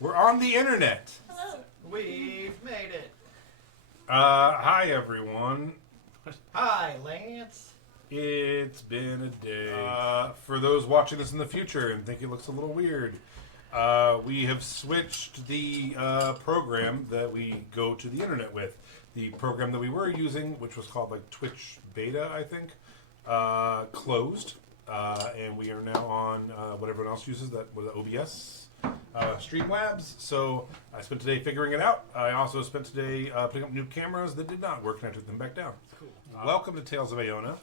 We're on the internet. Hello. We've made it. Hi everyone. Hi, Lance. It's been a day. For those watching this in the future and think it looks a little weird, we have switched the program that we go to the internet with. The program that we were using, which was called like Twitch Beta, I think, closed, and we are now on what everyone else uses, that was OBS. Streamlabs. So I spent today figuring it out. I also spent today putting up new cameras that did not work, and I took them back down. Cool. Welcome to Tales of Iona.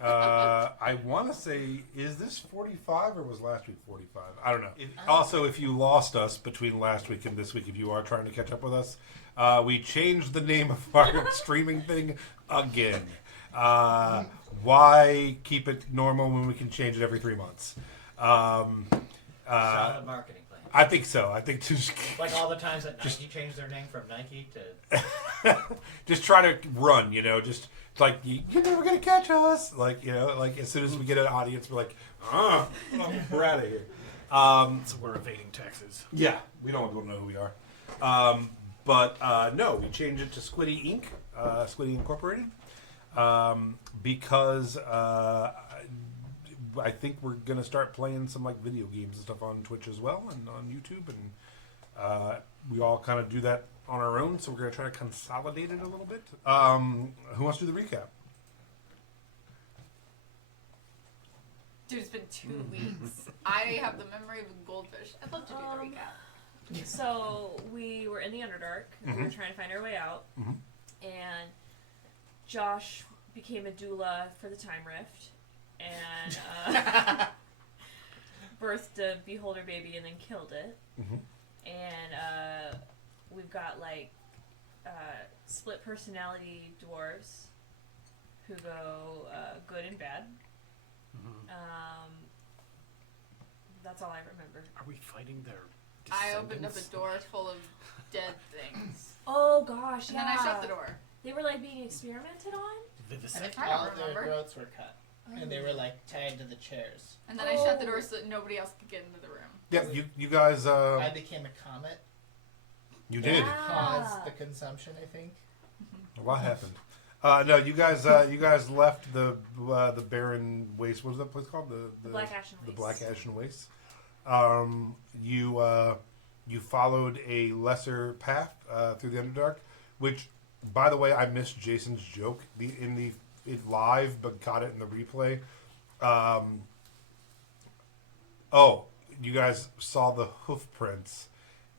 I want to say, is this 45 or was last week 45? I don't know. Also, if you lost us between last week and this week, if you are trying to catch up with us, we changed the name of our streaming thing again. Why keep it normal when we can change it every 3 months? Solid marketing plan. I think so. I think just Like all the times that Nike changed their name from Nike to... just try to run, just it's like you're never gonna catch us. Like like as soon as we get an audience, we're like, we're out of here. So we're evading taxes. Yeah, we don't want people to know who we are. But no, we changed it to Squiddy Inc., Squiddy Incorporated, because I think we're gonna start playing some like video games and stuff on Twitch as well and on YouTube, and we all kind of do that on our own. So we're gonna try to consolidate it a little bit. Who wants to do the recap? Dude, it's been 2 weeks. I have the memory of a goldfish. I'd love to do the recap. So we were in the Underdark. We were trying to find our way out, and Josh became a doula for the Time Rift, and birthed a beholder baby and then killed it. And we've got like split personality dwarves who go good and bad. That's all I remember. Are we fighting their I opened up a descendants? door full of dead things. Oh gosh, And then I shut the door. They were like being experimented on. And Vivisect. I don't all their remember. throats were cut. And they were like tied to the chairs. And then I shut the door so that nobody else could get into the room. Yeah, you guys. I became a comet. You did. Yeah. Caused the consumption, I think. A lot happened. No, you guys left the barren waste. What was that place called? The Black Ashen The Waste. Black Ashen Waste. You followed a lesser path through the Underdark, which, by the way, I missed Jason's joke in live, but caught it in the replay. You guys saw the hoof prints.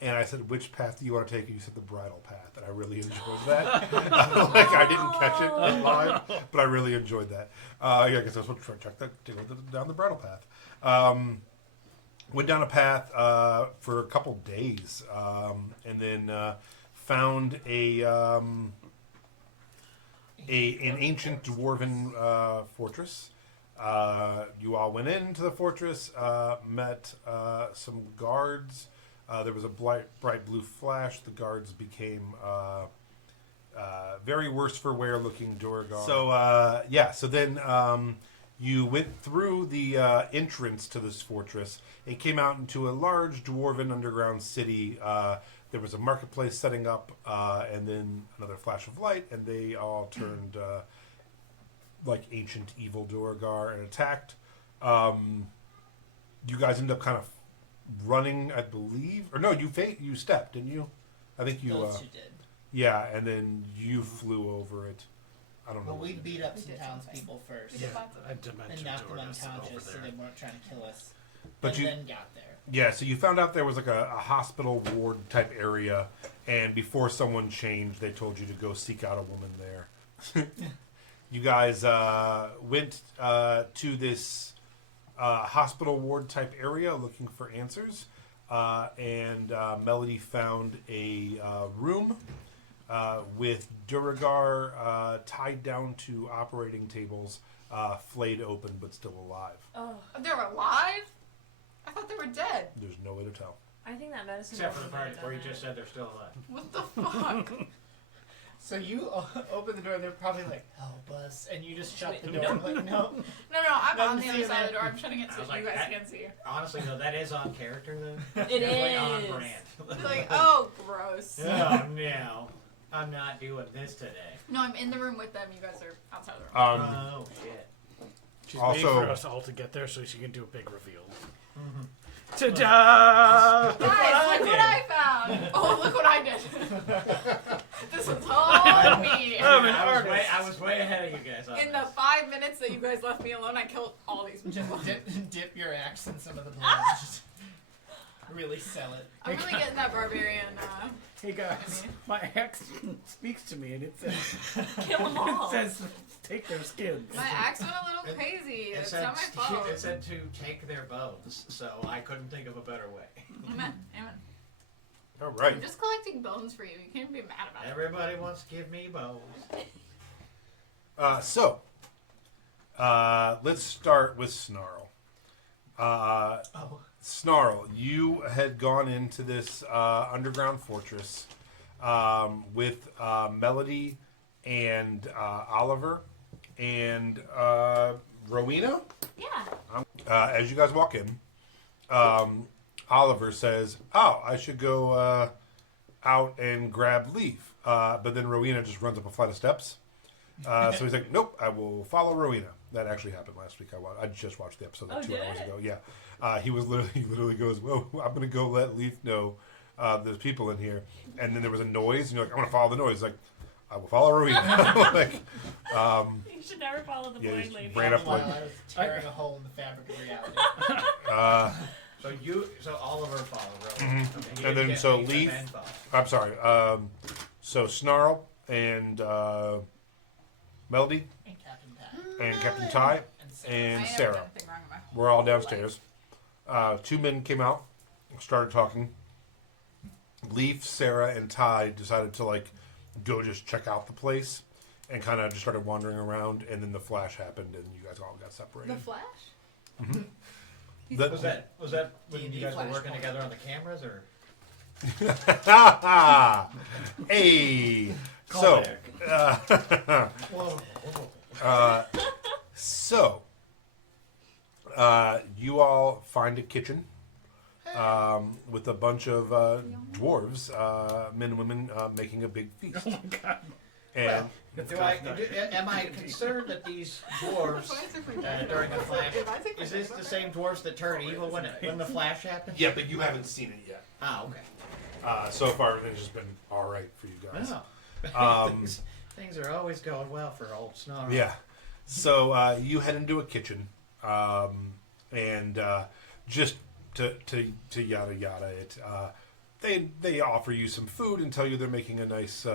And I said, which path do you want to take? And you said the bridal path. And I really enjoyed that. I didn't catch it live, but I really enjoyed that. I guess I was supposed to check that to go down the bridal path. Went down a path for a couple days, and then found an ancient dwarven fortress. You all went into the fortress, met some guards. There was a bright blue flash. The guards became very worse for wear looking Duergar. So then you went through the entrance to this fortress. It came out into a large dwarven underground city. There was a marketplace setting up, and then another flash of light, and they all turned like ancient evil Duergar and attacked. You guys ended up kind of running, I believe, or no, you stepped, didn't you? I think you. Those two did. Yeah, and then you flew over it. I don't know. But we beat up We some did townspeople We first. did Yeah, lots of a it. dimension And knocked them toward us over unconscious so there. they weren't trying to kill us. But and you- then got there. Yeah, so you found out there was like a hospital ward type area, and before someone changed, they told you to go seek out a woman there. You guys went to this hospital ward type area looking for answers, and Melody found a room with Duergar tied down to operating tables, flayed open but still alive. Oh, They're alive? I thought they were dead. There's no way to tell. I think that medicine. Except for the woman part done where you that. just said they're still alive. What the fuck? So you open the door, they're probably like, help us, and you just shut the Wait, door. Like, no. No, I'm on Nothing the to other see side of that. the door. I'm shutting it I so was you like, guys that- can't see. Honestly, though, that is on character, though. It Definitely is. on brand. Be like, oh, gross. Oh, no. I'm not doing this today. No, I'm in the room with them. You guys are outside the room. Oh, shit. She's Also- waiting for us all to get there so she can do a big reveal. Mhm. Ta-da! Guys, look what I found. Oh, look what I did. This was all me. I'm an I was way ahead of you guys on In the this. 5 minutes that you guys left me alone, I killed all these people. Dip your axe in some of the blood. Just really sell it. I'm really getting that barbarian. Hey guys, my axe speaks to me and it says, Kill them all. it says take their skins. My axe went a little crazy. It's not my fault. It said to take their bones, so I couldn't think of a better way. Amen. Amen. All right. I'm just collecting bones for you. You can't be mad about it. Everybody wants to give me bones. Let's start with Snarl. Oh. Snarl, you had gone into this underground fortress with Melody and Oliver and Rowena. Yeah. As you guys walk in, Oliver says, "Oh, I should go out and grab Leaf." But then Rowena just runs up a flight of steps. So he's like, "Nope, I will follow Rowena." That actually happened last week. I just watched the episode like Oh, 2 did hours it? ago. Yeah, he literally goes, "Well, I'm gonna go let Leaf know there's people in here." And then there was a noise, and you're like, "I want to follow the noise." He's like, "I will follow Rowena." Like, You should never follow the Yeah, blind just lady. ran up While like- I was tearing a hole in the fabric of reality. So Oliver followed Rowan. Mhm. Okay, you And didn't then get so Leaf Leaf- and then follow. I'm sorry. So Snarl and Melody And Captain Pat. and Captain Ty And Sarah. and I ain't never Sarah. done anything wrong in my whole We're all life. downstairs. 2 men came out, started talking. Leaf, Sarah, and Ty decided to like go just check out the place, and kind of just started wandering around. And then the flash happened, and you guys all got The separated. Flash? The- Was that when D&D you guys were Flashpoint. working together on the cameras, or? Hey, so, Whoa. so you all find a kitchen with a bunch of dwarves, men and women, making a big feast. Oh my god. And Am I concerned that these dwarves during the flash? Is this the same dwarves that turn evil when the flash happened? yeah, but you haven't seen it yet. Ah, okay. So far, it's just been all right for you guys. Oh. Um, Things are always going well for old Snarl. Yeah. So you head into a kitchen, and just to yada yada it. They offer you some food and tell you they're making a nice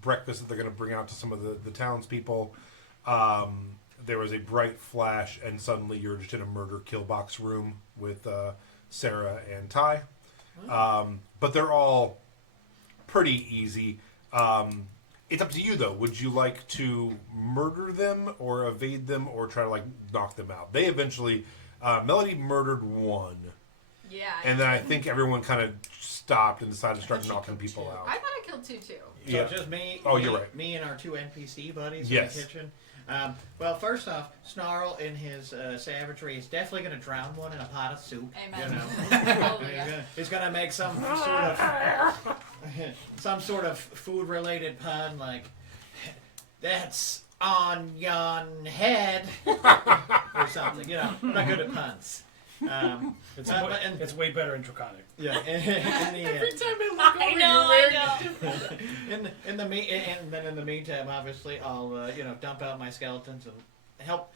breakfast that they're going to bring out to some of the townspeople. There was a bright flash, and suddenly you're just in a murder kill box room with Sarah and Ty. But they're all pretty easy. It's up to you, though. Would you like to murder them or evade them or try to like knock them out? They eventually, Melody murdered one, Yeah. and then I think everyone kind of stopped and decided to start she knocking killed people two. out. I thought I killed 2 too. So Yeah. just me. Oh, me, you're right. Me and our 2 NPC buddies Yes. in the kitchen. Well, first off, Snarl in his savagery is definitely going to drown one in a pot of soup. Amen. You know, Hallelujah. he's going to make some sort of food related pun like "That's on yon head" or something. You know, I'm not good at puns. It's, but way, in- it's way better in Draconic. Yeah, in the, Every time I look over, I you're know, wearing I know. and then in the meantime, obviously, I'll dump out my skeletons and help.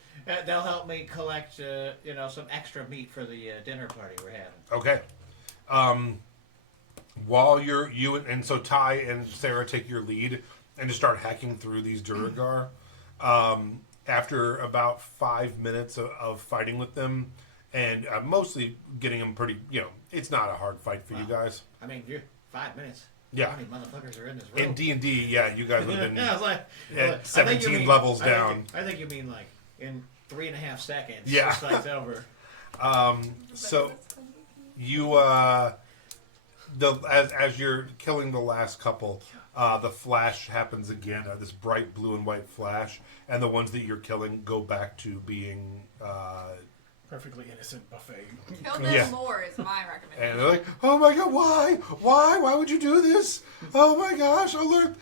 They'll help me collect some extra meat for the dinner party we're having. Okay. While so Ty and Sarah take your lead and just start hacking through these Duragar. After about 5 minutes of fighting with them, and mostly getting them pretty, it's not a hard fight for you Wow. guys. I mean, you're 5 minutes. Yeah. How many motherfuckers are in this room? In D&D, yeah, you guys would have been Yeah, I was like, at I think you 17 mean- levels I think down. you- I think you mean like in 3.5 seconds. Yeah. This fight's over. So you as you're killing the last couple, the flash happens again. This bright blue and white flash, and the ones that you're killing go back to being. Perfectly innocent buffet. Kill them Yeah. more is my And recommendation. they're like, "Oh my god, why? Why would you do this? Oh my gosh! Alert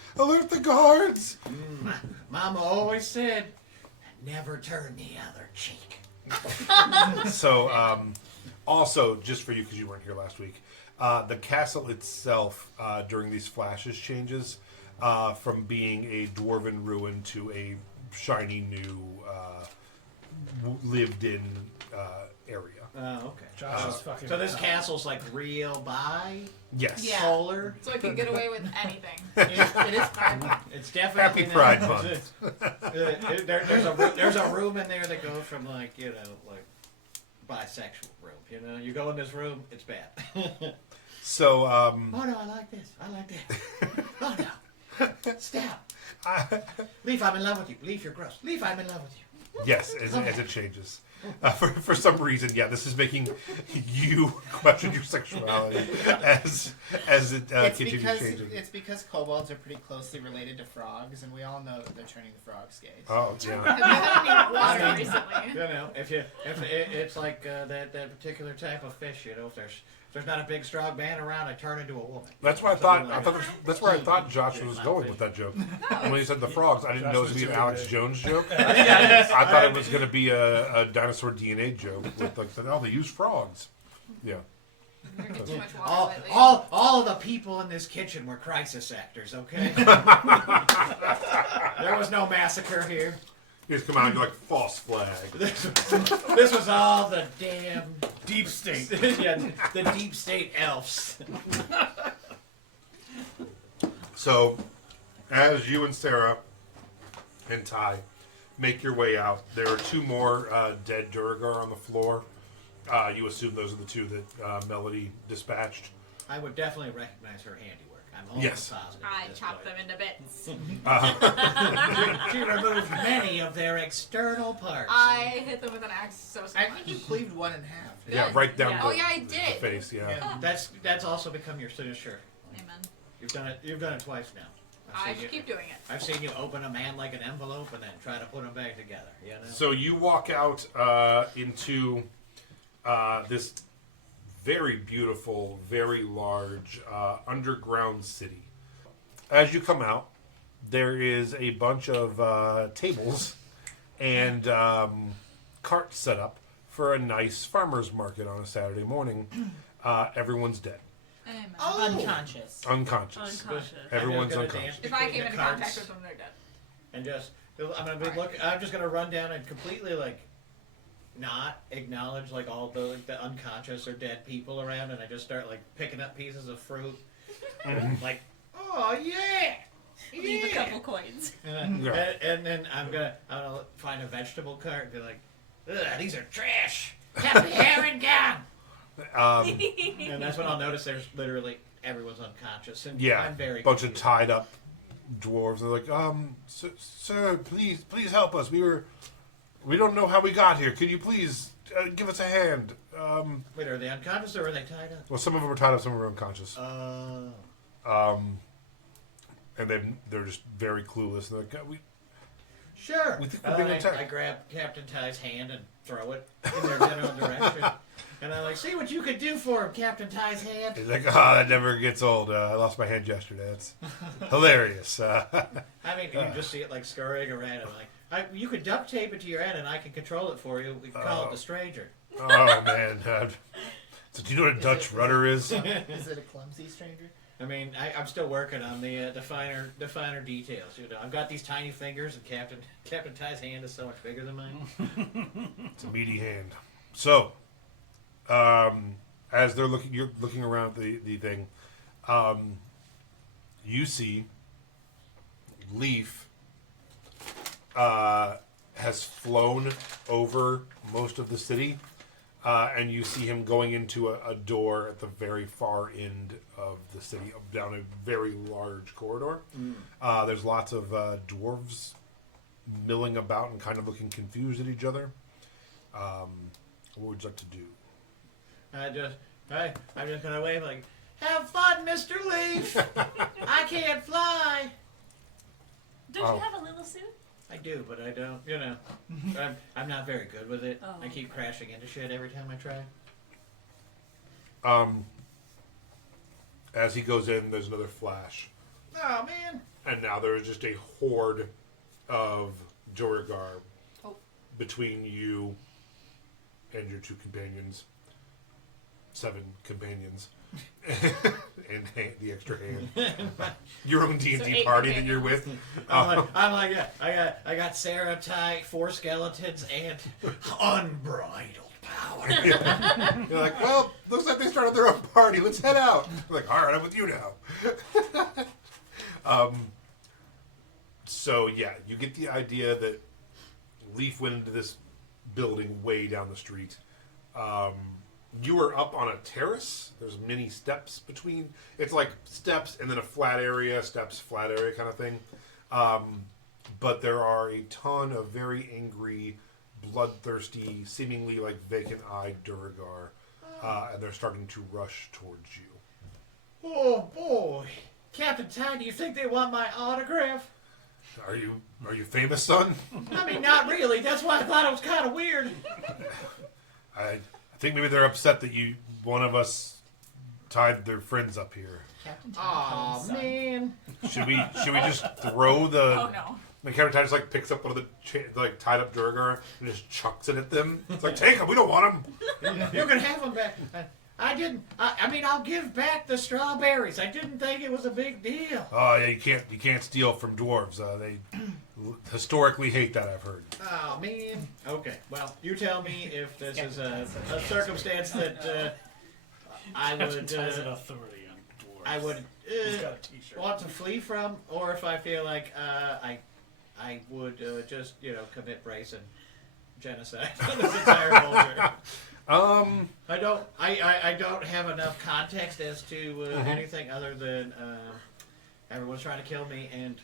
the guards!" Mama always said, never turn the other cheek. So, also, just for you because you weren't here last week, the castle itself during these flashes changes from being a dwarven ruin to a shiny new lived-in area. Oh, okay. Josh is fucking. So this castle's like real Yes. Yeah. bipolar. So I can get away with anything. It is Pride Month. It's definitely Happy Pride not- Month. there's a room in there that goes from like bisexual room. You go in this room, it's bad. So, Oh no, I like this. I like that. Oh no, stop. Leaf, I'm in love with you. Leaf, you're gross. Leaf, I'm in love with you. yes, as it changes. For some reason, yeah, this is making you question your sexuality as it continues changing. It's because kobolds are pretty closely related to frogs, and we all know that they're turning the frogs gay. Oh, yeah. Have you had any water recently? If it's like that particular type of fish, if there's not a big strong man around, I turn into a woman. That's why that's where I thought Josh was going with that joke. When he said the frogs, I didn't Josh know it was was going to be an doing Alex it. Jones joke. I thought it was going to be a dinosaur DNA joke with like, oh, they use frogs. Yeah. You're drinking too much water All, lately. all of the people in this kitchen were crisis actors, okay? There was no massacre here. You just come out and you're like, false flag. This was all the damn Deep state. yeah, the deep state elves. So, as you and Sarah and Ty make your way out, there are two more dead Duragar on the floor. You assume those are the two that Melody dispatched. I would definitely recognize her handiwork. I'm almost Yes. positive. I at this chopped point. them into bits. She removed many of their external parts. I hit them with an axe so I much. think you cleaved one in half. Yeah, right down Yeah. the, Oh, yeah, I the did. face, yeah. That's also become your signature. Amen. You've done it twice now. I I've seen should you, keep doing it. I've seen you open a man like an envelope and then try to put them back together. So you walk out into this very beautiful, very large underground city. As you come out, there is a bunch of tables and carts set up for a nice farmer's market on a Saturday morning. Everyone's dead. Amen. Unconscious. Unconscious. Unconscious. Everyone's gonna unconscious. dance If I between came the into carts contact with them, they're dead. and just I'm just gonna run down and completely not acknowledge all the unconscious or dead people around, and I just start picking up pieces of fruit, like, oh yeah, Leave a yeah. couple coins. And then I'm gonna find a vegetable cart and be like, ugh, these are trash. Have the herring gone. And that's when I'll notice there's literally everyone's unconscious, and Yeah, I'm very bunch of confused. tied up dwarves. They're like, sir, please help us. We don't know how we got here. Could you please give us a hand? Wait, are they unconscious or are they tied up? Well, some of them are tied up, some of them are unconscious. And then they're just very clueless. They're like, Sure. We think we're being attacked. I grab Captain Ty's hand and throw it in their general direction. And I'm like, see what you could do for him, Captain Ty's hand. he's like, that never gets old. I lost my hand yesterday. That's hilarious. I mean, you just see it scurrying around. I'm like, you could duct tape it to your hand and I can control it for you. We can call it the stranger. Oh, man. So do you know what a Dutch rudder is? Is it a clumsy stranger? I mean, I'm still working on the finer details. I've got these tiny fingers, and Captain Ty's hand is so much bigger than mine. It's a meaty hand. So, as you're looking around the thing, you see Leaf has flown over most of the city, and you see him going into a door at the very far end of the city, down a very large corridor. There's lots of dwarves milling about and kind of looking confused at each other. What would you like to do? I'm just gonna wave Have fun, Mr. Leaf. I can't fly. Don't Oh. you have a little suit? I do, but I don't. You know, I'm not very good with it. Oh, I keep crashing into shit every time I try. As he goes in, there's another flash. Oh man. And now there is just a horde of Duragar Oh. between you and your two companions. 7 companions. And the extra hand. Your own D&D So 8 party that you're with. I'm like, yeah, I got Sarah, Ty, 4 skeletons, and unbridled power. You're like, well, looks like they started their own party. Let's head out. You're like, all right, I'm with you now. So, yeah, you get the idea that Leaf went into this building way down the street. You were up on a terrace. There's many steps between. It's like steps and then a flat area, steps, flat area kind of thing. But there are a ton of very angry, bloodthirsty, seemingly like vacant-eyed Duragar, and they're starting to rush towards you. Oh boy, Captain Ty, do you think they want my autograph? Are you famous, son? I mean, not really. That's why I thought it was kind of weird. I think maybe they're upset that one of us tied their friends up here. Captain Aw, Tom, son. man. Should we just throw the? Oh no. The Captain Ty just like picks up one of the tied up Duragar and just chucks it at them. It's like, take them. We don't want them. You can have them back. I didn't. I mean, I'll give back the strawberries. I didn't think it was a big deal. Oh yeah, you can't steal from dwarves. They historically hate that. I've heard. Oh man. Okay. Well, you tell me if this is a circumstance that I Captain would Ty's an authority on dwarves. I would He's got a t-shirt. want to flee from, or if I feel like I would just commit race and genocide on this entire culture. I don't have enough context as to anything other than everyone's trying to kill me, and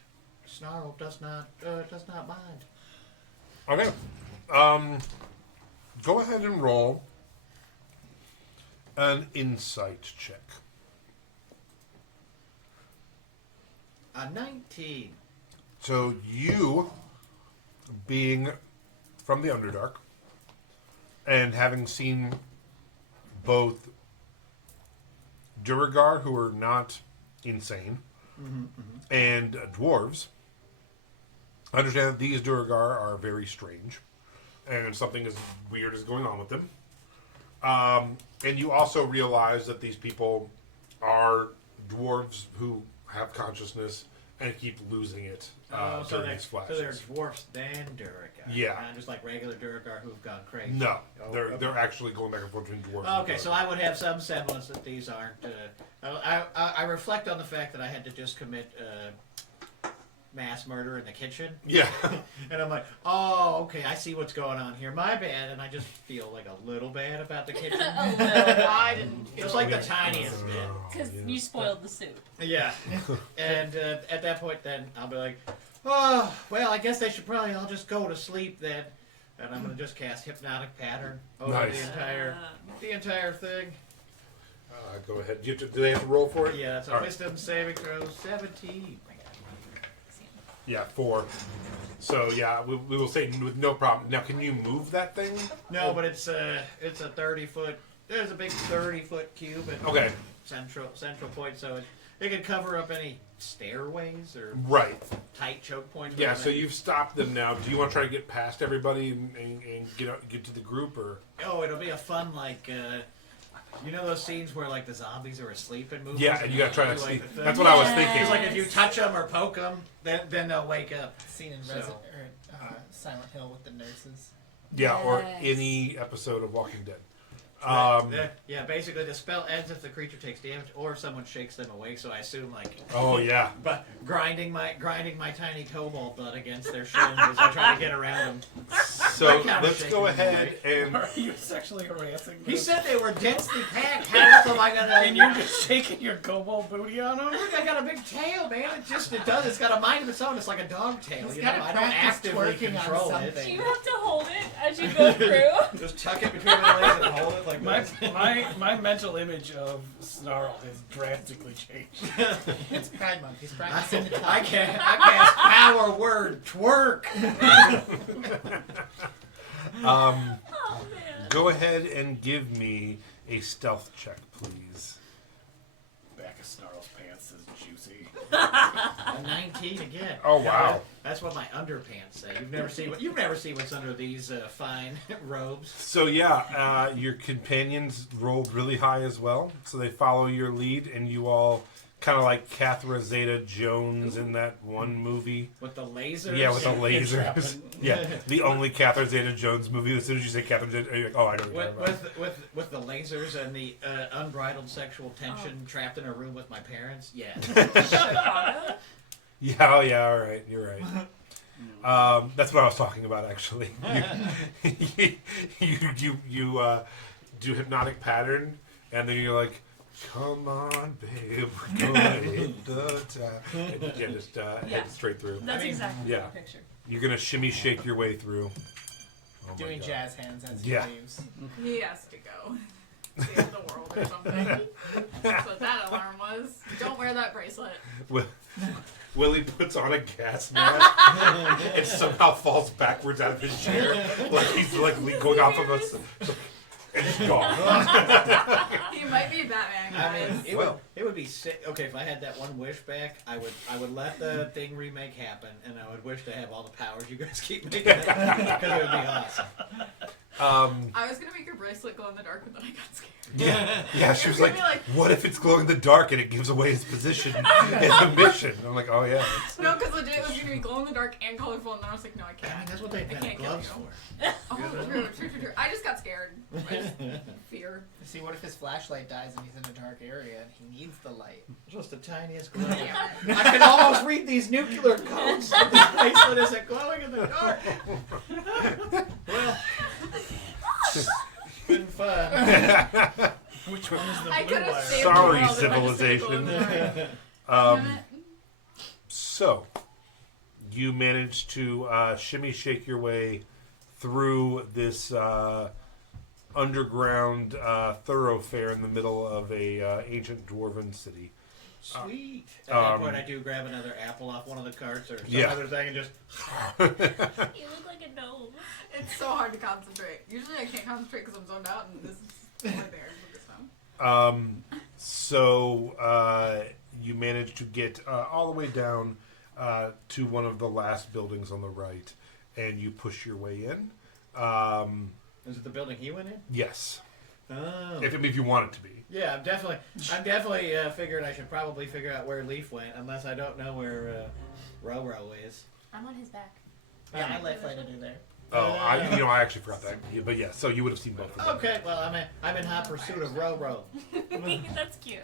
Snarl does not mind. Okay. Go ahead and roll an insight check. A 19. So you, being from the Underdark, and having seen both Duragar, who are not insane, and dwarves, understand that these Duragar are very strange, and something as weird is going on with them. And you also realize that these people are dwarves who have consciousness and keep losing it So during these flashes. they're dwarfs than Duragar. Yeah. Not just like regular Duragar who've gone crazy. No, Oh, they're okay. they're actually going back and forth between dwarves. and Okay, dwarves. so I would have some semblance that these aren't. I reflect on the fact that I had to just commit mass murder in the kitchen, yeah, and I'm like, oh, okay, I see what's going on here. My bad, and I just feel like a little bad about the kitchen, A little. I didn't. just like the tiniest bit. Because you spoiled the suit. Yeah, and at that point, then I'll be like, oh, well, I guess they should probably all just go to sleep then, and I'm gonna just cast hypnotic pattern over Nice. the entire thing. Go ahead. Do they have to roll for it? Yeah, it's a All right. wisdom saving throw 17. Yeah, 4. So yeah, we will say with no problem. Now, can you move that thing? No, but it's a 30-foot. There's a big 30-foot cube at Okay, central point, so it can cover up any stairways or right. tight choke points. Yeah. whatever. So you've stopped them now. Do you want to try to get past everybody and get to the group, or? Oh, it'll be a fun you know those scenes where like the zombies are asleep in movies. Yeah, and you gotta try to do, sleep. like, the thing? That's what I was Yes. thinking. It's like if you touch them or poke them, then they'll wake up. Scene in So- Silent Hill with the nurses. Yeah, or Yes. any episode of Walking Dead. Yeah, basically the spell ends if the creature takes damage or if someone shakes them awake. So I assume like. Oh yeah. But grinding my tiny cobalt butt against their shins as I try to get around them. So kinda let's shaking go my ahead and Are you sexually harassing them? He said they were densely packed. How else am I gonna? And you're just shaking your kobold booty on them? Look, I got a big tail, man. It does. It's got a mind of its own. It's like a dog tail. He's You know, gotta I don't practice actively twerking on control something. Do it. you have to hold it as you go through? Just tuck it between my legs and hold it like My, this. my mental image of Snarl has drastically changed. It's Pride Month. He's practicing the I cast power word twerk. Oh man. go ahead and give me a stealth check, please. Back of Snarl's pants is juicy. A 19 again. Oh, wow. That's what my underpants say. You've never seen what's under these fine robes. So yeah, your companions rolled really high as well, so they follow your lead, and you all kind of like Catherine Zeta-Jones in that one movie. With the lasers. Yeah, with the lasers. Entrapment. Yeah, the only Catherine Zeta-Jones movie. As soon as you say Catherine Zeta, you're like, oh, I know what you're talking about. With the lasers and the unbridled sexual tension trapped in a room with my parents. Yeah. Chicago? Yeah, oh yeah, all right, you're right. That's what I was talking about, actually. You do hypnotic pattern, and then you're like, "Come on, babe, we're gonna hit the time." And, yeah, just head straight through. That's exactly yeah. the picture. You're gonna shimmy shake your way through. Oh my doing God. jazz hands as Yeah. he leaves. He has to go. Save the world or something. That's what that alarm was. Don't wear that bracelet. Willie puts on a gas mask and somehow falls backwards out of his chair, like he's like going off of us, and he's gone. He might be Batman, I mean, guys. it would be sick. Okay, if I had that one wish back, I would let the thing remake happen, and I would wish to have all the powers you guys keep making, because it would be awesome. I was gonna make your bracelet glow in the dark, but then I got scared. Yeah. She was It's gonna like, be like- "What if it's glowing in the dark and it gives away his position in the mission?" And I'm like, "Oh yeah." No, because legit it was gonna be glow in the dark and colorful, and then I was like, no, I can't. I mean, that's what they I have can't kill gloves you. for. Oh, true. I just got scared. I just fear. See, what if his flashlight dies and he's in a dark area and he needs the light? Just the tiniest glow. Damn it. I can almost read these nuclear codes. This bracelet isn't glowing in the dark. Well, it's been fun. Which one is the I blue could have wire? saved Sorry, the world if I just stayed glow in the civilization. dark. Damn it. So, you managed to shimmy shake your way through this underground thoroughfare in the middle of a ancient dwarven city. Sweet. At that point, I do grab another apple off one of the carts or some Yeah. other thing and just. You look like a gnome. It's so hard to concentrate. Usually I can't concentrate because I'm zoned out, and this is right there with this one. So you managed to get all the way down to one of the last buildings on the right, and you push your way in. Is it the building he went in? Yes, Oh. if you want it to be. Yeah, I'm definitely figuring I should probably figure out where Leaf went, unless I don't know where Ro is. I'm on his back. Yeah, my life flight are there. Oh, I actually forgot that. Yeah, but yeah, so you would have seen both of them. Okay, well I'm in hot pursuit of Ro. That's cute.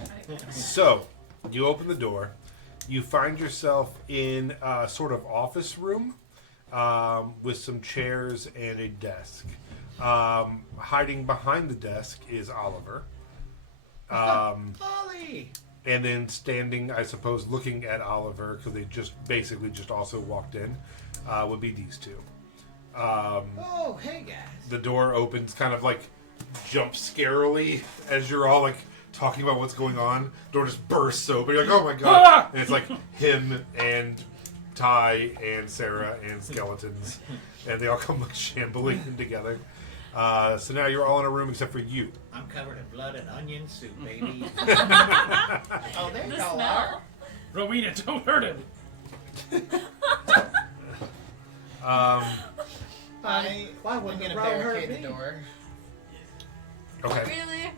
So, you open the door. You find yourself in a sort of office room with some chairs and a desk. Hiding behind the desk is Oliver. Ollie! And then standing, I suppose, looking at Oliver, because they just also walked in, would be these two. Oh, hey guys. The door opens kind of like jump scarily as you're all like talking about what's going on. Door just bursts open. You're like, oh my god. And it's like him and Ty and Sarah and skeletons. And they all come like shambling in together. So now you're all in a room except for you. I'm covered in blood and onion soup, baby. Oh, there you The go. smell. Rowena, don't hurt him. I, Why I'm wouldn't gonna the Ro hurt barricade me? the door. Okay. Really?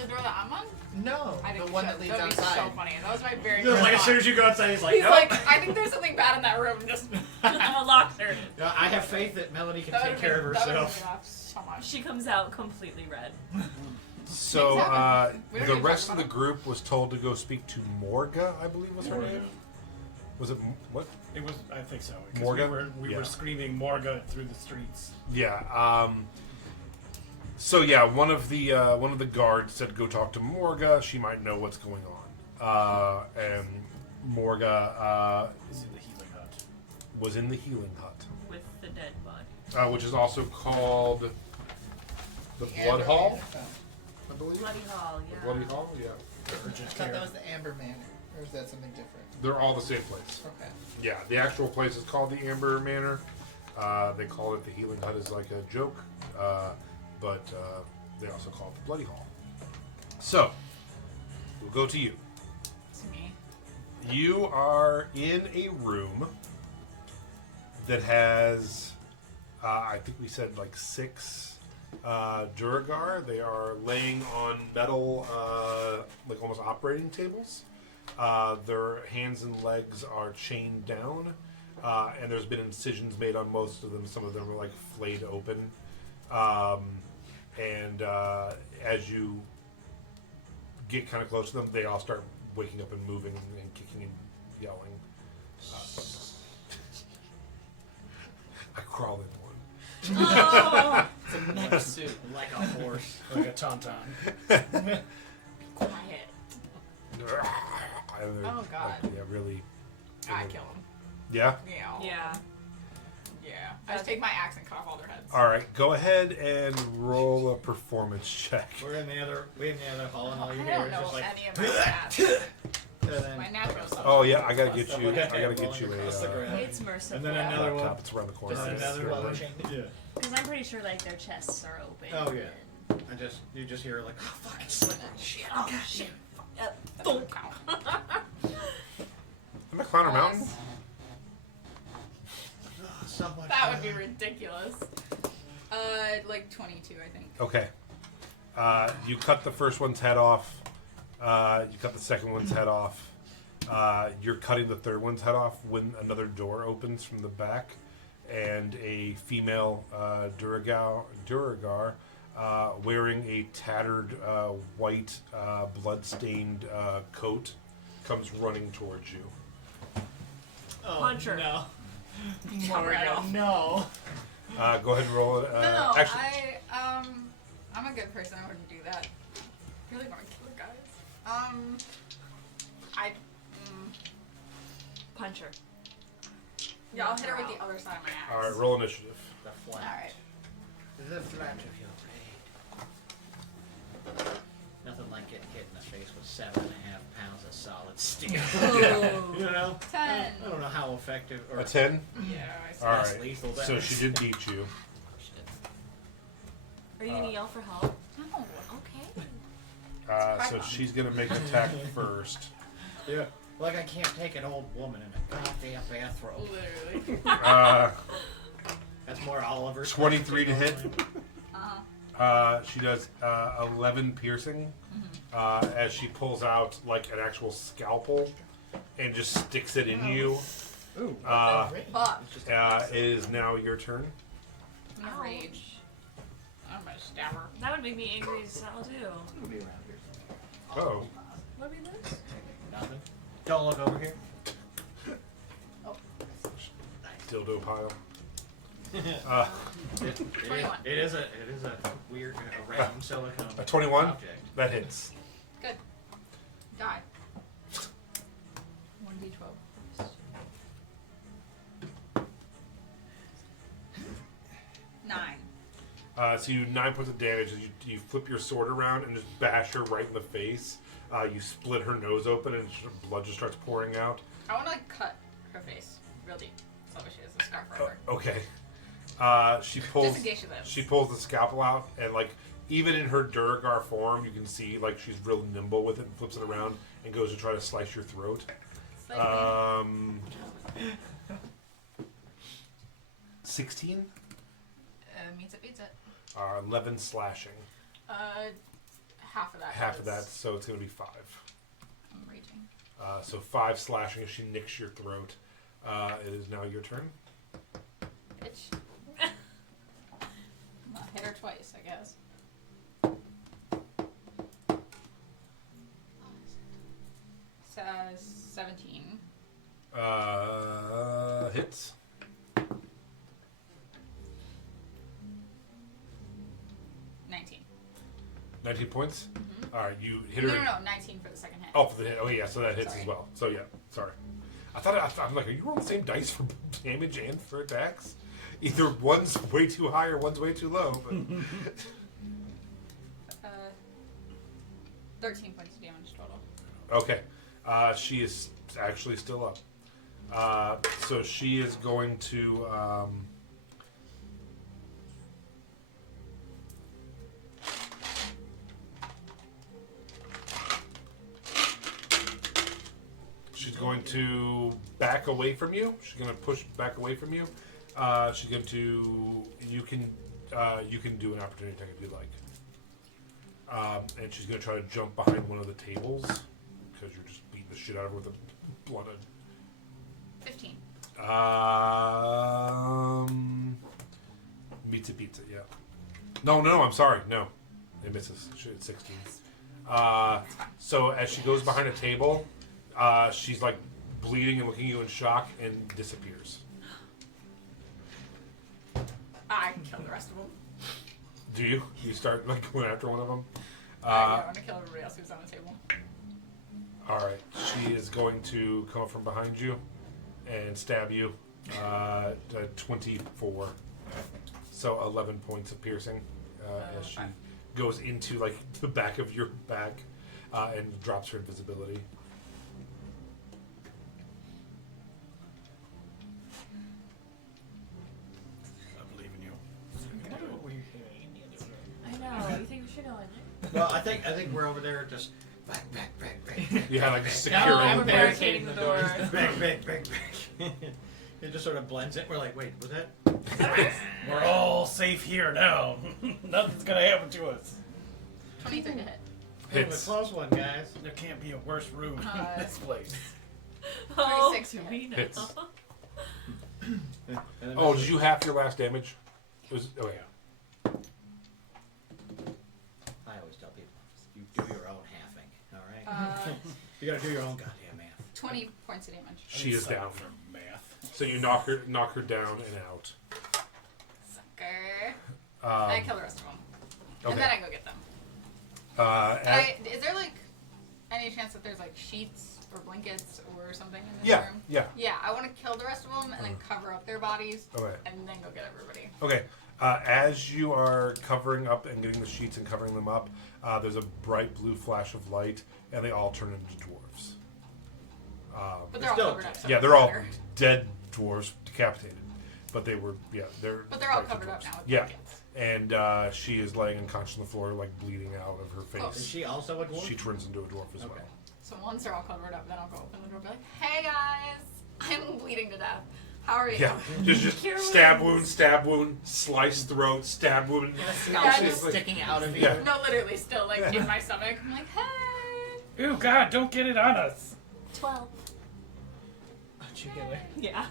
The door that I'm on? No, I the didn't one shut- that leads that'd be outside. so funny. That was my very Just first like as thought. soon as you go outside, he's like, He's nope. like, I think there's something bad in that room. Just I'm a locker. No, I have faith that Melanie can that take would've care been- of that would've herself. been off so much. She comes out completely red. So Things happen. We don't the even rest talk of the about group was told to go speak to Morga, I believe was her name. Was it what? It was, I think so. 'cause Morga? We Yeah. were screaming Morga through the streets. Yeah. So yeah, one of the guards said, "Go talk to Morga. She might know what's going on." And Morga Is in the healing hut. was in the healing hut, With the dead body. which is also called the Blood Amber Hall. Manor. I believe. Bloody Hall, yeah. Bloody Hall. Yeah. Urgent I thought care. that was the Amber Manor, or is that something different? They're all the same place. Okay. Yeah, the actual place is called the Amber Manor. They call it the Healing Hut as like a joke, but they also call it the Bloody Hall. So, we'll go to you. It's me. You are in a room that has, I think we said like 6 Duragar. They are laying on metal, like almost operating tables. Their hands and legs are chained down, and there's been incisions made on most of them. Some of them are like flayed open. And as you get kind of close to them, they all start waking up and moving and kicking and yelling. I crawl in one. Oh, It's a mech suit. Like a horse. Like a tauntaun. quiet. And they're, Oh, God. like, yeah, really. I kill him. Yeah? Yeah. Yeah. Yeah. I just take my axe and cut off all their heads. Alright, go ahead and roll a performance check. We're in the other hall, and all you I hear don't is know just like. any of my stats. And then, My natural stuff. Oh, yeah, I gotta get Stuff you. like I gotta that, get you rolling across the a ground. It's merciful. And then another one. laptop. It's around the corner. Just another one. Yeah. Because I'm pretty sure like their chests are open. Oh, yeah. And you just hear like, oh fuck, it's slipping. Shit. Oh shit. That doesn't count. I'm at Clowner Mountain. So much That would fun. be ridiculous. Like 22, I think. Okay. You cut the first one's head off. You cut the second one's head off. You're cutting the third one's head off when another door opens from the back, and a female Duragar wearing a tattered white blood-stained coat comes running towards you. Oh, Punch her. No. Chop her head off. No. Go ahead and roll it. No, Actually, I'm a good person. I wouldn't do that. I really want to kill the guys. Punch her. Yeah, I'll hit her with the other side of my axe. all right, roll initiative. The flat. Alright. The flat of your blade. Nothing like getting hit in the face with 7.5 pounds of solid steel. You know? 10. I don't know how effective or A 10. Yeah, I see. All less right. lethal that So is. she did beat you. Are you gonna yell for help? No. Okay. So she's gonna make an attack first. Yeah. Like I can't take an old woman in a goddamn bathrobe. Literally. That's more Oliver. 23 to hit. Uh-huh. She does 11 piercing as she pulls out like an actual scalpel and just sticks it in you. Ooh. Fuck. It is now your turn. I'm gonna rage. I'm gonna stab her. That would make me angry as hell too. We'll be around here. Oh, What did we lose? Nothing. Don't look over here. dildo pile. It 21. is a weird a round silicone. A 21? object. That hits. Good. Die. 1d12. 9. So you 9 points of damage as you flip your sword around and just bash her right in the face. You split her nose open and blood just starts pouring out. I want to like cut her face real deep, so she has a scar forever. Okay. She pulls. Just in case she lives. She pulls the scalpel out, and like even in her Duragar form, you can see like she's real nimble with it and flips it around and goes to try to slice your throat. Slice me. 16. Meets it, beats it. 11 slashing. Half of that. Half of that, is- so it's gonna be 5. I'm raging. So 5 slashing as she nicks your throat. It is now your turn. Bitch. Well, hit her twice, I guess. Says 17. Hits. 19. 19 points. Mm-hmm. All right, you hit No, her. no, no, 19 for the second hit. Oh, for the hit. Oh, yeah. So that hits Sorry. as well. So yeah. Sorry. I'm like, are you rolling the same dice for damage and for attacks? Either one's way too high or one's way too low. But 13 points of damage total. okay, she is actually still up. So she is going to. She's going to back away from you. She's going to push back away from you. She's going to. You can do an opportunity attack if you like. And she's going to try to jump behind one of the tables because you're just beating the shit out of her with a blunted. 15. Pizza, yeah. No, I'm sorry. No. It misses. It's 16. So as she goes behind a table, she's like bleeding and looking at you in shock and disappears. I can kill the rest of them. Do you? You start like going after one of them? I want to kill everybody else who's on the table. Alright. She is going to come up from behind you and stab you. 24. So 11 points of piercing as she Fine. goes into like the back of your back and drops her invisibility. I believe in you. What were you hearing? I know. You think we should go in there? Well, I think we're over there just back. Yeah, like No, securing. I'm I'm barricading the door. back. It just sort of blends it. We're like, wait, was that? We're all safe here now. Nothing's gonna happen to us. 23 to hit. It was a Hits. close one, guys. There can't be a worse room Uh, in this place. Oh, 36 do hit. we know? Hits. And then Oh, this did you half your last damage? It was, oh yeah. I always tell people, you do your own halving, all right? You gotta do your own goddamn math. 20 points of damage. She is down. For math. So you knock her down and out. Sucker. I kill the rest of them. And then Okay. I go get them. Is there like any chance that there's like sheets or blankets or something in this Yeah, room? yeah. Yeah, I want to kill the rest of them and then cover up their bodies Okay. and then go get everybody. Okay. As you are covering up and getting the sheets and covering them up, there's a bright blue flash of light, and they all turn into dwarves. But they're all Still- covered up. So Yeah, it they're doesn't all matter. dead dwarves, decapitated. But they were, they're. But they're all bright covered up dwarves. now with Yeah, blankets. and she is laying unconscious on the floor, like bleeding out of her Is face. she also a dwarf? She turns into a dwarf as Okay. well. So once they're all covered up, then I'll go open the door and be like, hey guys, I'm bleeding to death. How are you? Yeah, just Cure stab wounds. wound, slice throat, stab wound. The Yeah, scalp is just- sticking out of you. Yeah. No, literally still like in my stomach. I'm like, hey. Ew, God, don't get it on us. 12. How'd you get it? Yeah.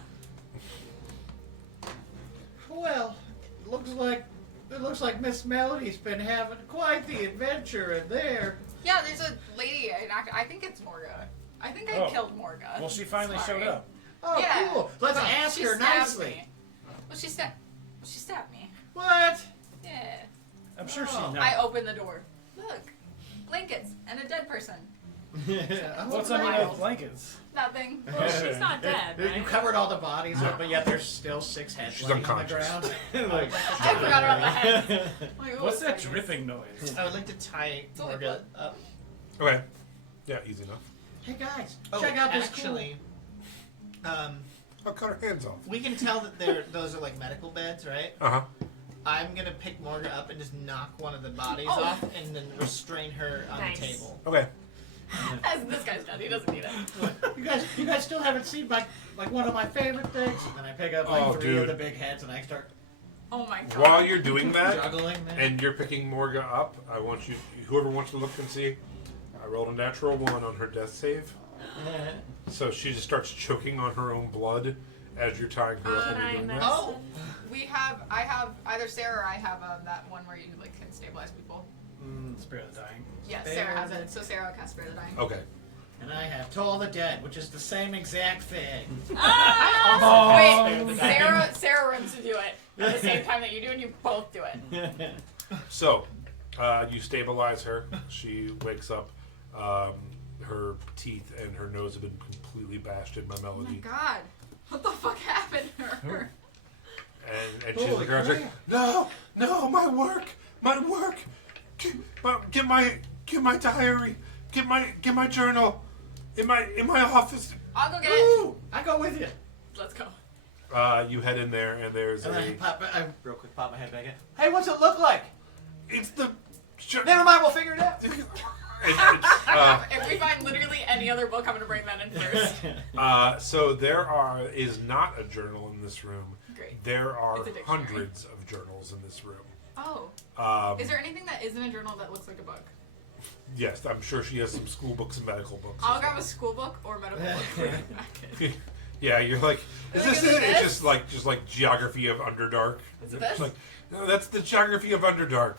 Well, it looks like Miss Melody's been having quite the adventure in there. Yeah, there's a lady. I think it's Morga. I think I Oh. killed Morga. Well, she finally Sorry. showed up. Oh, Yeah. cool. Let's ask She her stabbed nicely. me. Well, she stabbed me. What? Yeah. I'm sure she Oh. knows. I opened the door. Look, blankets and a dead person. What's under Wild. those blankets? Nothing. Well, she's not dead, You right? covered all the bodies, but yet there's still 6 heads She's laying unconscious. on the ground. Like, I forgot about the heads. Like, oh, What's that it's dripping noise? I would like to tie It's only Morgan up. Okay. Yeah, easy enough. hey guys, Oh, check out this actually, I'll cut her hands off. we can tell that those are like medical beds, right? Uh huh. I'm gonna pick Morgan up and just knock one of the bodies Oh. off and then restrain her on Nice. the table. Okay. As this guy's dead, he doesn't need it. cool. You guys still haven't seen like one of my favorite things. And then I pick up like Oh, 3 of dude. the big heads and I start Oh my god. While you're doing that, juggling them. and you're picking Morga up, I want you, whoever wants to look and see, I rolled a natural 1 on her death save. So she just starts choking on her own blood as you're tying her up and you're doing that. Oh. I have either Sarah or I have that one where you like can stabilize people. Spare the dying. Yeah, Spare Sarah has the- it. So Sarah will cast Spare the Dying. Okay. And I have Toll the Dead, which is the same exact thing. Oh. Wait, Sarah runs to do it at the same time that you do, and you both do it. So, you stabilize her. She wakes up. Her teeth and her nose have been completely bashed in my Oh my melody. god. What the fuck happened to her? And she's looking around, she's like, no, my work. Get my diary. Get my journal. In my office. I'll go get it. Woo! I go with you. Let's go. You head in there, and there's And then a. I real quick pop my head back in. Hey, what's it look like? It's the. Never mind, we'll figure it out. If we find literally any other book, I'm gonna bring that in first. So there is not a journal in this room. Great. There are It's a dictionary. hundreds of journals in this room. Oh. Is there anything that isn't a journal that looks like a book? Yes, I'm sure she has some school books and medical books. I'll grab a school book or medical book for you. Yeah, you're like, is Like, this is it? it It's just like geography of Underdark. Is it It's this? like, no, that's the geography of Underdark.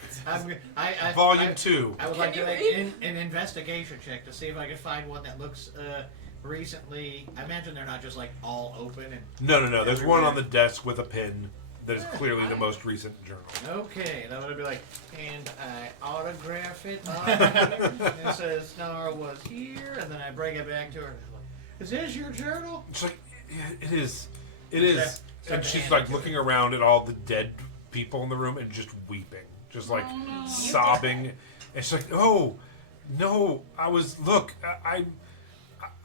I Volume 2. I would Can like to you make read? an investigation check to see if I can find one that looks recently. I imagine they're not just like all open and. No. There's one Everywhere. on the desk with a pin that is Yeah, clearly the most recent journal. Okay, and I'm gonna be like, and I autograph it. And it says Snarl was here, and then I bring it back to her. Is this your journal? She's like, yeah, it is. It Okay. is. Start And to she's hand like it to looking around at all the dead people in the room and just weeping. Just like sobbing. And she's like, oh, no, I'm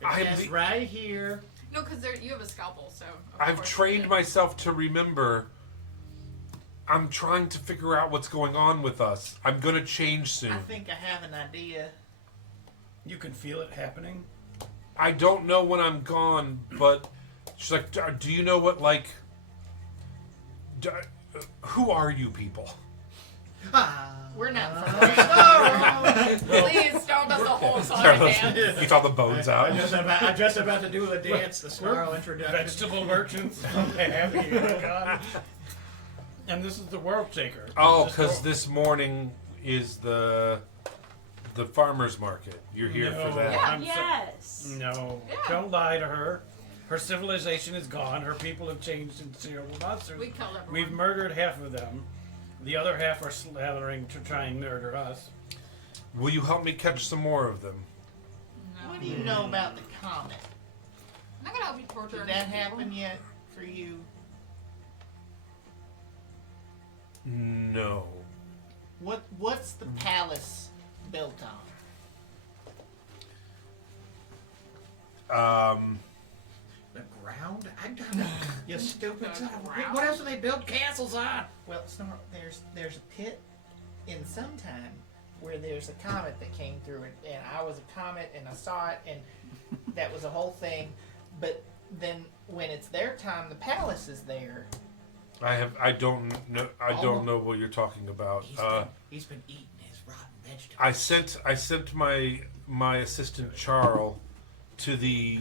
It's right here. No, because you have a scalpel, so. of I've course trained it- myself to remember. I'm trying to figure out what's going on with us. I'm gonna change soon. I think I have an idea. You can feel it happening. I don't know when I'm gone, but she's like, do you know what, like, who are you people? We're not Oh, Please don't us the whole song and dance. Gets all the bones out. I'm just about to do the dance, the Snarl introduction. Vegetable merchants. Happy God. And this is the World Shaker. Oh, Just because go- this morning is the farmer's market. You're here No. for that. Yeah. Oh, I'm so- yes. No, Yeah. don't lie to her. Her civilization is gone. Her people have changed into terrible monsters. We killed everyone. We've murdered half of them. The other half are slathering to try and murder us. Will you help me catch some more of them? No. What do you know about the comet? I'm not gonna help you torture Did any that people. happen yet for you? No. What's the palace built on? The ground? I don't know. You stupid son of a bitch. ground? What else do they build castles on? Well, Snarl, there's a pit in some time where there's a comet that came through it, and I was a comet and I saw it, and that was a whole thing. But then when it's their time, the palace is there. I don't know what you're talking about. He's been eating his rotten vegetables. I sent my assistant Charles to the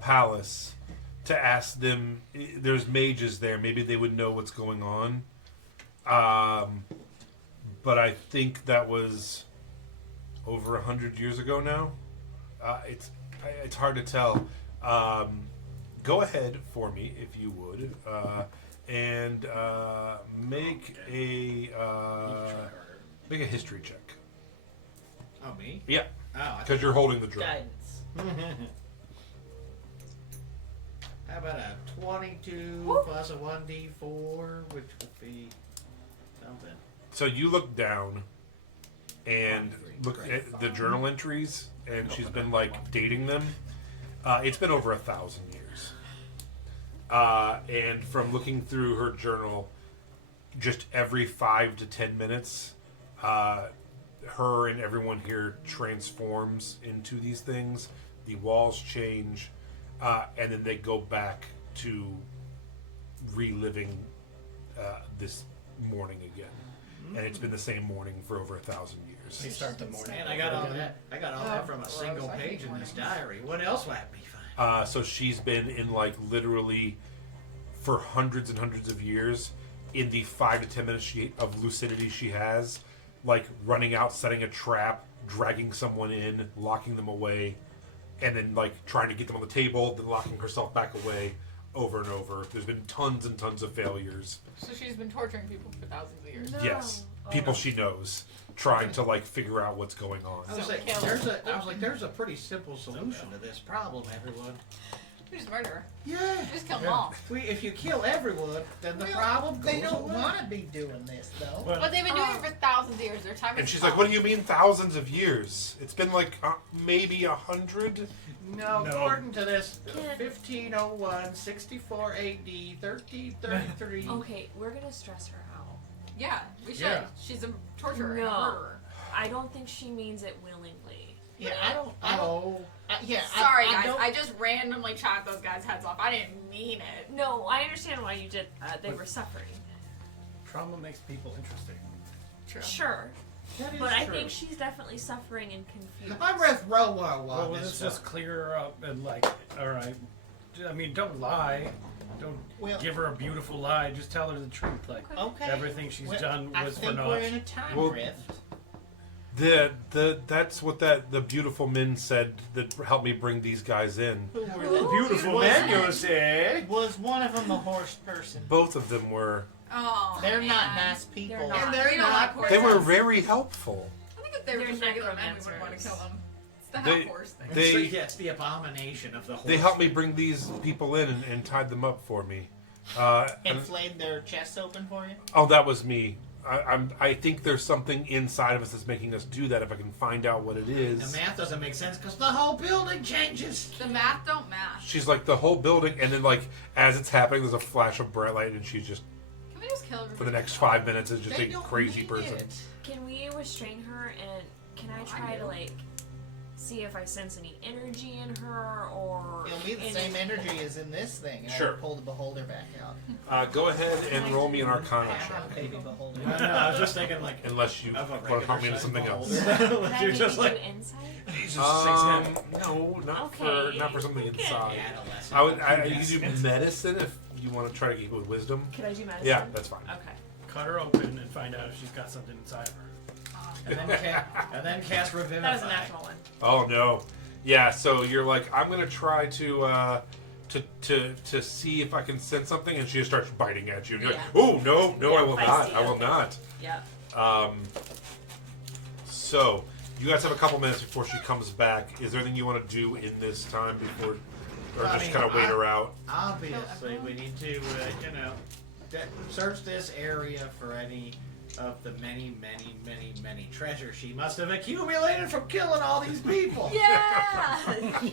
palace to ask them. There's mages there. Maybe they would know what's going on. But I think that was over 100 years ago now. It's hard to tell. Go ahead for me if you would, and make a history check. Oh, me? Yeah, Oh, I because you're holding the drum. Guidance. How about a 22 plus a 1d4, which would be something. So you look down and look at the journal entries, and she's been like dating them. It's been over 1,000 years. And from looking through her journal, just every 5 to 10 minutes, her and everyone here transforms into these things. The walls change, and then they go back to reliving this morning again. And it's been the same morning for over 1,000 years. They start the morning. Man, I got all that. I got all that from a single page in this diary. What else would I be fine? So she's been in like literally for hundreds and hundreds of years. In the 5 to 10 minutes of lucidity she has, like running out, setting a trap, dragging someone in, locking them away, and then like trying to get them on the table, then locking herself back away over and over. There's been tons and tons of failures. So she's been torturing people for thousands of years. No. Yes, Oh. people she knows, trying to like figure out what's going on. I was like, there's a pretty simple solution to this problem, everyone. We just murder her. Yeah. Just kill them all. If you kill everyone, then the problem goes They don't away. want to be doing this though. Well, But they've been doing it for thousands of years. Their time And is she's like, "What do you mean thousands of years? It's been like maybe 100." No, No. according to this, Kid. 1501, 64 AD, 1333. Okay, we're gonna stress her out. Yeah, we should. Yeah. She's a torturer and a No. murderer. I don't think she means it willingly. Yeah, I don't. Oh, Sorry, I guys. don't- I just randomly chopped those guys' heads off. I didn't mean it. No, I understand why you did that. They were suffering. trauma makes people interesting. True. Sure, that is but I true. think she's definitely suffering and confused. I'm with Rowo on Well, this let's one. just clear her up and like, all right. I mean, don't lie. Don't Well- give her a beautiful lie. Just tell her the truth. Like Okay. everything she's Well, done I was for think naught. we're in a time Well, rift. That's what the beautiful men said that helped me bring these guys in. Who were the Beautiful was, man, you say? Was one of them a horse person? Both of them were. Oh, They're not man. nice people. They're not. And they're We don't like not. horses. They were very helpful. I think if they were They're just regular men, we wouldn't want to necromancers. kill them. It's the They- half horse thing. they- Yes, the abomination of the horse. They helped me bring these people in and tied them up for me. And And- flayed their chest open for you? oh, that was me. I think there's something inside of us that's making us do that. If I can find out what it The is. math doesn't make sense because the whole building changes. The math don't match. She's like the whole building, and then like as it's happening, there's a flash of bright light, and she's just Can we just kill everybody? for the next 5 minutes is just They a don't crazy need person. it. Can we restrain her and can I try to like see if I sense any energy in her or It'll be the any- same energy as in this thing. And Sure. I pull the beholder back out. Go ahead and roll me an Arcana Ah, check, baby beholder. No, I was just thinking like unless you of a want to help me regular into something size else. beholder. Can I You're maybe just do like insight? Jesus, No, not Okay, for something okay. inside. Adolescent. I would. You do medicine if you want to try to keep it with wisdom. Could I do medicine? Yeah, that's fine. Okay. Cut her open and find out if she's got something inside of her. and then cast Revivify. That was a natural one. Oh no, yeah. So you're like, I'm gonna try to see if I can sense something, and she just starts biting at you. And you're like, Yeah. oh no, Yeah, I will not. feisty, I will okay. not. Yeah. So you guys have a couple minutes before she comes back. Is there anything you want to do in this time before, or I just mean, kind of wait her out? Obviously, we need to, search this area for any of the many treasures she must have accumulated from killing all these people. Yeah.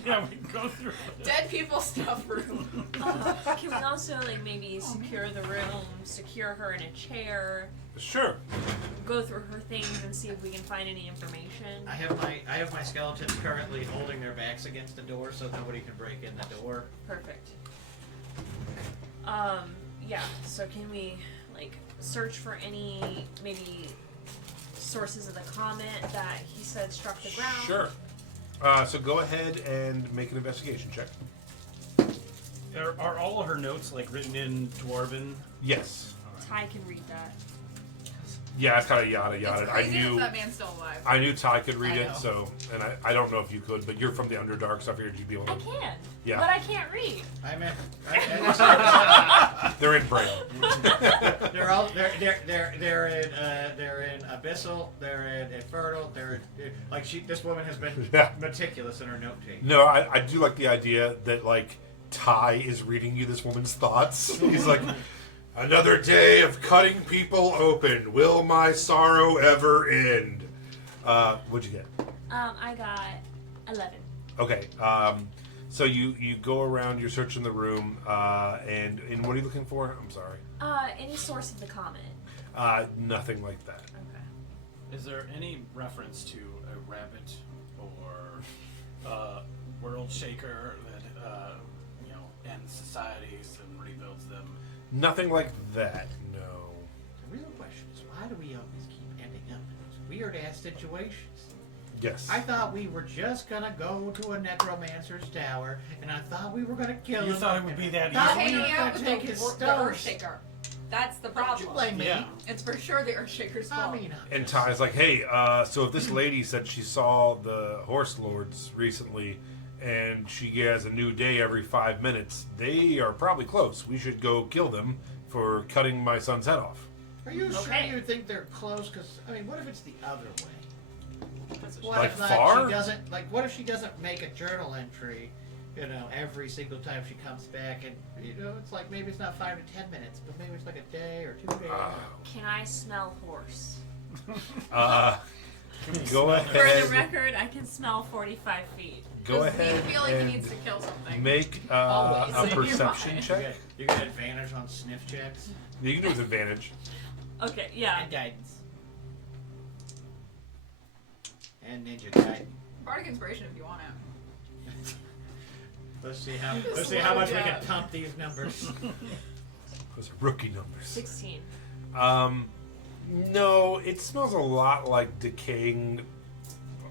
Yeah, we can go through. Dead people stuff room. Can we also like maybe secure the room, secure her in a chair, Sure. go through her things and see if we can find any information? I have my skeletons currently holding their backs against the door so nobody can break in the door. Perfect. Yeah, so can we like search for any maybe sources of the comet that he said struck the ground? Sure. So go ahead and make an investigation check. Are all of her notes like written in Dwarven? Yes. Ty can read that. Yeah, it's kind of yada It's yada. crazy that that man's still alive. I knew Ty could read I it, know. so, and I don't know if you could, but you're from the Underdark, so I figured you'd be able I to. can. Yeah. But I can't read. I'm in. They're in Braille. They're all they're in Abyssal. They're in Infernal. They're in, like this woman has been Yeah. meticulous in her note taking. No, I do like the idea that, like, Ty is reading you this woman's thoughts. He's like, another day of cutting people open. Will my sorrow ever end? What'd you get? I got 11. Okay. So you go around, you're searching the room, and what are you looking for? I'm sorry. Any source of the comet. Nothing like that. Okay. Is there any reference to a rabbit or world shaker that ends societies and rebuilds them? Nothing like that. No. The real question is why do we always keep ending up in these weird ass situations? Yes. I thought we were just gonna go to a necromancer's tower, and I thought we were gonna kill You him. thought it would be that Not Not easy? we hanging were out gonna with take the his Earth stones. Shaker. That's the Don't you problem. blame me. Yeah. It's for sure the Earthshaker's I fault. mean, And Ty's like, hey, so if this lady said she saw the Horse Lords recently and she has a new day every 5 minutes, they are probably close. We should go kill them for cutting my son's head off. are you Okay. sure you think they're close? Because I mean, what if it's the other way? That's a What Like if far? she doesn't like? What if she doesn't make a journal entry? You know, every single time she comes back, and you know, it's like maybe it's not 5 to 10 minutes, but maybe it's like a day or 2 days. Can I smell horse? Go For the ahead. record, I can smell 45 feet. Go Does he ahead feel like he and needs to kill something? make Always. a perception You check. get advantage on sniff checks You can do it with advantage. Okay, yeah. And guidance. and ninja guide. Bardic inspiration if you want it. Let's see how Slow much we down. can pump these numbers. Those are rookie numbers. 16. No, it smells a lot like decaying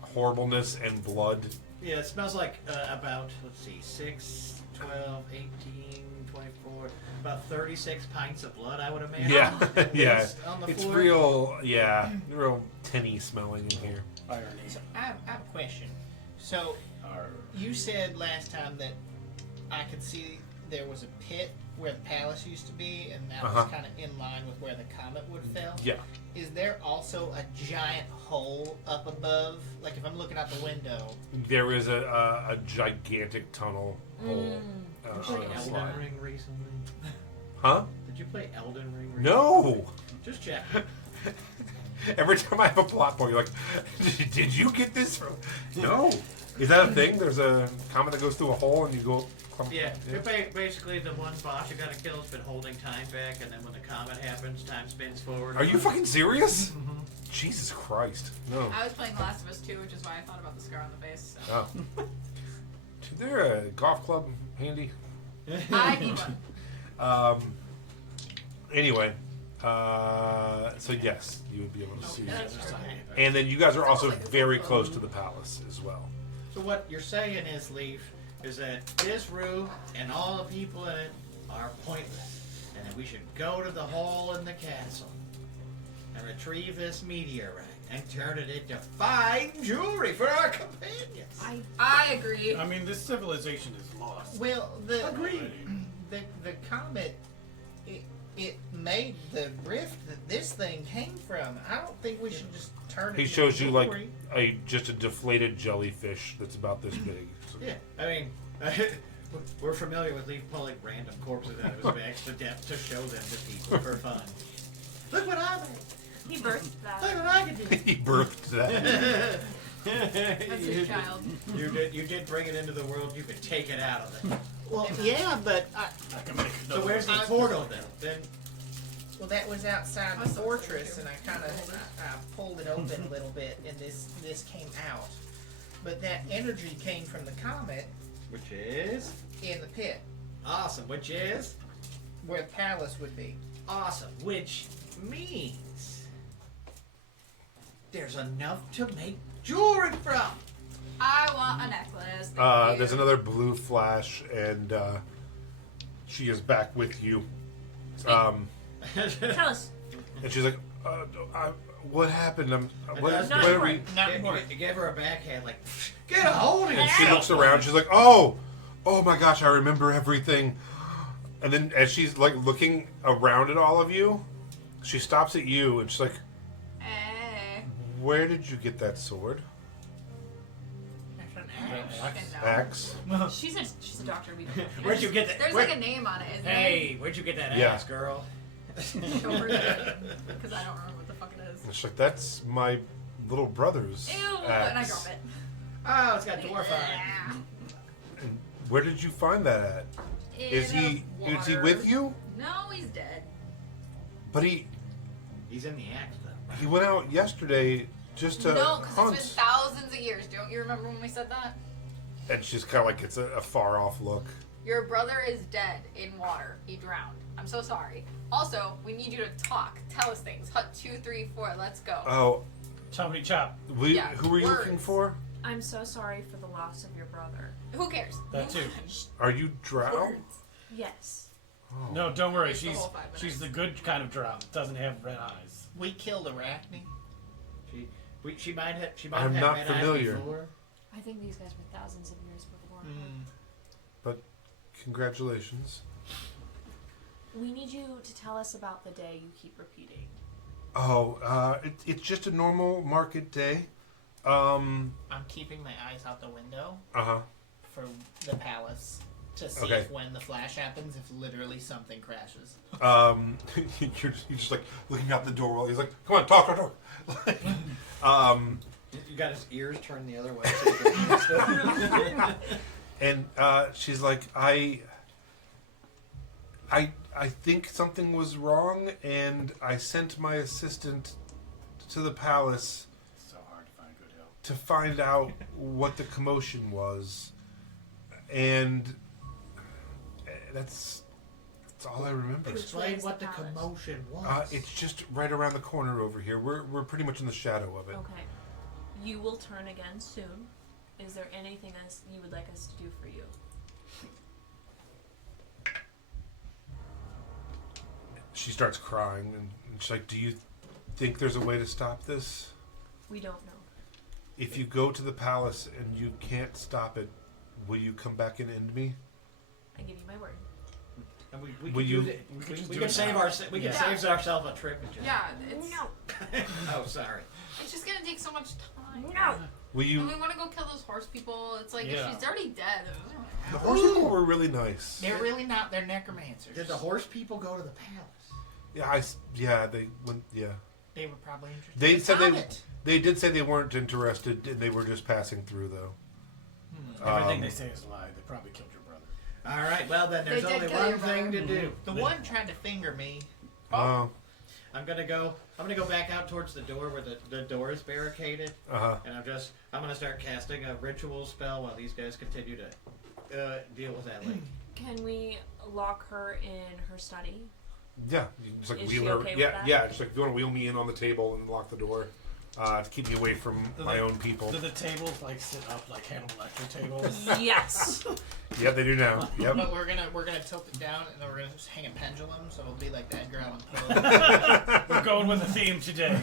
horribleness and blood. Yeah, it smells like about, let's see, 6, 12, 18, 24, about 36 pints of blood, I would imagine. Yeah, yeah. Is on the It's floor. real tinny smelling in here. irony. I have a question. So, you said last time that I could see there was a pit where the palace used to be, and that was kind of in line with where the comet would fell. Yeah. Is there also a giant hole up above? Like if I'm looking out the window. There is a gigantic tunnel hole. Did you play on the Elden slide. Ring recently? Huh? Did you play Elden Ring recently? No! Just check. Every time I have a plot point, you're like, did you get this from? No. Is that a thing? There's a comet that goes through a hole and you go. Yeah, basically the one boss you gotta kill has been holding time back, and then when the comet happens, time spins forward. Are you fucking serious? Jesus Christ. No. I was playing The Last of Us 2, which is why I thought about the scar on the face. So. Oh. Is there a golf club handy? I need one. Anyway, so yes, you would be able to see. That's perfect. And then you guys are also Sounds like a very golf close club. to the palace as well. So what you're saying is, Leaf, is that this room and all the people in it are pointless, and that we should go to the hole in the castle and retrieve this meteorite and turn it into fine jewelry for our companions. I agree. I mean, this civilization is lost. Well, the Agreed. the comet it made the rift that this thing came from. I don't think we should just turn it. He into shows you like jewelry. just a deflated jellyfish that's about this big. So- Yeah, I mean, we're familiar with Leaf pulling random corpses out of his bags to death to show them to people for fun. Look what I made! He birthed Look that. what I can do! He birthed that. That's his child. You did bring it into the world. You could take it out of it. Well, yeah, but I can make So where's the portal then? well, that was outside the I saw fortress, that and I kind of I pulled it open a little bit, and this came out. But that energy came from the comet Which is in the pit awesome. Which is where the palace would be. awesome. Which means there's enough to make jewelry from. I want a necklace. Thank you. There's another blue flash, and she is back with you. Tell us. And she's like, "What happened? What, Not what are we?" Not You important. gave her a backhand, like, get a hold of And yourself. she looks around. She's like, "Oh my gosh, I remember everything." And then as she's like looking around at all of you, she stops at you and she's like, Eh. "Where did you get that sword?" Axe. She's a doctor. We don't know. Where'd you get that? There's like a name on it, isn't Hey, where'd you get that Yeah. ass, girl? there? Show her because I don't remember what the fuck it is. And she's like, "That's my little brother's Ew, axe." and I drop it. Oh, it's got dwarf on it. And where did you find that at? Is In he the is he water. with you? No, he's dead. But he He's in the axe, though. went out yesterday just to No, because hunt. it's been thousands of years. Don't you remember when we said that? And she's kind of like, it's a far off look. Your brother is dead in water. He drowned. I'm so sorry. Also, we need you to talk. Tell us things. Hut 2, 3, 4. Let's go. Oh, Choppity chop. Yeah, who were you words. looking for? I'm so sorry for the loss of your brother. Who cares? That too. Are you drow? Words. Yes. Oh. No, don't worry. It's the She's whole 5 she's the minutes. good kind of drow. Doesn't have red eyes. We killed Arachne. She might have. She might I'm have not had red eyes familiar. before. I think these guys were thousands of years before. Congratulations. We need you to tell us about the day you keep repeating. Oh, it's just a normal market day. I'm keeping my eyes out the window Uh-huh. for the palace to see Okay. if when the flash happens, if literally something crashes. You're just like looking out the door while he's like, come on, talk. You got his ears turned the other way. So you can hear stuff. And she's like, I think something was wrong, and I sent my assistant to the palace It's so hard to find good help. to find out what the commotion was, and that's all I remember. Explain Which way what is the the palace? commotion was. It's just right around the corner over here. We're pretty much in the shadow of it. Okay. You will turn again soon. Is there anything else you would like us to do for you? She starts crying, and she's like, do you think there's a way to stop this? We don't know. If you go to the palace and you can't stop it, will you come back and end me? I give you my word. And we Will could you- use it. we could just We do can it save now. our. We can Yeah. save ourselves a trip. And just, Yeah, it's Oh, sorry. it's just gonna take so much time. No. Will And you? we want to go kill those horse people. It's like Yeah. if she's already dead. The horse people were really nice. They're really not. They're necromancers. Did the horse people go to the palace? Yeah, they went. Yeah, They were probably interested. They in said they- Comet. they did say they weren't interested, and they were just passing through, though. Everything Um, they say is a lie. They probably killed your brother. All right. Well, then there's They did only kill one your thing to brother. do. The one tried to finger me. Oh, I'm gonna go back out towards the door where the door is barricaded, uh-huh. and I'm gonna start casting a ritual spell while these guys continue to deal with that lake. Can we lock her in her study? Yeah, you can just like Is wheel she her. okay with Yeah, that? yeah. Just like if you want to wheel me in on the table and lock the door to keep me away from Do my they- own people. Do the tables like sit up like Hannibal Lecter tables? Yes. Yeah, they do now. Yep. But we're gonna tilt it down and then we're gonna just hang a pendulum, so it'll be like that Edgar Allan Poe. We're going with the theme today.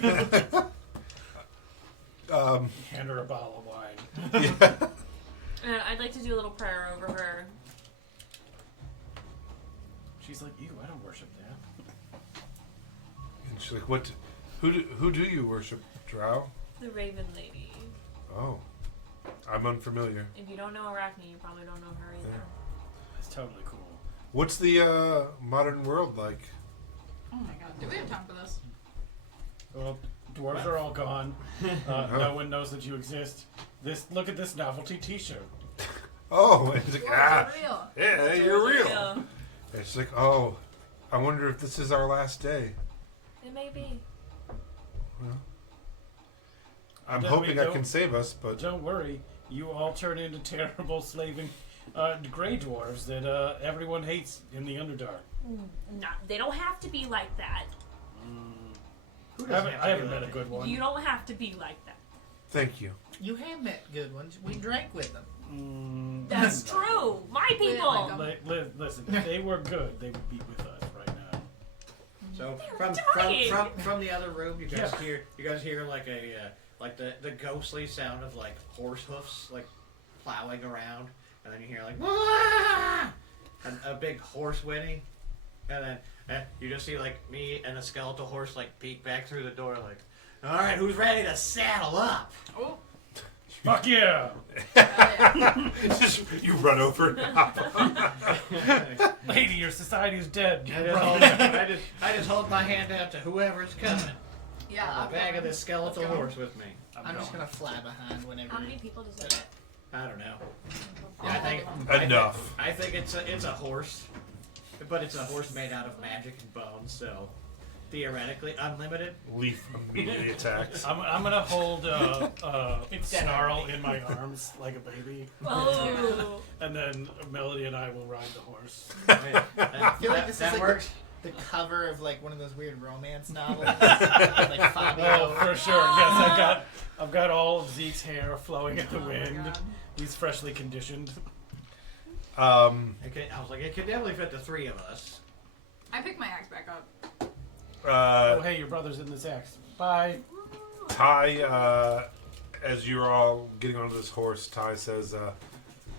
Um, Hand her a bottle of wine. yeah. And I'd like to do a little prayer over her. She's like, ew, I don't worship that. And she's like, "What? Who do you worship, Drow?" The Raven Lady. Oh, I'm unfamiliar. If you don't know Arachne, you probably don't know her either. It's totally cool. What's the modern world like? Oh my god, do we have time for this? Well, dwarves are all gone. No one knows that you exist. Look at this novelty T-shirt. Oh, and it's like, Dwarves are real. yeah, you're real. Yeah. And she's like, oh, I wonder if this is our last day. It may be. I'm Yeah, hoping we I don't- can save us, But but don't worry, you all turn into terrible slaving gray dwarves that everyone hates in the Underdark. Not, they don't have to be like that. Who I doesn't haven't, have I to haven't do met a that? good one. You don't have to be like that. thank you. You have met good ones. We drank with them. That's true. My We people. like 'em. Listen, if they were good, they would be with us right now. So They're dying. from the other room, you guys Yeah. hear like a like the ghostly sound of like horse hoofs like plowing around, and then you hear like "Wah!" and a big horse whinny, and then you just see like me and a skeletal horse like peek back through the door like, all right, who's ready to saddle up? Oh, Fuck yeah! yeah. It's just you run over. Lady, your society is dead. I just, hold, I just hold my hand out to whoever's coming. Yeah, On I'm the back of going. this skeletal Let's go. horse with me. I'm just gonna fly behind whenever. How many people does that? I don't know. All I of think them. Enough. I think it's a horse, but it's a horse made out of magic and bones, so theoretically unlimited. Leaf immediately attacks. I'm gonna hold It's dead Snarl already. in my arms like a baby, Oh. and then Melody and I will ride the horse. I feel like this is like works. the cover of like one of those weird romance novels, like Oh, Fabio. for sure. Yes, I've got all of Zeke's hair flowing in the Oh my wind. God. He's freshly conditioned. Um, I was like, it could definitely fit the three of us. I pick my axe back up. Oh, hey, your brother's in this axe. Bye. Ty, as you're all getting onto this horse, Ty says,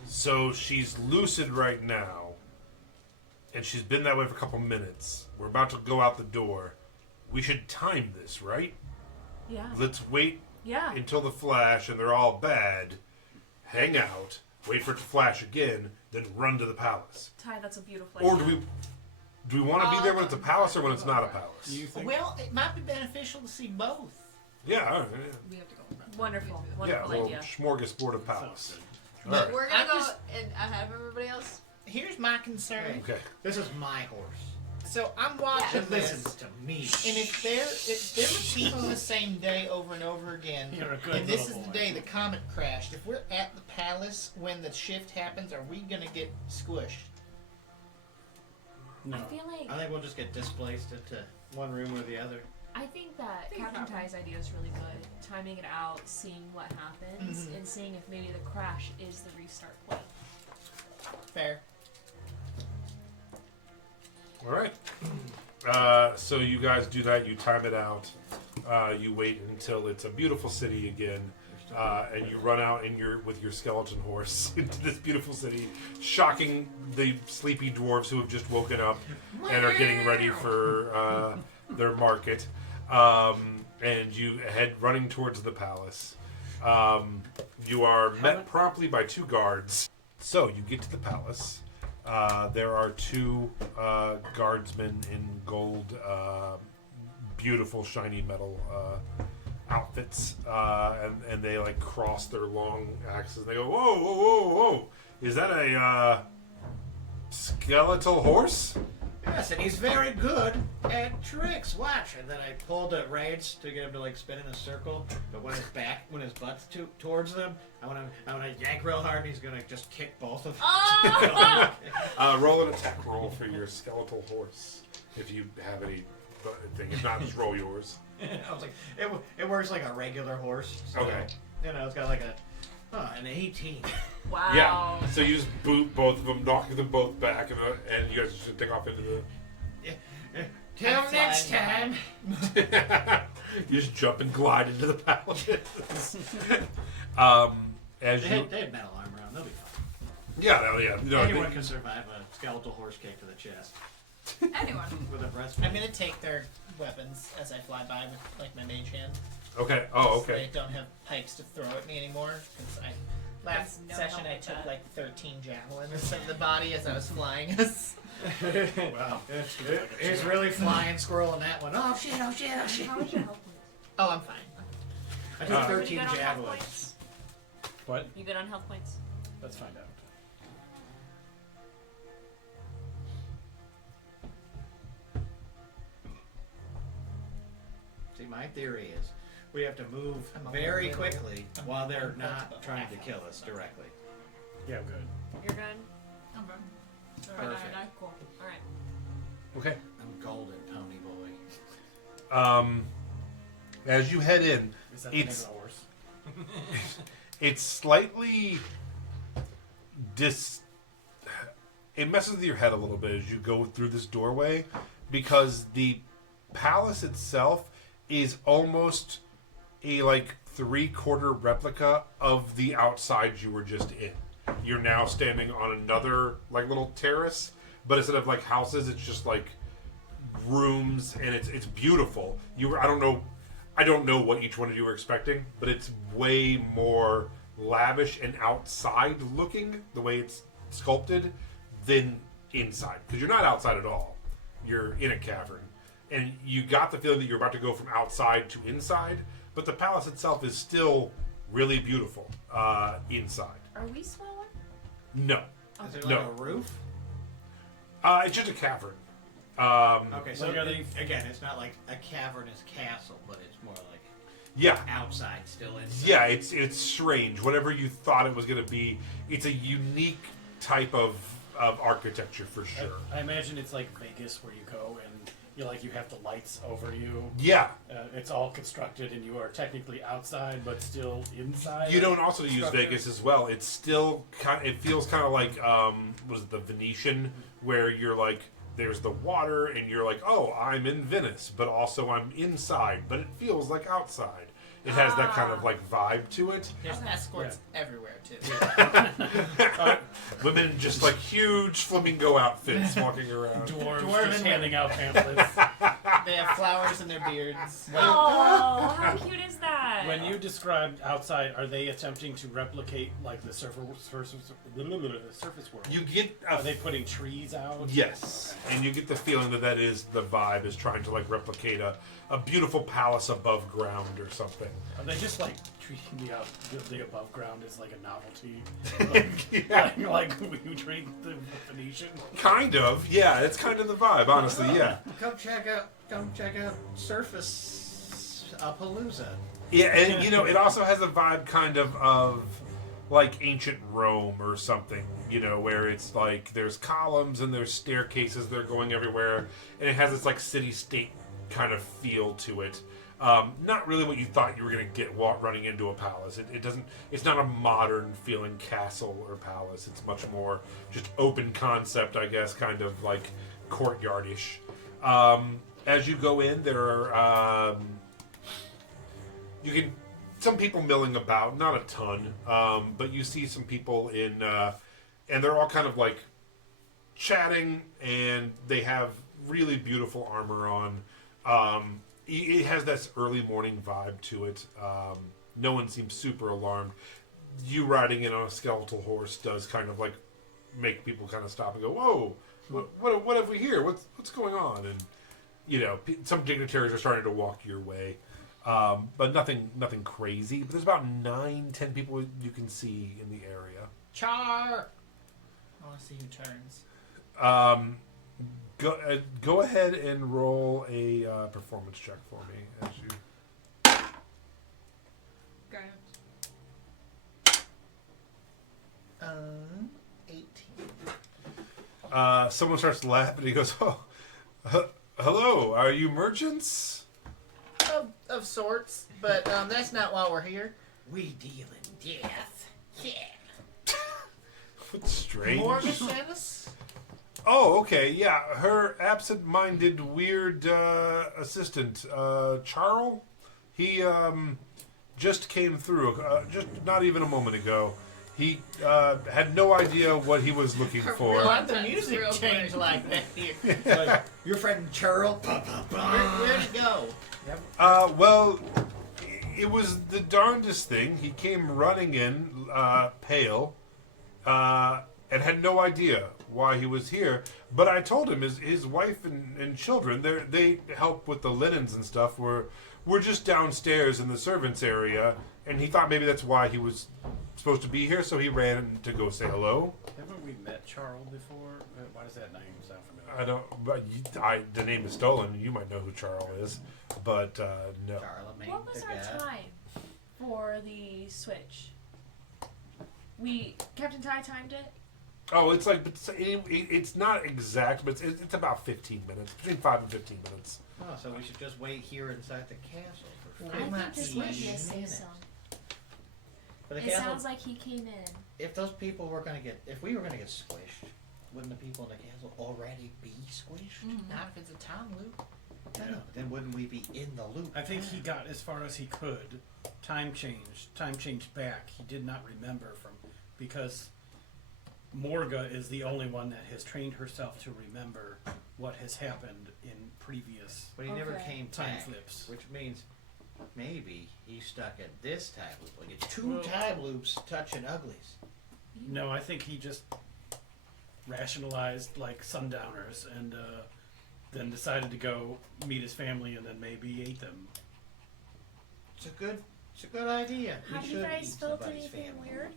so she's lucid right now, and she's been that way for a couple minutes. We're about to go out the door. We should time this, right? Yeah. Let's wait Yeah. until the flash and they're all bad, hang out, wait for it to flash again, then run to the palace. Ty, that's a beautiful Or idea. do we want to be there when it's a palace or when it's not a palace? Do you think? Well, it might be beneficial to see both. Yeah, all right, We have to go. Wonderful. yeah, Wonderful a little idea. smorgasbord of palace. All But right. We're gonna I'm go just- ahead of everybody else. Here's my concern. Okay. This is my horse. So I'm watching It this, listens to me. and if they're repeating the same day over and over again, You're a good and this is little the boy. day the comet crashed, if we're at the palace when the shift happens, are we gonna get squished? No. I feel like I think we'll just get displaced into one room or the other. I think that Think Captain about it. Ty's idea is really good. Timing it out, seeing what happens, Mhm. and seeing if maybe the crash is the restart point. Fair. All right. So you guys do that. You time it out. You wait until it's a beautiful city again, and you run out with your skeleton horse into this beautiful city, shocking the sleepy dwarves who have just woken up and are getting ready for their market. And you head running towards the palace. You are met promptly by 2 guards. So you get to the palace. There are 2 guardsmen in gold, beautiful shiny metal outfits, and they like cross their long axes. And they go, whoa, whoa, whoa, whoa! Is that a skeletal horse? Yes, and he's very good at tricks. Watch. And then I pulled a reins to get him to like spin in a circle. But when his butt's towards them, I want to yank real hard. And he's gonna just kick both of them. Oh! Roll an attack roll for your skeletal horse, if you have any thing. If not, just roll yours. I was like, it works like a regular horse. So, Okay. You know, it's got like an 18. Wow. Yeah. So you just boot both of them, knocking them both back, and you guys just take off into the. Till I'm next flying time. You just jump and glide into the palace. As They you, had metal armor on. They'll be fine. yeah. No, Anyone can survive a skeletal horse kick to the chest Anyone. with a breastplate. I'm gonna take their weapons as I fly by with like my mage hand. okay. Oh, So okay. they don't have pikes to throw at me anymore. Because last There's no session help I with took that. like 13 javelins of the body as I was flying us. Wow. He's really flying squirrel in that one. Oh shit, oh shit, oh shit. How was your health points? Oh, I'm fine. I took Everybody 13 good on health javelins. points? What? You good on health points? Let's find out. See, my theory is we have to move I'm a very little- quickly I'm while they're about not trying to kill us directly. Yeah, I'm good. You're good? Okay. Perfect. Cool. Alright. Okay. I'm golden, pony boy. As you head in, Is that the name of It's- the horse? it's slightly it messes with your head a little bit as you go through this doorway, because the palace itself is almost a like 3/4 replica of the outside you were just in. You're now standing on another like little terrace, but instead of like houses, it's just like rooms, and it's beautiful. I don't know what each one of you were expecting, but it's way more lavish and outside looking, the way it's sculpted, than inside. Because you're not outside at all. You're in a cavern. And you got the feeling that you're about to go from outside to inside, but the palace itself is still really beautiful inside. Are we smaller? No. Is there No. like a roof? It's just a cavern. Okay, so Like, are they- again, it's not like a cavernous castle, but it's more like Yeah. outside, still inside. Yeah, it's strange. Whatever you thought it was going to be, it's a unique type of architecture for sure. I imagine it's like Vegas where you go and you have the lights over you. Yeah. It's all constructed and you are technically outside but still inside. You don't also use Structure. Vegas as well. It's still it feels kind of like what is it, the Venetian, where you're like there's the water, and you're like, oh, I'm in Venice, but also I'm inside, but it feels like outside. It has that kind of like vibe to it. There's escorts everywhere too. Women in just like huge flamingo outfits walking around. Dwarves Dwarven just women. handing out pamphlets. They have flowers in their beards. Oh, how cute is that? When you described outside, are they attempting to replicate like the surface world? You get Are they putting trees out? yes, and you get the feeling that is the vibe is trying to like replicate a beautiful palace above ground or something. Are they just like treating the above ground as like a novelty? Yeah. like when you treat the Venetian? Kind of, yeah. It's kind of the vibe, honestly. Yeah, Come check out Surface Palooza. yeah, and you know, it also has a vibe kind of like ancient Rome or something. You know, where it's like there's columns and there's staircases that are going everywhere, and it has this like city-state kind of feel to it. Not really what you thought you were going to get running into a palace. It doesn't. It's not a modern feeling castle or palace. It's much more just open concept, I guess, kind of like courtyardish. As you go in, there are you can some people milling about, not a ton, but you see some people in, and they're all kind of like chatting, and they have really beautiful armor on. It has this early morning vibe to it. No one seems super alarmed. You riding in on a skeletal horse does kind of like make people kind of stop and go, "Whoa, what have we here? What's going on?" And you know, some dignitaries are starting to walk your way, but nothing crazy. But there's about 9-10 people you can see in the area. Char. I want to see who turns. Go ahead and roll a performance check for me as you. Okay. 18. Someone starts laughing and he goes, "Oh, hello, are you merchants?" Of sorts, but that's not why we're here. We deal in death. Yeah. What's strange? Morgan Shannis? Oh, okay, yeah. Her absent-minded, weird assistant, Charles, he just came through, just not even a moment ago. He had no idea what he was looking for. Why'd the That's music real change quick. like that here? Like, your friend Churl. Where'd it go? Well, it was the darndest thing. He came running in, pale, and had no idea why he was here. But I told him his wife and children, they help with the linens and stuff. We're just downstairs in the servants' area, and he thought maybe that's why he was supposed to be here. So he ran to go say hello. Haven't we met Charles before? Why does that name sound familiar? I don't. But the name is stolen. You might know who Charles is, but no. Charlemagne What was the our God. time for the switch? Captain Ty timed it. Oh, it's like it's not exact, but it's about 15 minutes, between 5 and 15 minutes. Oh, so we should just wait here inside the castle for We I think might this see might be you a in safe it. zone. But the It castle, sounds like he came in. if those people were gonna get, if we were gonna get squished, wouldn't the people in the castle already be squished? Not if it's a time loop. No, but then wouldn't we be in the loop? I think he got as far as he could. Time changed back. He did not remember because Morga is the only one that has trained herself to remember what has happened in previous But he never Okay. came time back, flips. which means maybe he's stuck at this time loop. Like it's two Well- time loops touching uglies. No, I think he just rationalized like sundowners and then decided to go meet his family and then maybe ate them. It's a good idea. Have we you should guys eat felt somebody's anything family. weird?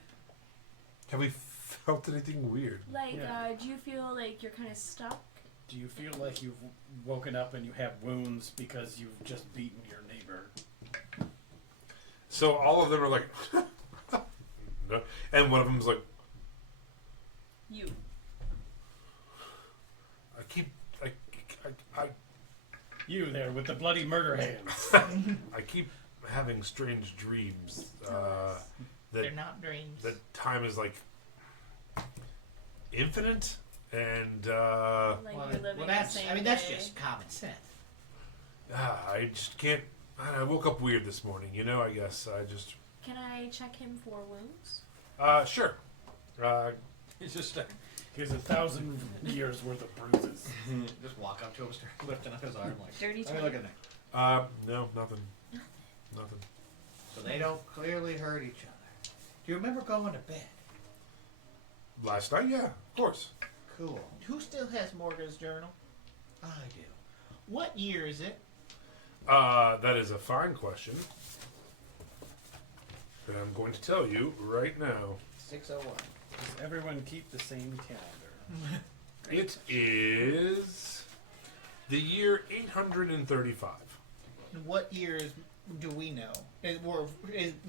Have we felt anything weird? Like, Yeah. do you feel like you're kind of stuck? Do you feel like you've woken up and you have wounds because you've just beaten your neighbor? So all of them are like, no. And one of them's like, You. I You there with the bloody murder hands. I keep having strange dreams. They're That not dreams. that time is like infinite, And Like Well, you're living well, that's. the same I mean, that's day. just common sense. I just can't. I woke up weird this morning. I guess I just. Can I check him for wounds? Sure. He's just here's 1,000 years worth of bruises. Just walk up to him, start lifting up his arm like. Dirty Let me 20. look at that. No, nothing. Nothing. So they don't clearly hurt each other. Do you remember going to bed? Last night, yeah, of course. Cool. Who still has Morga's journal? I do. What year is it? That is a fine question. And I'm going to tell you right now. 601. Does everyone keep the same calendar? It is the year 835. What years do we know?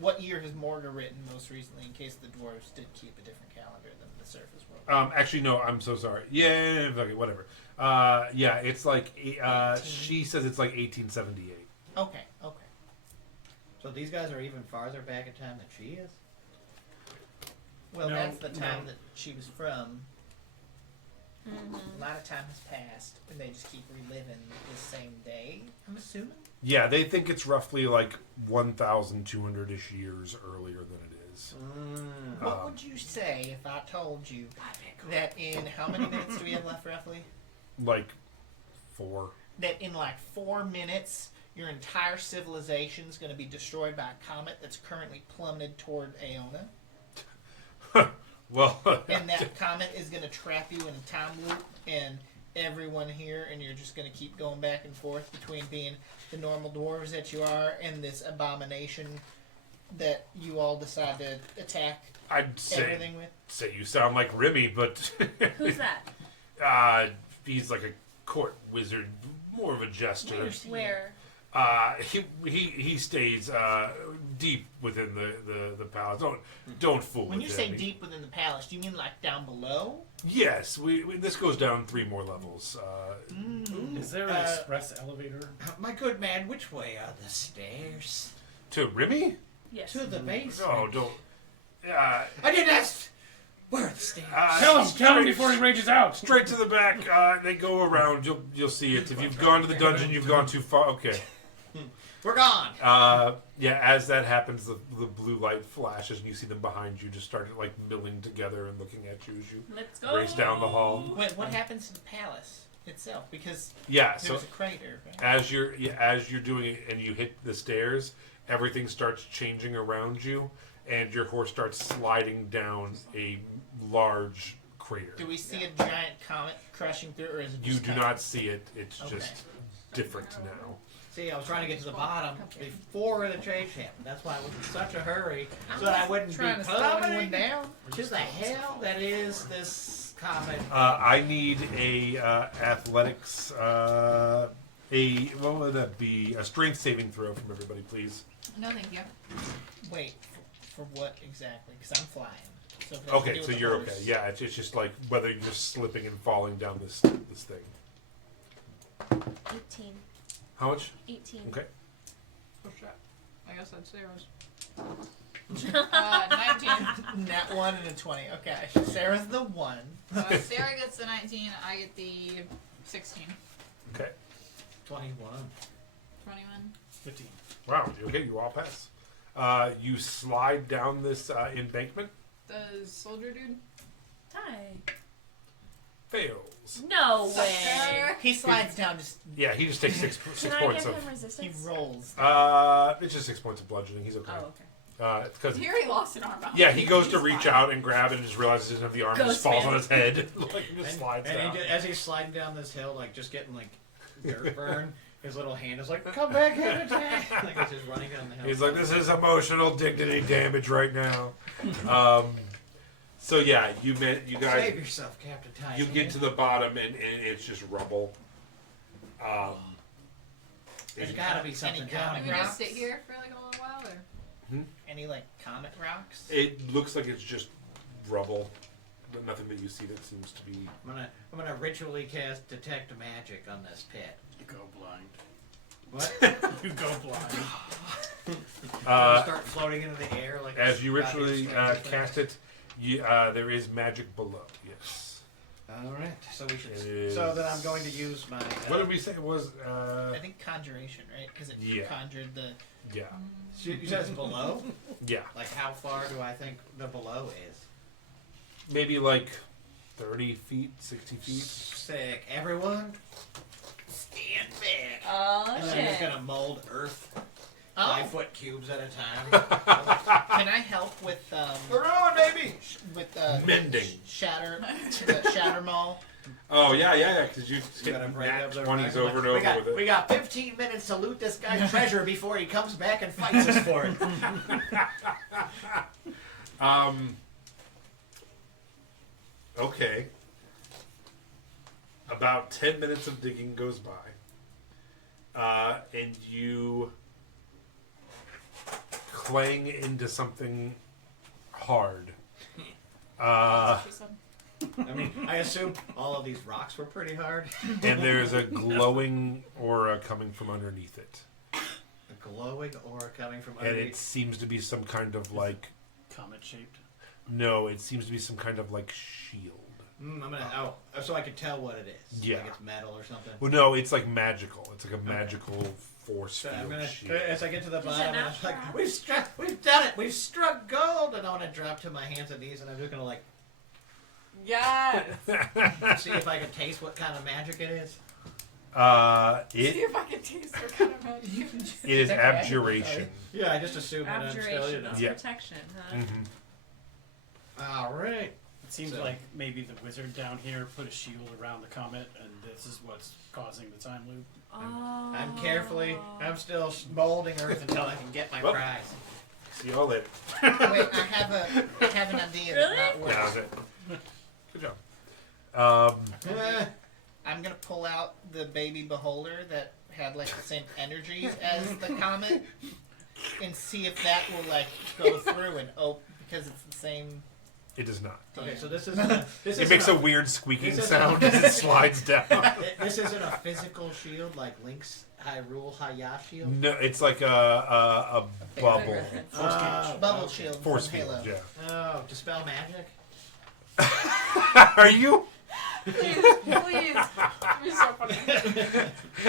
What year has Morga written most recently? In case the dwarves did keep a different calendar than the surface world. Actually, no, I'm so sorry. Yeah, okay, whatever. Yeah, it's like, she says it's like 1878. Okay. So these guys are even farther back in time than she is? Well, No, that's the time no. that she was from. Mm-hmm. A lot of time has passed, and they just keep reliving the same day. I'm assuming. Yeah, they think it's roughly like 1,200-ish years earlier than it is. What would you say if I told you that in how many minutes do we have left, roughly? Like 4. That in like 4 minutes, your entire civilization is going to be destroyed by a comet that's currently plummeted toward Aona, Well, and that comet is going to trap you in a time loop, and everyone here, and you're just going to keep going back and forth between being the normal dwarves that you are and this abomination that you all decide to attack I'd everything with. say you sound like Remy, but Who's that? he's like a court wizard, more of a jester. Where's he? Where? He stays deep within the palace. Don't fool When with you him. say deep within the palace, do you mean like down below? Yes, we this goes down 3 more levels. Is there an express elevator? My good man, which way are the stairs? To Remy? Yes. To the basement. No, don't. I didn't ask. Where are the stairs? Tell him before he rages out. Straight to the back. They go around. You'll see it. If you've gone to the dungeon, you've gone too far. Okay. We're gone. Yeah. As that happens, the blue light flashes, and you see them behind you, just start like milling together and looking at you as you Let's go. race down the hall. Wait, what happens to the palace itself? Because Yeah. there's So a crater. Right? as you're doing it and you hit the stairs, everything starts changing around you, and your horse starts sliding down a large crater. Do we see a giant comet crashing through, or is it You just do kind not see it. It's Okay. just different now. See, I was trying to get to the bottom before the change happened. That's why I was in such a hurry, so that I wouldn't be trying to slow everyone plummeting down? to the hell that is this comet. I need a athletics. What would that be? A strength saving throw from everybody, please. No, thank you. Wait, for what exactly? Because I'm flying. So if it has to Okay, do so with the you're horse- okay. Yeah, it's just like whether you're just slipping and falling down this thing. 18. How much? 18. Okay. Oh shit. I guess that's Sarah's. 19. Nat 1 and a 20. Okay, Sarah's the 1. So Sarah gets the 19, I get the 16. Okay. 21. 21. 15. Wow. Okay, you all pass. You slide down this embankment. Does soldier dude? Hi. Fails. No Suck way. her. He slides down, just Yeah, he just takes six Can I points give of. him he resistance? rolls. It's just 6 points of bludgeoning. He's okay. Oh, okay. It's because Here he lost an arm. yeah, he goes to reach out and grab it and just realizes he doesn't have the arm. Ghost Just falls man. on his head. Like he just slides And down. as he's sliding down this hill, like just getting like dirt burn, his little hand is like, "Come back and attack!" Like it's just running down the hill. He's like, this is emotional dignity damage right now. So yeah, you Save guys, yourself, Captain Tyson. you get to the bottom and it's just rubble. There's got to be something Any down Can we here. Rocks? just sit here for like a little while, or? Any, like, comet rocks? It looks like it's just rubble, but nothing that you see that seems to be. I'm gonna ritually cast detect magic on this pit. You go blind. What? You go blind. Start floating into the air like As you goddamn ritually Stranger Things. cast it, there is magic below. Yes. All right. So we should. It is- So then I'm going to use my. What did we say it was? I think conjuration, right? Because it Yeah. conjured the. Yeah. You said it's below. Yeah. Like how far do I think the below is? Maybe like 30 feet, 60 feet. Sick. Everyone, stand back. Oh And then I'm just shit. gonna mold Earth Oh, 5-foot cubes at a time. can I help with We're on, baby. Mending. the shatter mall? Oh, yeah, because you We hit gotta break nat up the 20s rock. over and we over got, with it. We got 15 minutes to loot this guy's treasure before he comes back and fights us for it. Okay. About 10 minutes of digging goes by. And you clang into something hard. She said. I mean, I assume all of these rocks were pretty hard. And there's a glowing aura coming from underneath it. A glowing aura coming from And it underneath. seems to be some kind of like... Comet shaped. No, it seems to be some kind of like shield. I'm gonna. Oh, so I can tell what it is. Yeah. Like it's metal or something. Well, no, it's like magical. It's like a magical force So field I'm gonna, shield. as I get to the Does it bottom, I'm not just like, trap? we've done it, we've struck gold, and I want to drop to my hands and knees, and I'm just gonna like Yes. see if I can taste what kind of magic it is. See It if I can taste what kind of magic. it is Okay. abjuration. Yeah, I just assumed that I'm still, you Abjuration know. is Yeah. protection, huh? Mm-hmm. All right. It seems So- like maybe the wizard down here put a shield around the comet, and this is what's causing the time loop. Oh. I'm carefully. I'm still molding Earth until I can get my Whoop. prize. See y'all later. Wait, I have an idea Really? that not Yeah, that's works. it. Good job. Eh, I'm gonna pull out the baby beholder that had like the same energy as the comet, and see if that will like go through and open because it's the same. It does not. okay, so this is this It makes a weird squeaking sound as it slides down. This isn't a physical shield like Link's Hyrule Haya shield. No, it's like a bubble. Bubble shield Force from field, Halo. yeah. Oh, dispel magic. Are you? Please, please. It'd be so funny.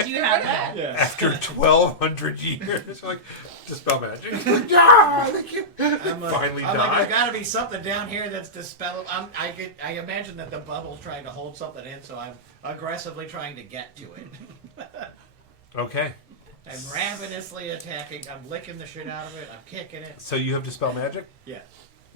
Do you have that? Yeah. After 1,200 years, it's like, dispel magic. Yeah, thank you. I'm like, Finally I'm like, die. there gotta be something down here that's dispelled. I imagine that the bubble's trying to hold something in, so I'm aggressively trying to get to it. Okay. I'm ravenously attacking. I'm licking the shit out of it. I'm kicking it. So you have dispel magic? Yeah.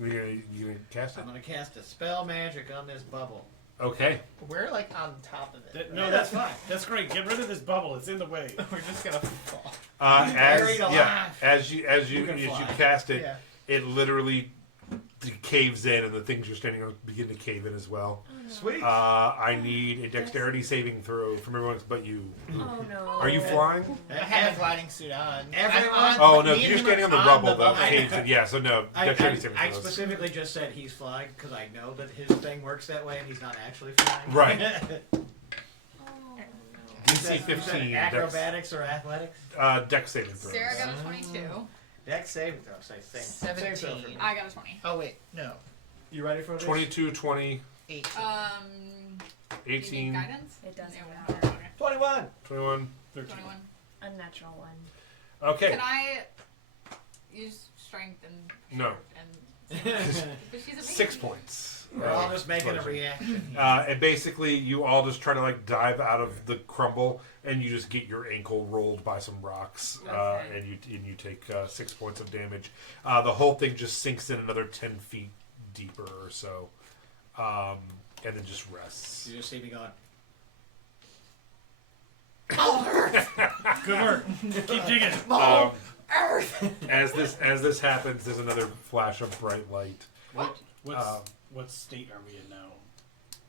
You gonna cast it? I'm gonna cast a spell magic on this bubble. Okay. We're like on top of it. That- right? no, that's fine. That's great. Get rid of this bubble. It's in the way. We're just gonna fall. Buried alive. as you You can fly. cast it, Yeah. it literally caves in, and the things you're standing on begin to cave in as well. Sweet. I need a dexterity saving throw from everyone but you. Oh no. Are you flying? I have a gliding suit on. Everyone- I'm Oh no, me and you're him standing are on the rubble that bubble. caves in. Yeah, so no, dexterity saving I throws. specifically just said he's flying because I know that his thing works that way and he's not actually flying. Right. Oh, DC You said 15. acrobatics or athletics? Dex saving throws. Sarah got a 22. Dex saving throw. Say same. 17. Same throw for me. I got a 20. Oh wait, no. You ready for this? 22, 20, 18. Do you need 18, guidance? It doesn't No. matter. Okay. 21. 21. 21. Unnatural one. Okay. Can I use strength and No. and but she's amazing. 6 points. We're all just making a reaction. And basically, you all just try to like dive out of the crumble, and you just get your ankle rolled by some rocks, Okay. and you take 6 points of damage. The whole thing just sinks in another 10 feet deeper or so, and then just rests. You just see me going. Good work. Keep digging. As this happens, there's another flash of bright light. What's, Um, what state are we in now?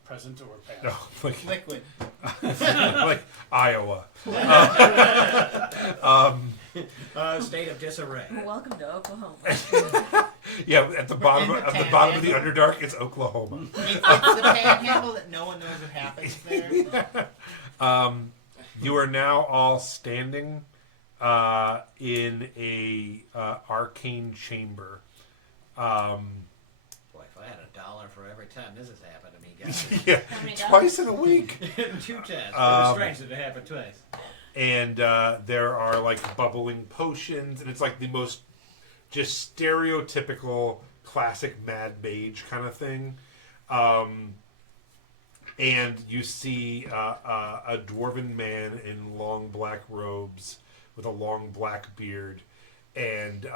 Present or past? No, like Liquid. like Iowa. State of disarray. Welcome to Oklahoma. Yeah, at the bottom in the of the bottom of the panhandle. Underdark, it's Oklahoma. It's the panhandle that no one knows what happens there. You are now all standing in a arcane chamber. Boy, if I had $1 for every time this has happened to me, Yeah, How many times? twice in a week. 2 tests. Um, It's strange that it happened twice. And there are like bubbling potions, and it's like the most just stereotypical classic Mad Mage kind of thing. And you see a dwarven man in long black robes with a long black beard, and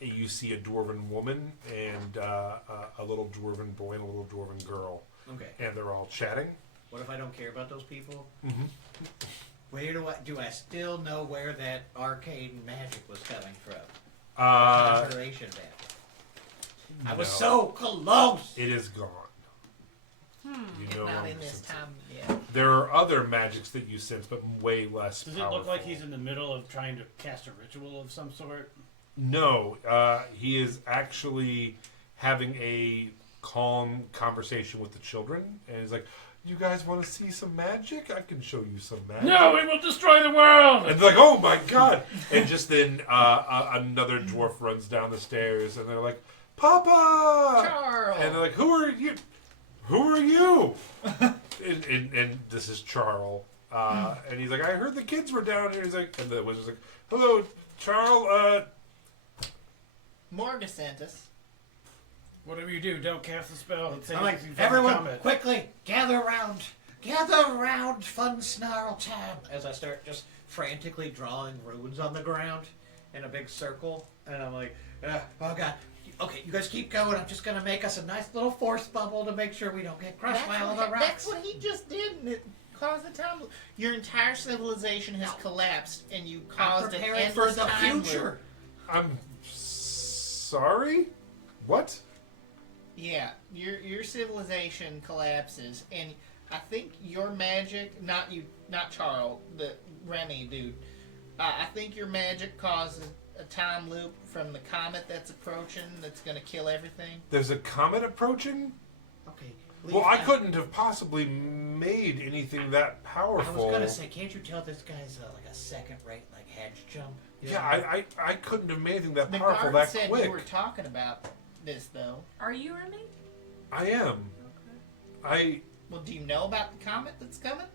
you see a dwarven woman and a little dwarven boy and a little dwarven girl, Okay. and they're all chatting. What if I don't care about those people? Mm-hmm. Where do I still know where that arcane magic was coming from? Conjuration magic. I was no. so close. It is gone. You no Not longer in this sense it. time yet. There are other magics that you sense, but way less Does powerful. it look like he's in the middle of trying to cast a ritual of some sort? No, he is actually having a calm conversation with the children, and he's like, "You guys want to see some magic? I can show you some magic." No, it will destroy the world! And they're like, "Oh my god!" And just then, another dwarf runs down the stairs, and they're like, "Papa!" Charles! And they're like, "Who are you? Who are you?" and this is Charles. And he's like, "I heard the kids were down here." He's like, and the wizard's like, "Hello, Charles. Morga sent us. Whatever you do, don't cast a spell. It's I'm like, everyone, quickly, gather round, fun snarl time. As I start just frantically drawing runes on the ground in a big circle, and I'm like, oh god. Okay, you guys keep going. I'm just gonna make us a nice little force bubble to make sure we don't get crushed by all the rocks. That's what he just did, and it caused the time. Your entire civilization has collapsed, and you I'm caused an preparing endless for the time future. loop. I'm sorry. What?" Yeah, your civilization collapses, and I think your magic, not Charles, the Remy dude. I think your magic causes a time loop from the comet that's approaching, that's going to kill everything. There's a comet approaching? Okay. Well, I couldn't have possibly made anything that I powerful. was gonna say, can't you tell this guy's like a second-rate like hedge jump? You Yeah, know? I couldn't have made anything that The powerful guard that said quick. you were talking about this, though. Are you Remy? I am. Well, do you know about the comet that's coming?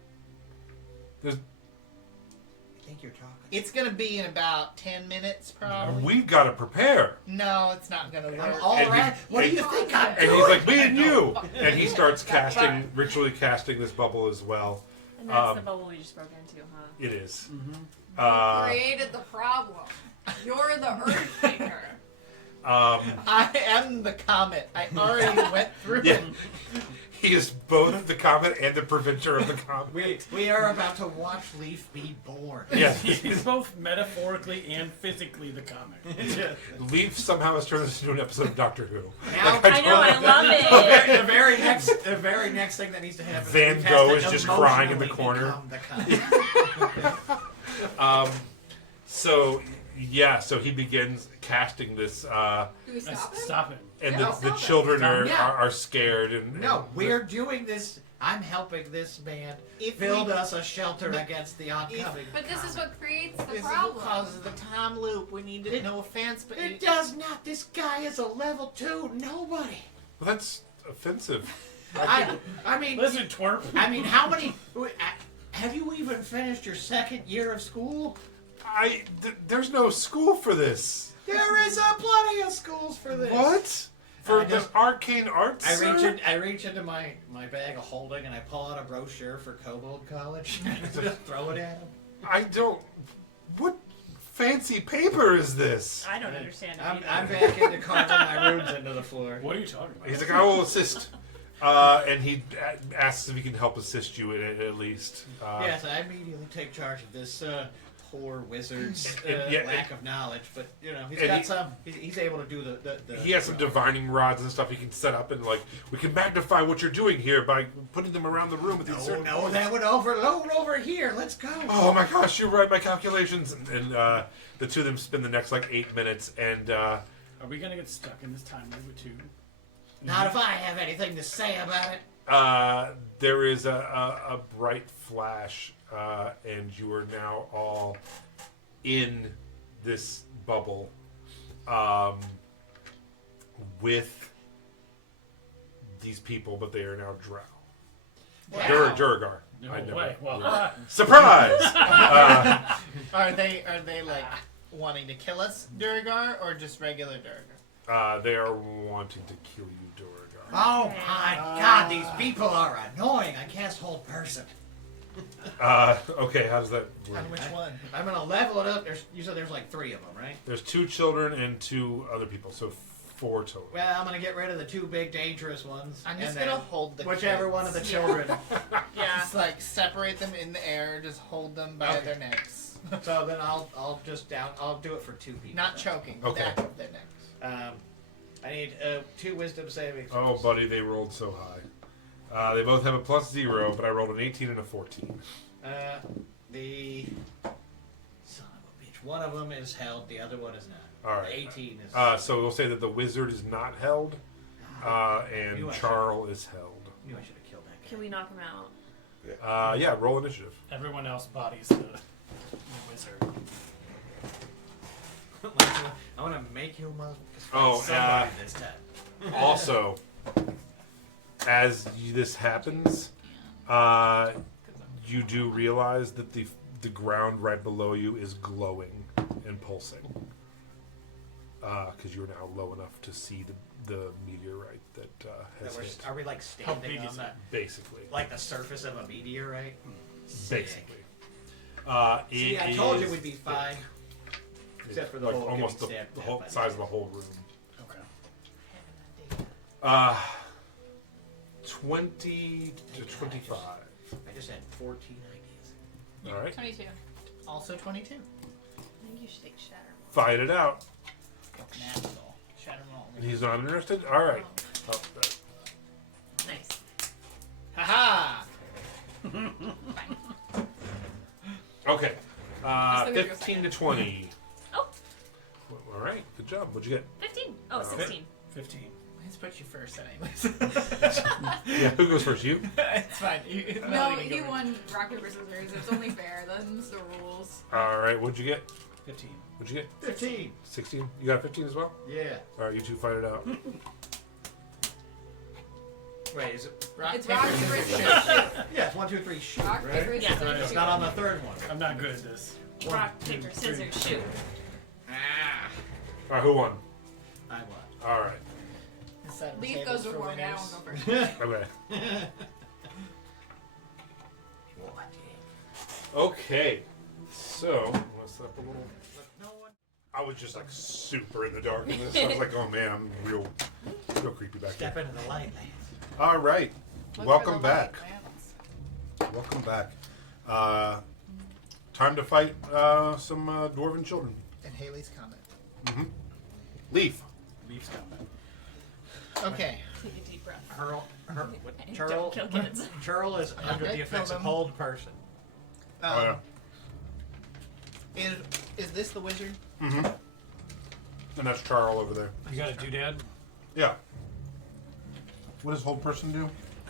There's, I think you're talking. It's going to be in about 10 minutes, probably. we've got to prepare. No, it's not going to I'm work. all And he- right. What do you think I'm And doing? he's like, "Me and you," and he starts casting, ritually casting this bubble as well. And that's Um, the bubble we just broke into, huh? It is. You created the problem. You're the earth shaker. I am the comet. I already went through Yeah. it. He is both the comet and the preventer of the comet. We are about to watch Leaf be born. Yes. He's both metaphorically and physically the comic. Leaf somehow has turned this into an episode of Doctor Who. Now, I know, I love it. the very next thing that needs to happen. Van is Gogh he is has to just crying in the emotionally corner. become the comet. So yeah, so he begins casting this, Do we stop it? Stop it. and No. the children are, Yeah. are scared. And No, we're doing this. I'm helping this man If build we- us a shelter against the oncoming. But this is what creates the This is what problem. causes the time loop. We need to, no offense, but It does not. This guy is a level 2 nobody. Well, that's offensive. I mean, Listen, twerp. I mean, how many? Have you even finished your second year of school? There's no school for this. There is plenty of schools for this. What? For I the just- arcane arts? I reach into my bag of holding and I pull out a brochure for Kobold College and just throw it at him. I don't. What fancy paper is this? I don't understand it I'm either. back into carving my runes into the floor. What are you talking about? He's like, "I will assist," and he asks if he can help assist you in it at least. Yes, I immediately take charge of this poor wizard's Yeah, lack of knowledge, but you know he's and got he- some. He's able to do the He has some divining rods and stuff he can set up, and like we can magnify what you're doing here by putting them around the room with these. Oh certain no, that would overload over here. Let's go. Oh my gosh, you're right. My calculations, and the two of them spend the next like 8 minutes, and Are we gonna get stuck in this time loop too? Not if I have anything to say about it. there is a bright flash, and you are now all in this bubble with these people, but they are now drow. Duragar. No I never- way. Well, yeah. Surprise! Are they like wanting to kill us, Duragar, or just regular Duragar? They are wanting to kill you, Duragar. Oh my god, these people are annoying. I cast hold person. Okay, how does that work? On which one? I'm gonna level it up. You said there's like 3 of them, right? There's 2 children and 2 other people, so 4 total. Well, I'm gonna get rid of the 2 big dangerous ones. I'm just and gonna then hold the whichever kids. one of the children. Yeah. Just like separate them in the air, just hold them by Okay. their necks. So then I'll just I'll do it for 2 people. Not then. choking, Okay. back of their necks. I need 2 wisdom saving Oh, throws. buddy, they rolled so high. They both have a +0, but I rolled an 18 and a 14. The son of a bitch. One of them is held. The other one is not. All right. The 18 is. So we'll say that the wizard is not held, You and are Charl is held. knew I should have killed that guy. Can we knock him out? Yeah, roll initiative. everyone else bodies the wizard. I want to make you Oh, somebody this time. Also, as this happens, you do realize that the ground right below you is glowing and pulsing. Because you're now low enough to see the meteorite that has hit. Are we like standing big on is that, Basically. like the surface of a meteorite? Basically. See, I told you we'd be fine. Except for the like whole almost getting stabbed the to whole death by size the- of the whole room. Okay. 20 to 25. I just had 14 ideas. All right. 22. Also 22. I think you should take Shatter. Fight it out. Natural. Shatter roll. He's not interested? All right. Oh, that- Nice. Haha! Okay. Just look at 15 to 20. Oh. All right. Good job. What'd you get? 15. Oh, 16. 15. Let's put you first, anyways. Yeah, who goes first? You? It's fine. No, Melody can he go won rock, paper, scissors. It's only fair. Them's the rules. All right. What'd you get? 15. What'd you get? 15. 16? You got 15 as well? Yeah. All right. You two fight it out. Wait, is it? Rock, It's paper, rock, paper, scissors, scissors, shoot. shoot. Yeah, it's 1, 2, 3, shoot. Rock, right? paper, Yeah. scissors, It's shoot. not on the third one. I'm not good at this. Rock, paper, scissors, shoot. Ah. All right. Who won? I won. All right. This side of the Leaf table's goes for before me. I winners. won't go first. Okay. What? Okay. So, let's set up a little. No one. I was just like super in the dark in this. I was like, oh man, I'm real creepy back Step there. into the light, man. All right. Look Welcome for the back. light, Lance. Welcome back. Time to fight some dwarven children. And Haley's comment. Mm-hmm. Leaf. Leaf's coming. Okay. Take a deep breath. Churl, Don't kill kids. Churl is under Okay, the effects kill of them. hold person. Oh, Is this the wizard? yeah. Mm-hmm. And that's Charl over there. You got a doodad? Yeah. What does hold person do?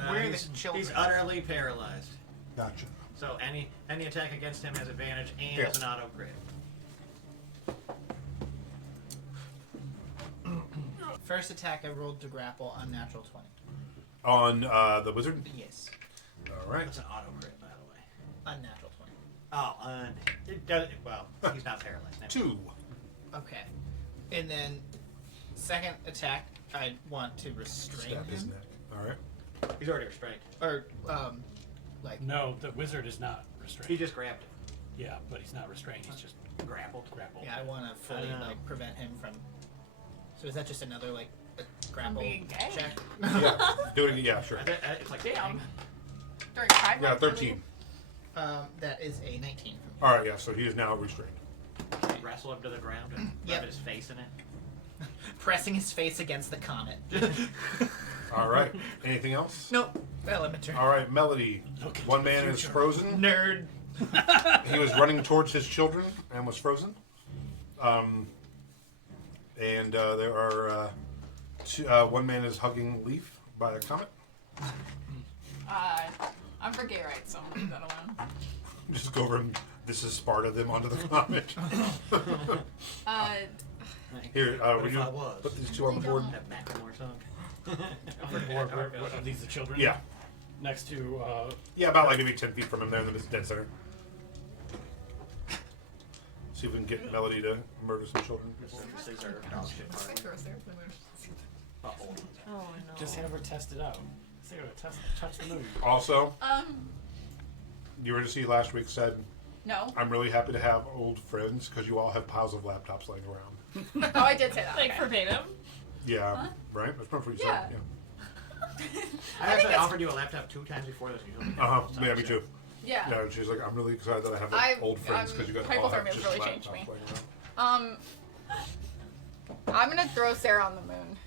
Where are he's, the children? he's utterly paralyzed. Gotcha. So any attack against him has advantage and Yeah. is an auto crit. First attack I rolled to grapple, unnatural 20. On the wizard? Yes. All right. That's an auto crit, by the way. Unnatural 20. Oh, it does. Well, he's not paralyzed. Never 2. Okay. And then, second attack, I want to restrain Stab his him. neck. All right. mind. He's already restrained. Or, like, No, the wizard is not He restrained. just grabbed it. Yeah, but he's not restrained. He's just Grappled. grappled. yeah, I want to fully, Oh. like, prevent him from... So is that just another, like, a grapple being gay. check? Yeah. Do it again. Yeah, sure. It's like Damn. dang. During Pride Yeah, Month, 13. That is a 19 from me. All right. Yeah. So he is now restrained. Wrestle him to the ground and Yep. rub his face in it. Pressing his face against the comet. All right. Anything else? Nope. Elementary. All right, Melody. Look into One the man is future. frozen. Nerd. He was running towards his children and was frozen. And there are one man is hugging Leaf by a comet. I'm for gay rights, so I'm gonna leave that alone. Just go over and this is Sparta them onto the comet. Here, What will if you I was? put these two on the board? That Macklemore song. Or, are these the children? Yeah. next to. Yeah, about like maybe 10 feet from him there in the dead center. See if we can get Melody to murder some children. These are dog shit. I throw a Sarah from the moon. Uh-oh. Oh no. Just have her test it out. See her touch the moon. Also, you were to see last week said, No. I'm really happy to have old friends because you all have piles of laptops laying around. Oh, I did say that. Like okay. verbatim. Yeah, Huh? right? That's probably what you Yeah. said. I actually offered you a laptop 2 times before this. You Yeah. Uh huh. Yeah, me too. Yeah. Yeah, she's like, I'm really excited that I have old friends because you guys all have hypothermia's just really laptops changed me. laying around. I'm gonna throw Sarah on the moon.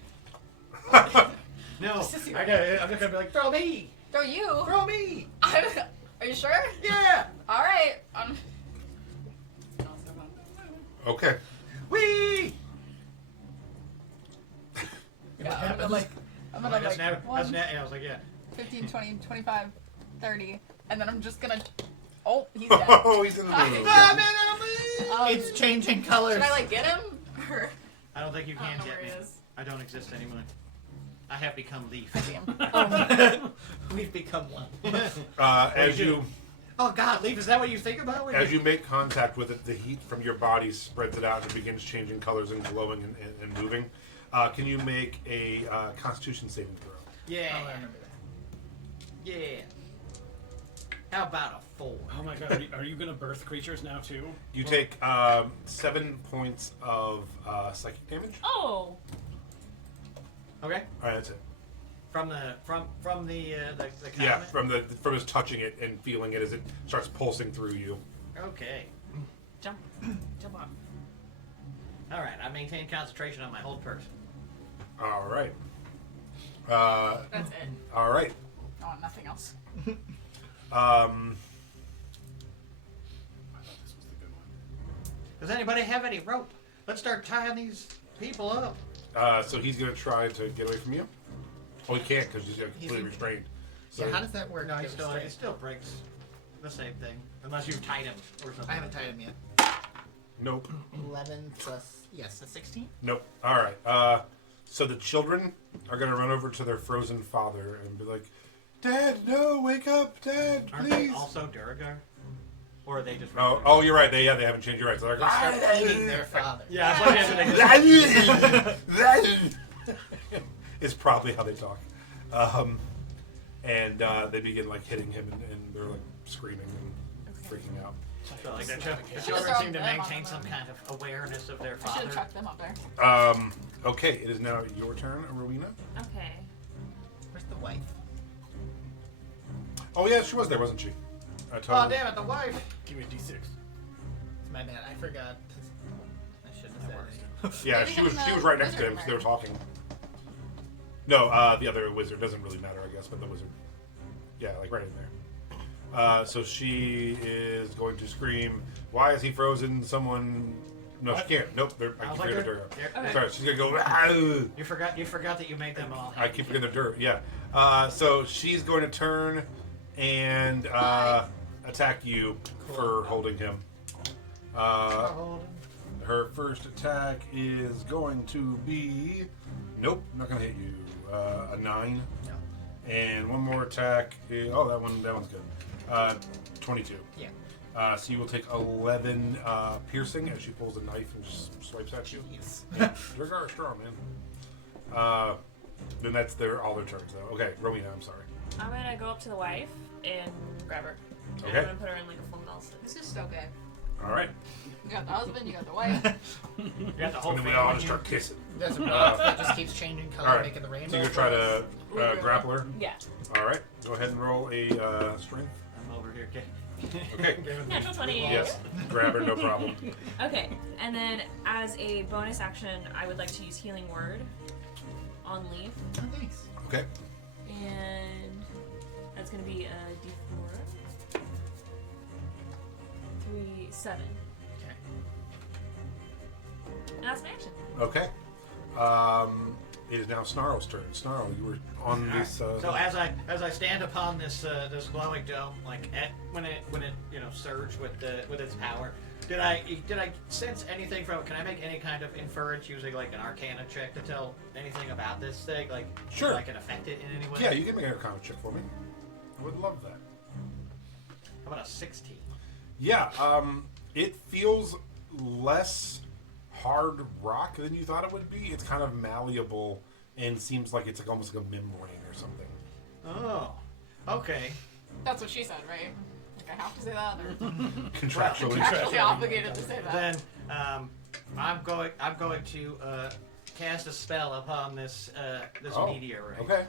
No, Just to see I'm just gonna be like, throw me, Throw you. throw me. Are you sure? Yeah. All right. Okay. Wee. Yeah, I'm gonna That's like never. 1, Yeah, I was like, yeah. 15, 20, 25, 30, and then I'm just gonna. Oh, he's dead. Oh, he's in the Hi. moon. It's changing colors. Should I like get him? Or I don't think you I can don't know get where me. he is. I don't exist anymore. I have become Leaf. I see him. We've become one. As you you do? Oh God, Leaf! Is that what you think about? When as you make contact with it, the heat from your body spreads it out and begins changing colors and glowing and moving. Can you make a Constitution saving throw? Yeah. Oh, I remember that. Yeah. How about a 4? Oh my god, are you gonna birth creatures now too? You take 7 points of psychic damage. Oh. Okay. All right, that's it. From the Yeah, comment? from his touching it and feeling it as it starts pulsing through you. Okay. Jump. Jump off. All right. I maintain concentration on my whole person. All right. That's it. All right. I want nothing else. I thought this was the good one. Does anybody have any rope? Let's start tying these people up. So he's gonna try to get away from you. Oh, he can't because he's completely in- restrained. So Yeah, how does that work? No, Get it straight? still breaks the same thing, unless you've tied him or something. I haven't tied him yet. nope, 11 plus, yes, that's 16. nope. All right. So the children are gonna run over to their frozen father and be like, "Dad, no, wake up, Dad, Aren't they please." also Duragar? Or are they just? Oh, you're right. They haven't changed. You're right. So they're They start like, eating their father. Yeah, that's what it's probably how they talk. And they begin like hitting him and they're like screaming and freaking out. So, like, the Should've children thrown seem to them on maintain the some moon. kind of awareness of their I should father. have chucked them up there. Okay, it is now your turn, Rowena. Okay. Where's the wife? Oh yeah, she was there, wasn't she? I Oh totally. damn it, the wife! Give me a d6. It's my bad. I forgot. I shouldn't have said anything. Yeah, Maybe she was. in She the was right next to him wizard because they were room. talking. No, the other wizard doesn't really matter, I guess, but the wizard. Yeah, like right in there. So she is going to scream, "Why is he frozen? Someone!" No, What? she can't. Nope, I I was keep like, forgetting they're- the dirt. they're- Sorry, she's gonna go. "Ah!" You forgot that you made them all. I keep forgetting the dirt. Yeah. So she's going to turn and attack you for holding him. Her first attack is going to be. Nope, not gonna hit you. A 9. No. And one more attack. That one's good. 22. Yeah. So you will take 11 piercing as she pulls a knife and just swipes at you. Jeez. Yeah, Dragar strong, man. Then that's all their turns, though. Okay, Rowena, I'm sorry. I'm gonna go up to the wife and grab her. And Okay. I'm gonna put her in like a full Nelson. This is so good. All right. You got the husband, you got the wife. You got the whole And then we family all just here. start kissing. Doesn't matter. It just keeps changing color, All right. making the rainbow. So you're going to try to Ooh. grapple her? Yeah. All right. Go ahead and roll a strength. I'm over here. Okay. Natural 20. Yes. Grab her, no problem. Okay. And then as a bonus action, I would like to use Healing Word on Leaf. Oh, thanks. Okay. And that's gonna be a d4. 3, 7. Okay. And that's my action. Okay. It is now Snarl's turn. Snarl, you were on this. So as I stand upon this this glowing dome, like when it surged with its power, did I sense anything from it? Can I make any kind of inference using like an Arcana check to tell anything about this thing? Like Sure. if I can affect it in any way? Yeah, you can make an Arcana check for me. I would love that. How about a 16? Yeah, it feels less hard rock than you thought it would be. It's kind of malleable and seems like it's like almost like a membrane or something. Oh, okay. That's what she said, right? Like I have to say that, or Contractually. actually obligated to say that. Then I'm going to cast a spell upon this Oh, meteorite. Okay.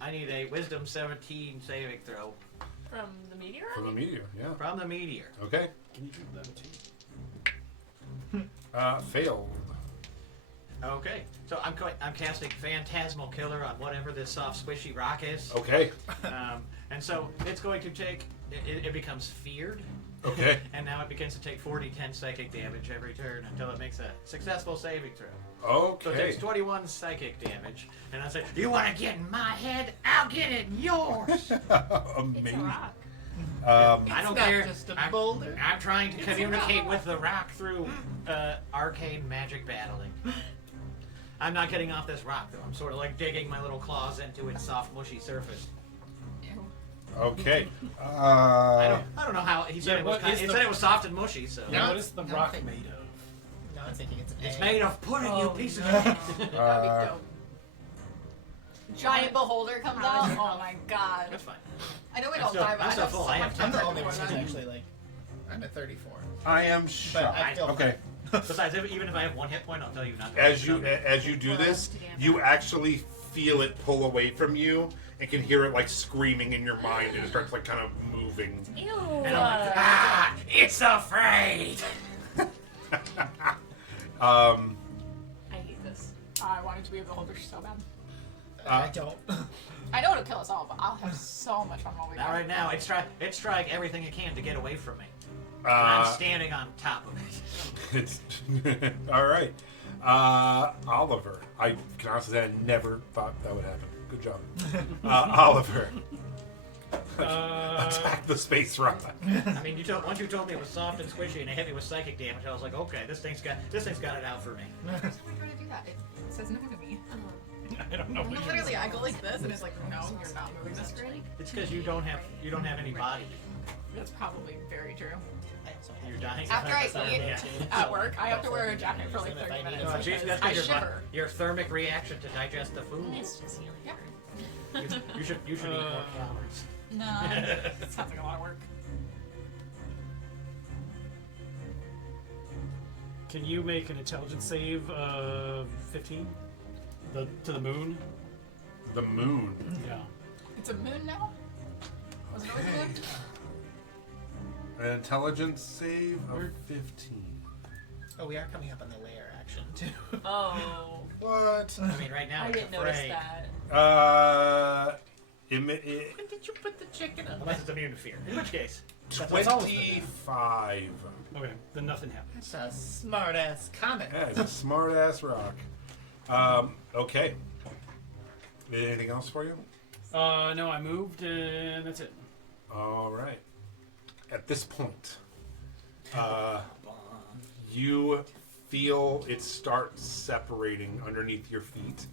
I need a Wisdom 17 saving throw From the meteor? From the meteor, yeah. from the meteor. Okay. Can you do that too? Failed. Okay, so I'm casting Phantasmal Killer on whatever this soft squishy rock is. Okay. And so it's going to take. It becomes feared. Okay. And now it begins to take 4d10 psychic damage every turn until it makes a successful saving throw. So it Okay. takes 21 psychic damage. And I say, "You want to get in my head? I'll get in yours." It's a Amazing. rock. I don't not care. just a I'm, boulder. I'm trying to communicate with the rock through arcane magic battling. I'm not getting off this rock though. I'm sort of like digging my little claws into its soft, mushy surface. Ew. Okay. I don't know how he said Yeah, it was. what Kind is he the- said it was soft and mushy. So Yeah, No, what is the no, rock thank- made of? No, I'm thinking it's an it's egg. made of pudding, you Oh, piece of no. shit. That'd be Uh, dope. Giant beholder comes out. Oh my god. That's fine. I know we I'm don't still- die, but I'm I still have full. so I much have I'm the time only one before who's then. actually like. I'm at 34. I am But shocked. I feel Okay. Besides, even if I have 1 hit point, I'll tell you not to. As you do this, you actually feel it pull away from you and can hear it like screaming in your mind, and it starts like kind of moving. Ew. And I'm like, ah, it's afraid. I hate this. I wanted to be a beholder so bad. I don't. I know it'll kill us all, but I'll have so much fun while we Now, go. right now, it's trying everything it can to get away from me. And I'm Uh, standing on top of it. it's all right. Oliver, I can honestly say I never thought that would happen. Good job, Oliver. Attack the space rock. I mean, once you told me it was soft and squishy and it hit me with psychic damage, I was like, okay, this thing's got it out for me. Why would I do that? It says no to me. I don't know. No, what you're literally, I go like this, and it's like, no, you're not moving this screen. It's because you don't have any body. That's probably very true. You're dying. After I Yeah. eat at work, I have to wear a jacket for like 30 minutes. Oh, geez, because that's I 'cause shiver. your thermic reaction to digest the food. It's just healing. Yeah. You should eat more calories. No, sounds like a lot of work. Can you make an intelligence save of 15? To the moon? The moon. Yeah. It's a moon now? Was it always a moon? An intelligence save of 15. Oh, we are coming up on the layer action too. Oh. What? I mean, right now I it's didn't notice afraid. that. When did you put the chicken on? Unless it's immune to fear. In which case, that's what's always been done. 25. Okay, then nothing happens. That's a smart ass comment. Yeah, it's a smart ass rock. Okay. Anything else for you? No, I moved and that's it. All right. At this point, you feel it start separating underneath your feet.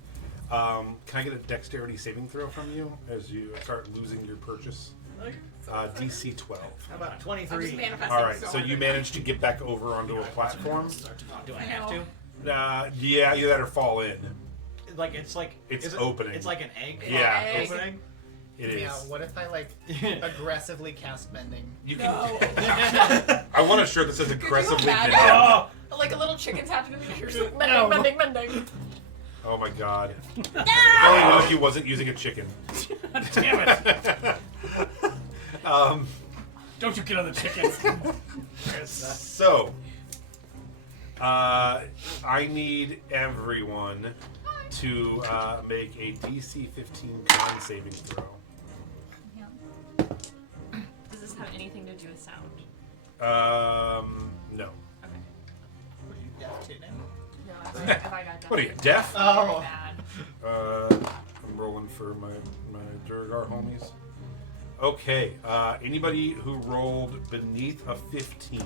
Can I get a dexterity saving throw from you as you start losing your purchase? DC 12. How about I'm just 23? manifesting All right, so so hard you right now. manage to get back over onto a platform. Do I have to? Yeah, you let her fall in. Like it's like It's is it- opening. It's like an egg. Yeah. Egg. Opening. It is. Yeah, what if I like aggressively cast bending? You can. No. I want a shirt that says aggressively. imagine? bending. Oh! Like a little chicken's hatching in the ears. No. Bending, bending. Oh my god. Oh, no, he wasn't using a chicken. Damn it! Don't you get on the chickens. So, I need everyone to make a DC 15 con saving throw. Does this have anything to do with sound? No. Okay. Were you deaf too now? No, if I got that. What are you, deaf? Oh. Bad. I'm rolling for my Durgar homies. Okay, anybody who rolled beneath a 15,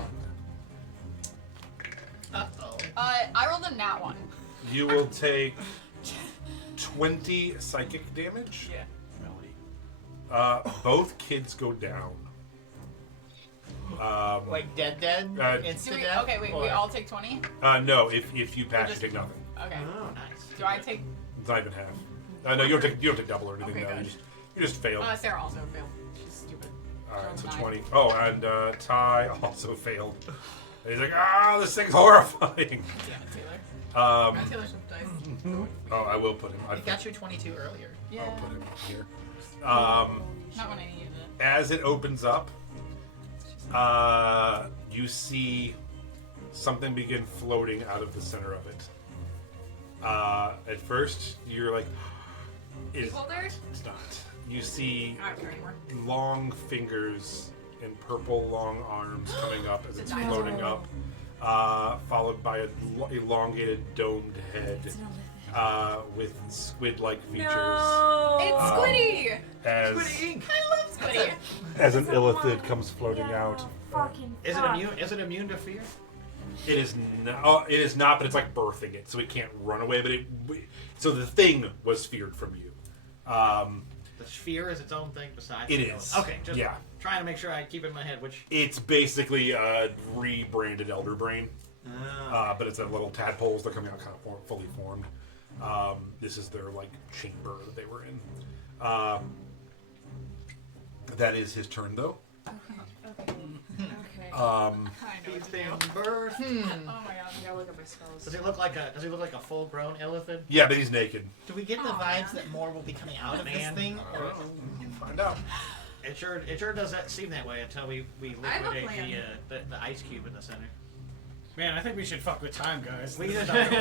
Uh-oh. I rolled a nat one. you will take 20 psychic damage. Yeah. Melody. Both kids go down. Like dead, Do Do instant we, death? okay, wait, Or- we all take 20? No, if you pass, just- you take nothing. Okay. Oh, nice. Do I take. It's not even half. No, you don't take double or anything. Okay, no, good. you just failed. Sarah also failed. She's stupid. All right, so Nine. 20. Oh, and Ty also failed. And he's like, this thing's horrifying. Damn it, Taylor. Taylor should dice. Oh, I will put him. I got you 22 earlier. Yeah. I'll put him here. Not when I needed it. As it opens up, you see something begin floating out of the center of it. At first, you're like, it's Holders? not. You see I don't care anymore. long fingers and purple long arms coming up as it's It's a floating up, followed by a elongated domed head with squid-like features. No. It's Squiddy! As I love Squiddy. as an illithid comes floating out. Fucking Is it fuck. immune? Is it immune to fear? It is not. It is not, but it's like birthing it, so it can't run away. But so the thing was feared from you. The fear is its own thing besides. It the is. Okay, just Yeah. trying to make sure I keep in my head which. It's basically a rebranded Elder Brain, but it's a little tadpoles. They're coming out kind of fully formed. This is their like chamber that they were in. That is his turn, though. Okay. Okay. I know what to do. Birth. Oh my god. I gotta look at my spells. Does he look like a? Does he look like a full-grown illithid? Yeah, but he's naked. Do we get the vibes that more will be coming out of this Man. thing? Or You can find out. It sure does that seem that way until we I have a liquidate plan. the ice cube in the center. Man, I think we should fuck with time, guys. We This is just,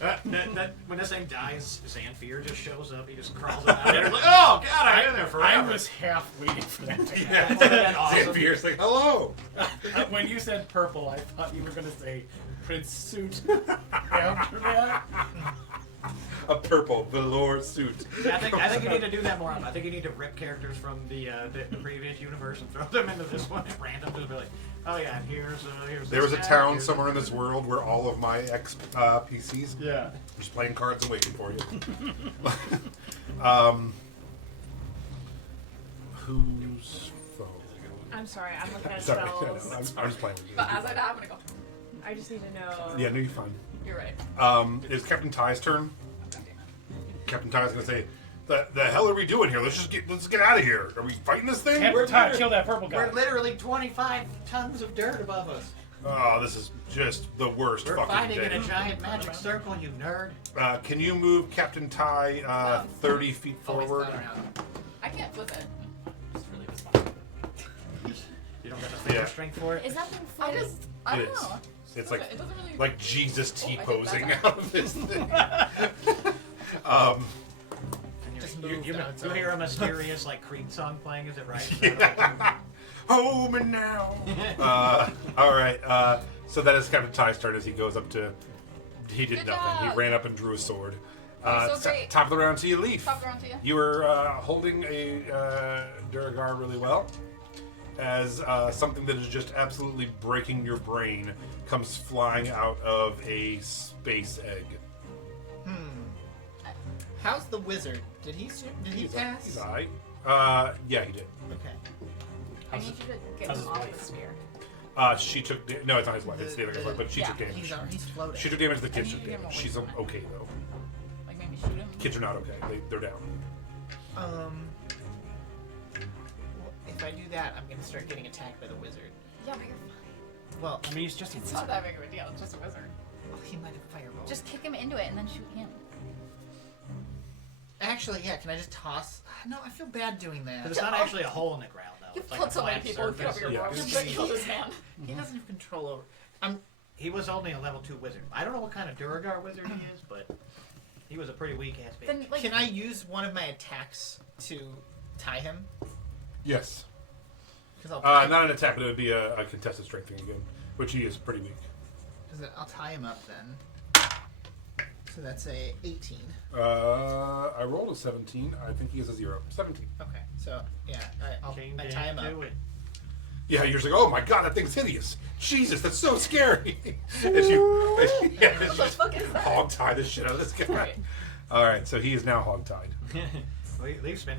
not going well. when this thing dies, Xanfear just shows up. He just crawls out there. Like, oh God, I've been there I forever. was half waiting for that to Yeah, Wasn't that awesome? Xanfier's like, hello. happen. When you said purple, I thought you were going to say Prince Suit. After that, A purple velour suit. I think you need to do that more. I think you need to rip characters from the previous universe and throw them into this one at random. Just be like, oh yeah, here's There this was a guy, town here's- somewhere in this world where all of my ex PCs yeah. just playing cards and waiting for you. Whose phone? I'm sorry, I'm looking at Sorry, I spells. know, I'm just playing with you. But as I die, I'm gonna go. I just need to know. Yeah, no, you're fine. You're right. It's Captain Ty's turn. God damn it. Captain Ty's gonna say, "The hell are we doing here? Let's get out of here. Are we fighting this thing?" Captain Todd, kill that purple guy. We're literally 25 tons of dirt above us. Oh, this is just the worst We're fucking fighting day. in a giant magic circle, you nerd. Can you move Captain Ty 30 feet Oh, it's forward? not around. I can't flip it. Just really was fun. You don't got the finger Yeah. strength for it. Is that thing I floating? just. I It don't is. know. It's like It doesn't really. like Jesus Oh, I think T-posing that's out of this thing. And Just you moved on its own. hear a mysterious like Creed song playing. Is it right? Home and now. All right. So that is Captain Ty's turn as he goes up to. He did Good nothing. job. He ran up and drew a sword. Oh, so great. Top of the round to you, Leaf. Top around to you. You were holding a Duragar really well, as something that is just absolutely breaking your brain comes flying out of a space egg. How's the wizard? Did he pass? He's alright. Yeah, he did. Okay. I need you to get how's him his off wife? the spear. She took no, it's not his wife. It's the other guy's wife, but she Yeah, took damage. He's floating. She took damage. The kids I took need to get him damage. away She's from it. okay though. Like maybe shoot him. Kids are not okay. They're down. Well, if I do that, I'm gonna start getting attacked by the wizard. Yeah, but you're fine. Well, I mean, he's just a It's wizard. not that big of a deal. It's just a wizard. he might have fireball. Just kick him into it and then shoot him. Actually, yeah. Can I just toss? No, I feel bad doing that. It's not actually a hole in the ground though. You've It's like killed a so many flat people. Get surface. over your Yeah. world. Yeah, Just but killed he- his hand. He doesn't have control over. He was only a level 2 wizard. I don't know what kind of Duragar wizard he is, but he was a pretty weak ass bitch. Then like Can I use one of my attacks to tie him? Yes. Because I'll tie. Not an attack, but it would be a contested strength thing again, which he is pretty weak. Because I'll tie him up then. So that's a 18. I rolled a 17. I think he has a 0. 17. Okay. So yeah, Came I tie him down up. to it. Yeah, you're just like, oh my god, that thing's hideous. Jesus, that's so scary. as you, yeah, as what the fuck is that? hog tie the shit out of this guy. Right. All right, so he is now hog tied. Leaf's been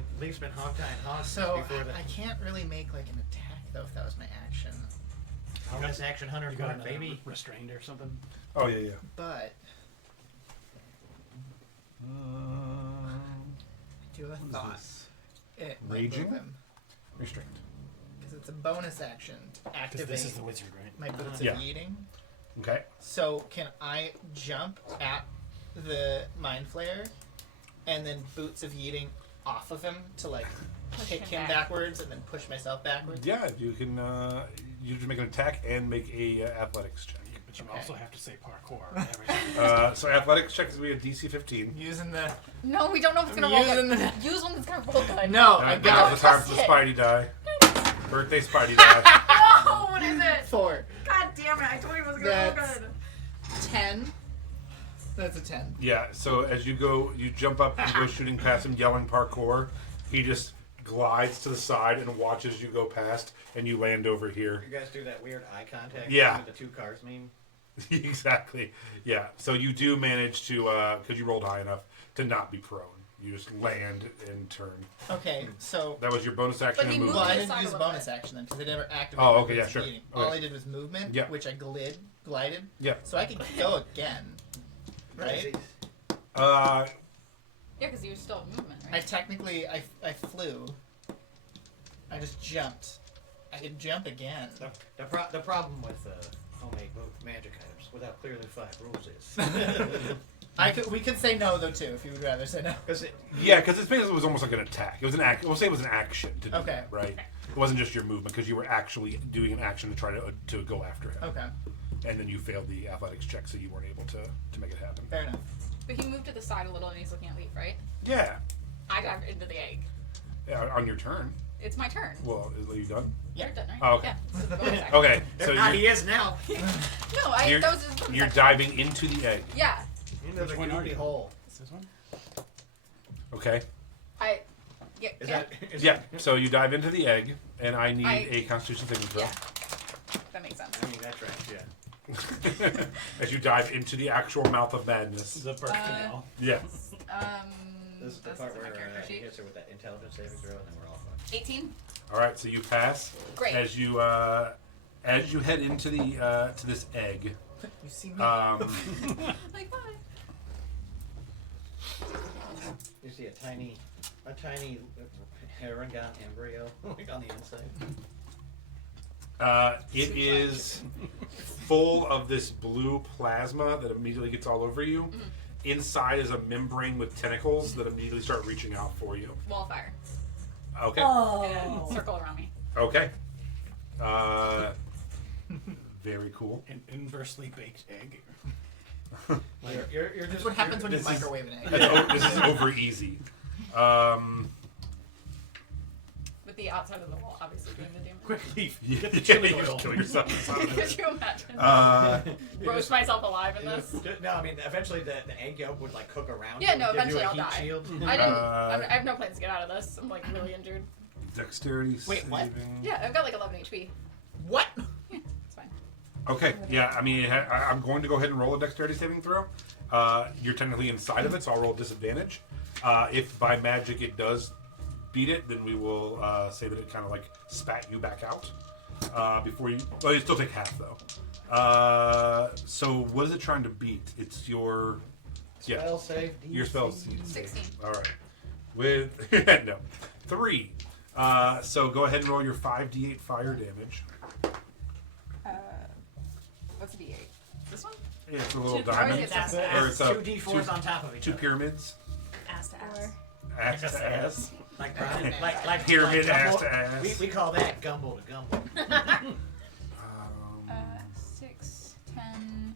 hog tying hogs So before the I can't really make like an attack though if that was my action. bonus action hunter You got card, another baby. restrained or something? Oh yeah, yeah. But do a thought. It might Raging? move him Restrained. because it's a bonus action to Because activate this is the wizard, right? my boots Yeah. of eating. Okay. So can I jump at the mind flayer and then boots of yeeting off of him to like Push kick him him back. backwards and then push myself backwards? Yeah, you can. You just make an attack and make a athletics check. But you Okay. also have to say parkour. and everything. So athletics check is gonna be a DC 15. Using the No, we don't know if it's gonna I'm roll using good. Use one that's gonna roll good. no, And I now's got the time for the trust it. Spidey die. Birthday Spidey die. No, what is it? 4. God damn it! I told you it was gonna That's- roll good. 10. That's a 10. Yeah. So as you go, you jump up and go shooting past him, yelling parkour. He just glides to the side and watches you go past, and you land over here. You guys do that weird eye contact Yeah. with the two cars meme. Exactly. Yeah. So you do manage to, because you rolled high enough to not be prone. You just land and turn. Okay, so That was your bonus action But he and moved movement. well, I to the didn't side use a little bonus bit. action then because I never activated. Oh, my okay, yeah, boots of sure. yeeting. Okay. All I did was movement, Yeah. which I glided. Yeah. So I could go again, right? Uh, Yeah, because you're still in movement, I right? technically I flew. I just jumped. I could jump again. The problem with homemade magic items without clearly defined rules is We could say no though too if you would rather say no. because yeah, because it basically was almost like an attack. It was an act. We'll say it was an action to do Okay. that, right? It wasn't just your movement because you were actually doing an action to try to go after him, Okay, and then you failed the athletics check, so you weren't able to make it happen. fair enough. But he moved to the side a little and he's looking at Leaf, right? Yeah. I dived into the egg. On your turn. It's my turn. Well, are you done? Yeah. You're done, right? Oh, okay. Yeah. This is the bonus action. Okay. if So not, you're, he is now. No, You're- that was his bonus you're action. diving into the egg. Yeah. Into the Which one are goopy you? hole. Is this one? Okay. Yeah. Is yeah. that? Yeah. So you dive into the egg, and I need I- a Constitution saving throw. Yeah. That makes sense. I mean that tracks, yeah. As you dive into the actual mouth of madness. The birth canal. Yeah. This is the This part is where my character he sheet. hits her with that intelligence saving throw, and then we're all fucked. 18. All right. So you pass. Great. As you head into the to this egg. You see me? Like, bye. You see a tiny Herongon embryo like on the inside. It is full of this blue plasma that immediately gets all over you. Inside is a membrane with tentacles that immediately start reaching out for you. Wallfire. Okay. Oh. And circle around me. Okay. Very cool. An inversely baked egg. You're That's just what happens when you this is- microwave an egg. This is over easy. With the outside of the wall, obviously, doing the damage. Quick leaf. Yeah, Get the chili you're just oil. killing yourself. Could you imagine? You're Roast myself alive in this? No, I mean eventually the egg yolk would like cook around. Yeah, you no, and give you eventually a I'll heat die. Shield. I didn't. I have no plans to get out of this. I'm like really injured. Dexterity Wait, what? saving. Yeah, I've got like 11 HP. What? It's fine. Okay, yeah, I mean, I'm going to go ahead and roll a dexterity saving throw. You're technically inside of it, so I'll roll disadvantage. If by magic it does beat it, then we will say that it kind of like spat you back out before you. Well, you still take half though. So what is it trying to beat? It's your Spell save. your spell. DC. 16. All right, with no 3. So go ahead and roll your 5d8 fire damage. What's the D8? This one? Yeah, it's a little Two diamond, cards, it's or it's a 2d4s on top of each two other. pyramids, Ass to ass. ass to ass. Like Pyramid like ass gumbo. to ass. We call that gumbo to gumbo. 6, 10,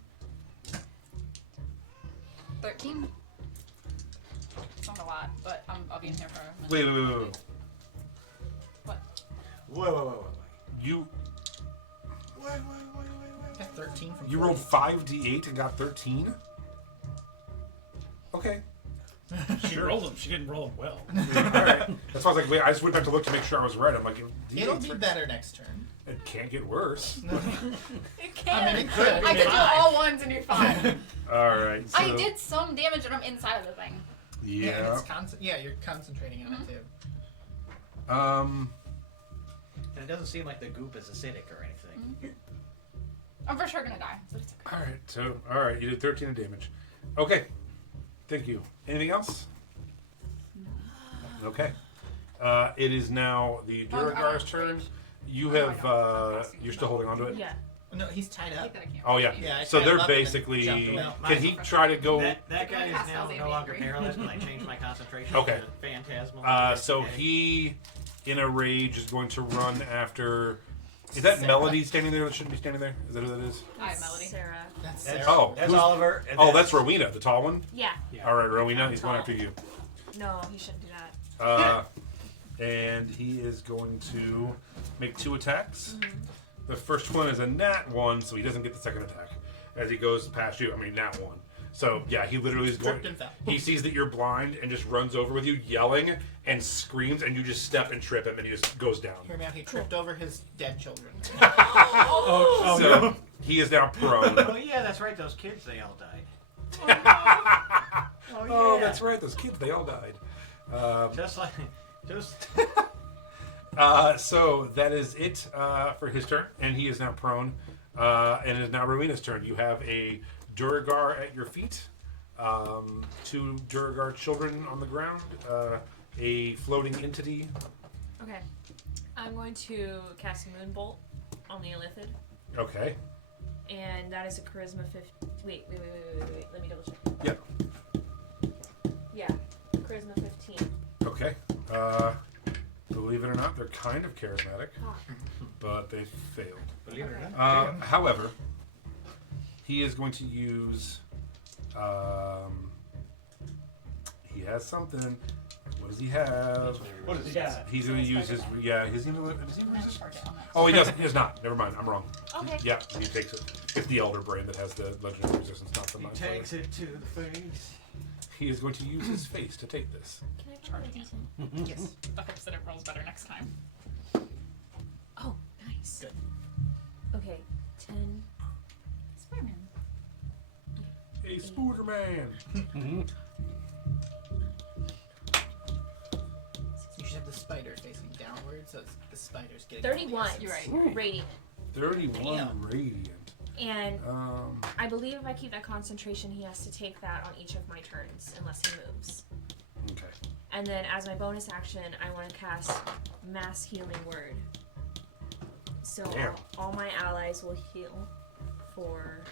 13. It's not a lot, but I'll be in here for a minute. Wait. What? Whoa. You Got 13 from you 40. rolled 5d8 and got 13. Okay. She rolled them. She didn't roll them well. Alright. That's why I was like, wait, I just went back to look to make sure I was right. I'm like, It'll D8's be better next turn. it can't get worse. It I can. mean, it could. I could do all ones and you're fine. Alright. So, I did some damage and I'm inside of the thing. Yeah. You're concentrating on it too. And it doesn't seem like the goop is acidic or anything. I'm for sure gonna die, but it's okay. All right. You did 13 of damage. Okay. Thank you. Anything else? Okay. It is now the Duragar's turn. You have. You're still holding on to it. Yeah. No, he's tied I up. hate that I can't. Oh yeah. Yeah, I So tied they're him up and then basically. jumped away. Can he try to go? That guy is now no longer paralyzed, and I changed my concentration Okay. to phantasmal. So he, in a rage, is going to run after. Is that Melody standing there? That shouldn't be standing there. Is that who that is? Hi, Melody. Sarah. That's That's, Sarah. Oh, that's who's- Oliver. And Oh, that's Rowena, the tall one. Yeah. Yeah. All right, Rowena, I'm he's going tall. after you. No, he shouldn't do that. And he is going to make 2 attacks. The first one is a nat 1, so he doesn't get the second attack as he goes past you. I mean, nat 1. So yeah, he literally is going. Tripped and fell. He sees that you're blind and just runs over with you, yelling and screams, and you just step and trip him, and he just goes down. Hear me out. He tripped over his dead children. So he is now prone. Oh yeah, that's right. Those kids, they all died. Oh, that's right. Those kids, they all died. Just like, just. So that is it for his turn, and he is now prone. And it is now Rowena's turn. You have a Duragar at your feet, 2 Duragar children on the ground, a floating entity. Okay. I'm going to cast Moonbolt on the Illithid, Okay. and that is a Charisma 15. Wait. Let me double check. Yep. Yeah, Charisma 15. Okay. Believe it or not, they're kind of charismatic, but they failed. Believe it or not. However, he is going to use. He has something. What does he have? What does he got? He's going to use his. Yeah, does he I'm gonna resist? charge it on that. Oh, he doesn't. He does not. Never mind. I'm wrong. Okay. Yeah, he takes it. It's the Elder Brain that has the legendary resistance, not the He Mind takes Flayer. it to the face. He is going to use his face to take this. Can I charge a D10? Yes. The hopes that it rolls better next time. Oh, nice. Good. Okay, 10. Spider-Man. A Spooder Man. You should have the spider facing downward, so the spider's getting. 31. You're right. Ooh, radiant. 31 Damn. radiant. And Um. I believe if I keep that concentration, he has to take that on each of my turns, unless he moves. Okay. And then as my bonus action, I want to cast Mass Healing Word. So Damn. all my allies will heal for...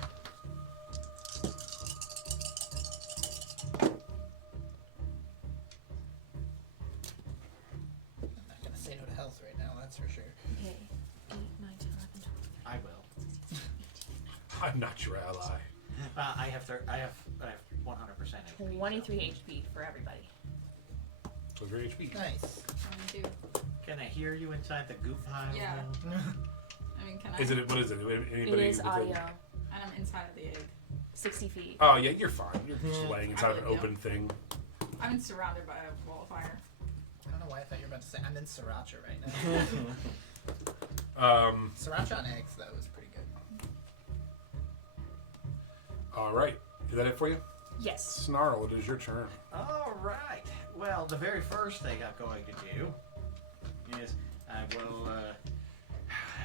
I'm not gonna say no to health right now. That's for sure. Okay, 8, 9, 10, 11, 12. I will. I'm not your ally. I have 100% HP. 23 HP for everybody. What's your HP? Nice. 22. Can I hear you inside the goop pile? Yeah. now? I mean, can I? Is it? What is it? It Anybody? is within- audio. And I'm inside of the egg. 60 feet. Oh yeah, you're fine. You're just laying inside of an I would, open thing. I'm surrounded by a wall of fire. I don't know why I thought you were about to say I'm in sriracha right now. Sriracha on eggs though is pretty good. All right. Is that it for you? Yes. Snarl, it is your turn. All right. Well, the very first thing I'm going to do is I will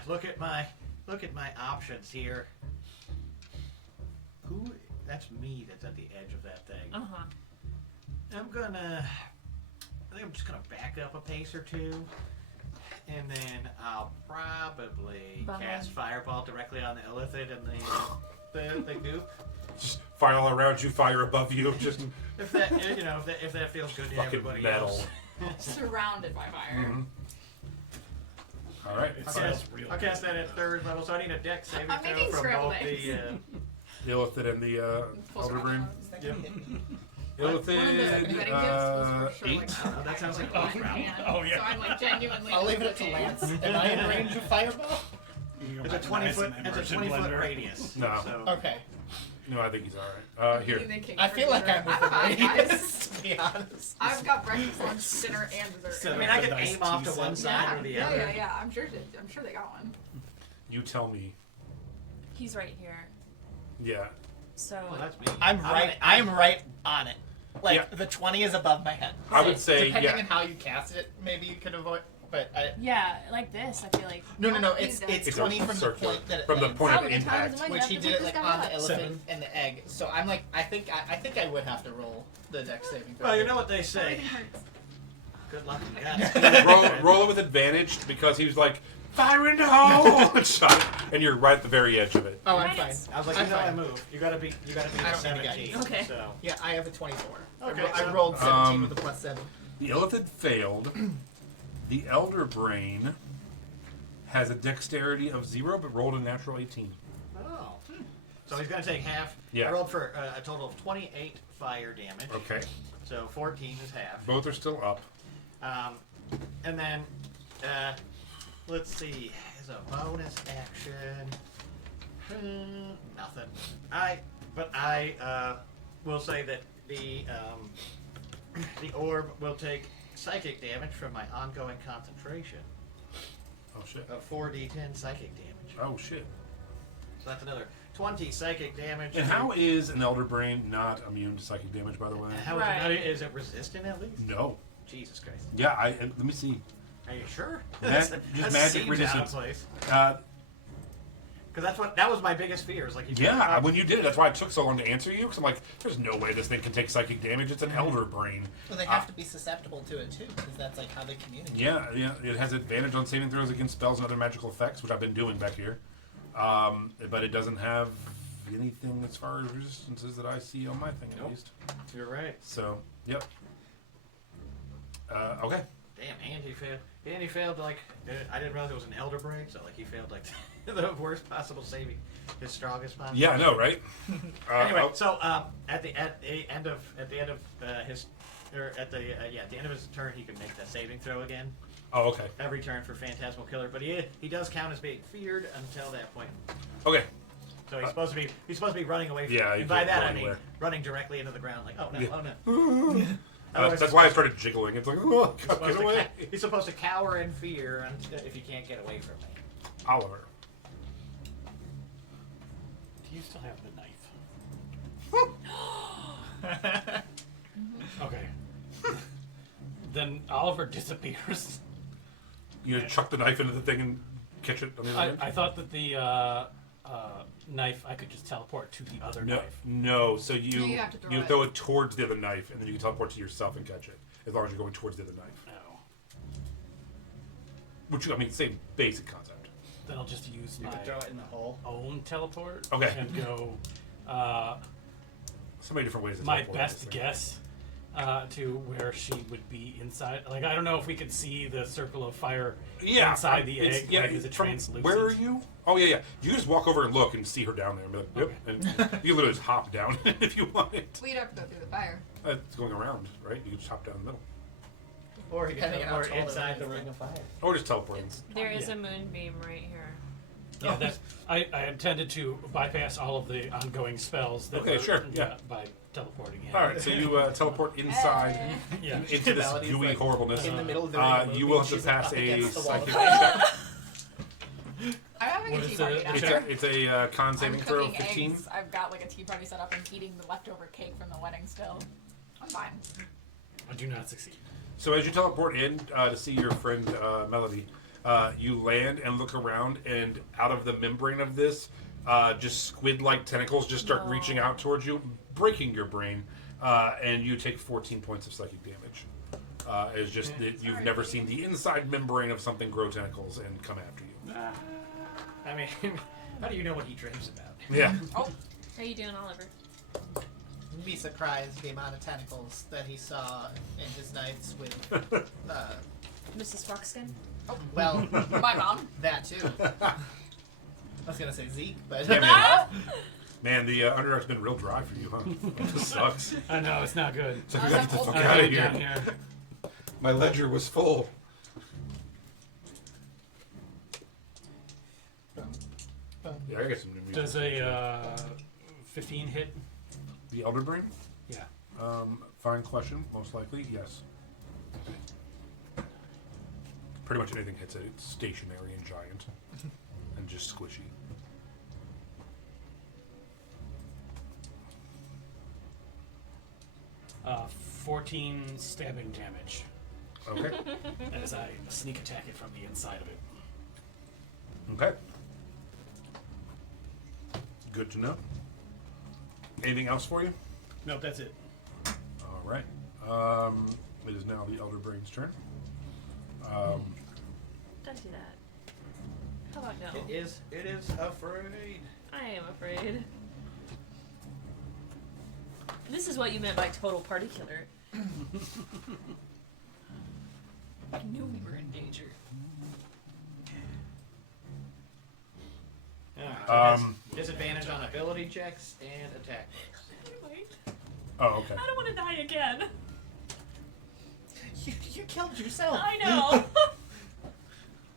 look at my options here. Who? That's me. That's at the edge of that thing. Uh-huh. I think I'm just gonna back up a pace or two, and then I'll probably Behind. cast Fireball directly on the Illithid and the goop. Just fire all around you, fire above you. Just If that if that feels good to fucking everybody metal. else. Surrounded by fire. Mhm. All right. I'll cast that at 3rd level, so I need a dex saving I'm throw making from scrambled both eggs. the. Illithid and the Full Elder Brain. Is that gonna hit me? One of the wedding Illithid, gifts was for sure 8. like Oh, that sounds like a both boss round. hand. Oh, yeah. So I'm like genuinely. I'll leave it up to Lance. Am I in range of fireball? It's a 20-foot. It's a 20-foot radius. No. So. Okay. No, I think he's all right. Here. I feel like I'm I'm within fine, range. guys. To be honest. I've got breakfast, lunch, dinner, and dessert. I mean, I can Nice aim off to tea one set. side yeah, or the yeah, other. yeah. I'm sure they got one. You tell me. He's right here. Yeah. So Well, that's me. I'm right on it. Like Yeah. the 20 is above my head. I would say, depending yeah. on how you cast it, maybe you could avoid. But Yeah, like this. I feel like. no. Use It's It's 20 a from the circular- point that it from the lands. point How of many times impact. am I Which gonna he have to did pick it like this on guy the up? elephant and the egg. So I'm like, I think I would have to roll the dex saving throw. Well, you know what they say. Everything hurts. Good luck. Godspeed. roll it with advantage because he was like, fire in the hole! And shot it, and you're right at the very edge of it. Oh, I'm fine. Right. I was like, I'm you know I fine. move. You gotta be I the don't need a guide. 17. Okay. So. Yeah, I have a 24. Okay, I so- rolled 17 Um, with a +7. The elephant failed. The elder brain has a dexterity of 0, but rolled a natural 18. Oh. So he's gonna take half. Yeah. I rolled for a total of 28 fire damage. Okay. So 14 is half. Both are still up. And then, let's see, as a bonus action, nothing. I will say that the orb will take psychic damage from my ongoing concentration Oh shit. of 4d10 psychic damage. Oh shit. So that's another 20 psychic damage. And how is an elder brain not immune to psychic damage, by the way? How Right. is it resistant at least? No. Jesus Christ. Yeah, let me see. Are you sure? Just That magic seems resistance. out of place. Uh, Because that was my biggest fear. Is like yeah, when you did it, that's why it took so long to answer you. Because I'm like, there's no way this thing can take psychic damage. It's an elder brain. Well, they have to be susceptible to it too, because that's like how they communicate. Yeah, it has advantage on saving throws against spells and other magical effects, which I've been doing back here. But it doesn't have anything as far as resistances that I see on my thing, at Nope. least. You're right. So, yep. Okay. Damn, Andy failed. Andy failed like I didn't realize it was an elder brain, so like he failed like the worst possible saving, his strongest possible. Yeah, I know, right? Anyway, oh, so at the end of his at the end of his turn, he can make the saving throw again oh, okay. every turn for Phantasmal Killer, but he does count as being feared until that point. Okay. So he's supposed to be running away from Yeah, it. you And by can't that go I mean anywhere. running directly into the ground, like oh no, Yeah. oh no. Otherwise, That's why I started jiggling. It's like, oh, he's get supposed to away. he's supposed to cower in fear if you can't get away from me. Oliver. Do you still have the knife? Okay. Then Oliver disappears. You know, chuck the knife into the thing and catch it on the other end? I thought that the knife, I could just teleport to the other No, knife. no. So you you have to throw you it. throw it towards the other knife, and then you can teleport to yourself and catch it, as long as you're going towards the other knife. No. Which I mean, same basic concept. Then I'll just use You my can throw it in the hole. own teleport. Okay. And go. So many different ways. To My teleport best this thing. guess to where she would be inside. Like I don't know if we could see the circle of fire Yeah, inside the it's- egg. Yeah, like, is it from- translucent? Where are you? Oh yeah, yeah. You just walk over and look and see her down there, and be like, yep. Okay. And you literally just hop down if you want it. We'd have to go through the fire. It's going around, right? You can just hop down the middle, Or he Depending can on how teleport tall inside the the ring ring of fire. or just teleport in. There is Yeah. a moonbeam right here. Yeah, that I intended to bypass all of the ongoing spells. That Okay, were, sure, yeah. By teleporting in. All right, so you teleport inside Yeah. into this Melody's gooey like horribleness. in the middle of the ring. You will have to she's pass up a against the wall. psychic check. I'm having What a is tea the- party the down It's check? here. a, it's a con I'm saving throw of cooking 15. eggs. I've got like a tea party set up and eating the leftover cake from the wedding still. I'm fine. I do not succeed. So as you teleport in to see your friend Melody, you land and look around, and out of the membrane of this, just squid-like tentacles just start No. reaching out towards you, breaking your brain, and you take 14 points of psychic damage. It's just that you've never seen the inside membrane of something grow tentacles and come after you. I mean, how do you know what he dreams about? Yeah. Oh, How you doing, Oliver? You'd be surprised the amount of tentacles that he saw in his nights with. Mrs. Foxkin? Well, my mom. that too. I was gonna say Zeke, but Yeah, man, the Underdark's been real dry for you, huh? This sucks. I know it's not good. So we gotta get the fuck I out hate of it down here. here. My ledger was full. Yeah, I got some new music. Does a 15 hit? The Elder Brain? Yeah. Fine question. Most likely, yes. Pretty much anything hits it. It's stationary and giant, and just squishy. 14 stabbing damage Okay. as I sneak attack it from the inside of it. Okay. Good to know. Anything else for you? No, that's it. All right. It is now the Elder Brain's turn. Don't do that. How about no? It is afraid. I am afraid. This is what you meant by total party killer. I knew we were in danger. Disadvantage on ability checks and attack. Wait, Oh, okay. I don't want to die again. You killed yourself. I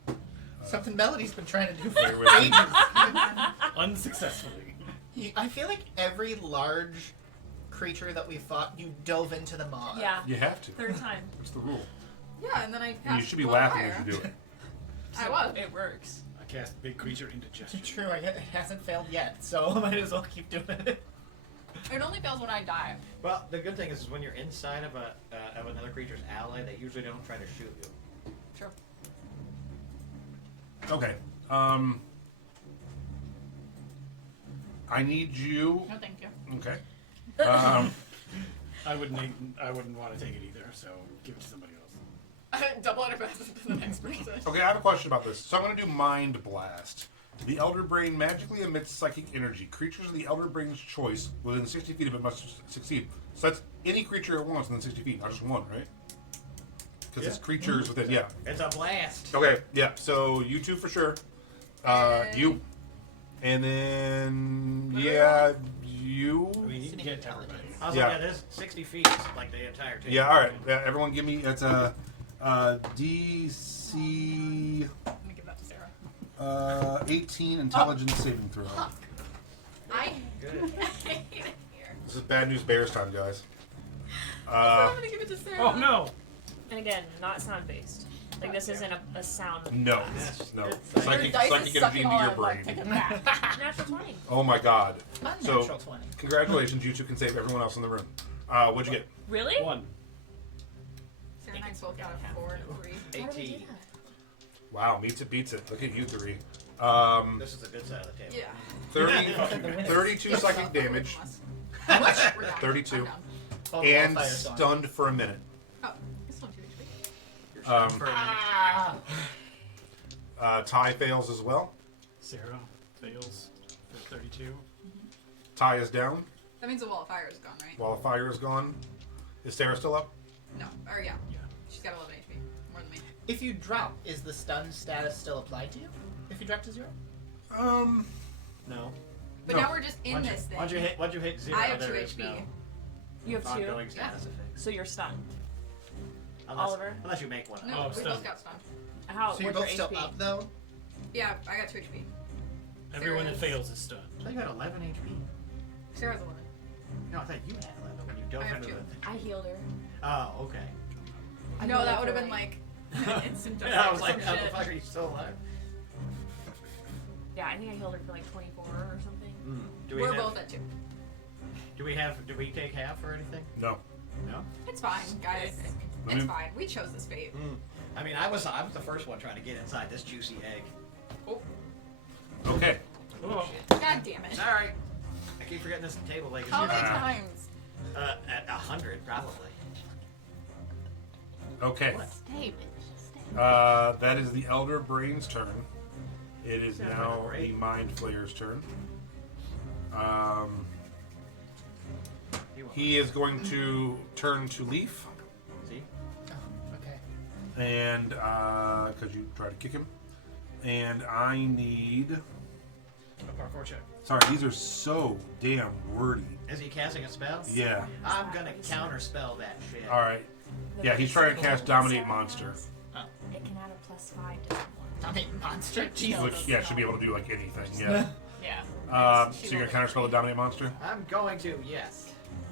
know. Something Melody's been trying to do Bear for with me. ages. Unsuccessfully. I feel like every large creature that we fought, you dove into the maw. Yeah, You have to. third time. That's the rule. Yeah, and then I And you cast should be Blood laughing Fire. as you do it. I was. It works. I cast big creature indigestion. True, it hasn't failed yet, so I might as well keep doing it. It only fails when I die. Well, the good thing is when you're inside of another creature's ally, they usually don't try to shoot you. True. Okay. I need you. No, thank you. Okay. I wouldn't want to take it either, so give it to somebody else. Double it pass it to the next person. Okay, I have a question about this. So I'm going to do Mind Blast. The Elder Brain magically emits psychic energy. Creatures of the Elder Brain's choice within 60 feet of it must succeed. So that's any creature it wants within 60 feet, not just one, right? Because it's creatures within, yeah. It's a blast. Okay, yeah, so you two for sure. And- You. And then, What yeah, you. I mean, you can get everybody. I was Yeah. like, yeah, this 60 feet is like the entire table. Yeah, alright. Yeah, everyone give me, it's a DC I'm gonna give that to Sarah. 18 intelligence saving throw. I Good. hate it here. This is bad news bears time, guys. I'm gonna give it to Sarah. Oh no! And again, not sound based. Like this isn't a sound. No, blast. no. It's- Psychic, Your dice psychic is energy sucking into your on, like, brain. take it back. Natural 20. Oh my god. Unnatural So, 20. congratulations, you two can save everyone else in the room. What'd you get? Really? One. Sarah and I both got a 4 and a 3. How did we do 18. that? Wow, meets it, beats it. Look at you three. This is a good side of the table. Yeah. 32 psychic damage How much? We're down. 32. I'm down. Oh, the and wildfire song. stunned for a minute. Oh, it's still 2 HP. You're stunned Um, for a minute. Ah! Ty fails as well. Sarah fails for 32. Ty is down. That means the wall of fire is gone, right? While the fire is gone. Is Sarah still up? No. Or yeah. Yeah. She's got 11 HP. More than me. If you drop, is the stun status still applied to you? If you drop to 0? No. But No. now we're just in Once you- this thing. Once you hit 0, I have there 2 is HP. no You have two. ongoing status effect. So you're stunned. Unless, Oliver? Unless you make one up. No, Oh, we stun. both got stunned. How? So you're what's both your still HP? up, though? Yeah, I got 2 HP. Everyone that Sarah's- fails is stunned. I thought you got 11 HP. Sarah's 11. No, I thought you had 11 when you dove I have into two. the. I healed her. Oh, okay. I No, healed that her would have for been like an instant death Yeah, I or was like, some how the shit. fuck are you still alive? Yeah, I think I healed her for like 24 or something. Do we We're have, both at 2. Do we take half or anything? No. No. It's fine, guys. Let It's me- fine. We chose this fate. I mean, I was the first one trying to get inside this juicy egg. Okay. Oh, God damn it. All right. I keep forgetting this table leg is How many here. times? At 100 probably. Okay. Stay, bitch. Stay. That is the Elder Brain's turn. It is Sounds now like a the raid. Mind Flayer's turn. You won't. He is going to turn to Leaf, See? Oh, okay. and because you tried to kick him, and I need. a parkour check. Sorry, these are so damn wordy. Is he casting a spell? Yeah. I'm gonna counterspell that shit. All right. Yeah, he's trying to cast Dominate Monster, It can add a +5 to someone. Dominate monster? Jesus. which yeah should be able to do like anything. Yeah. Yeah. So you're gonna counterspell the Dominate Monster. I'm going to, yes.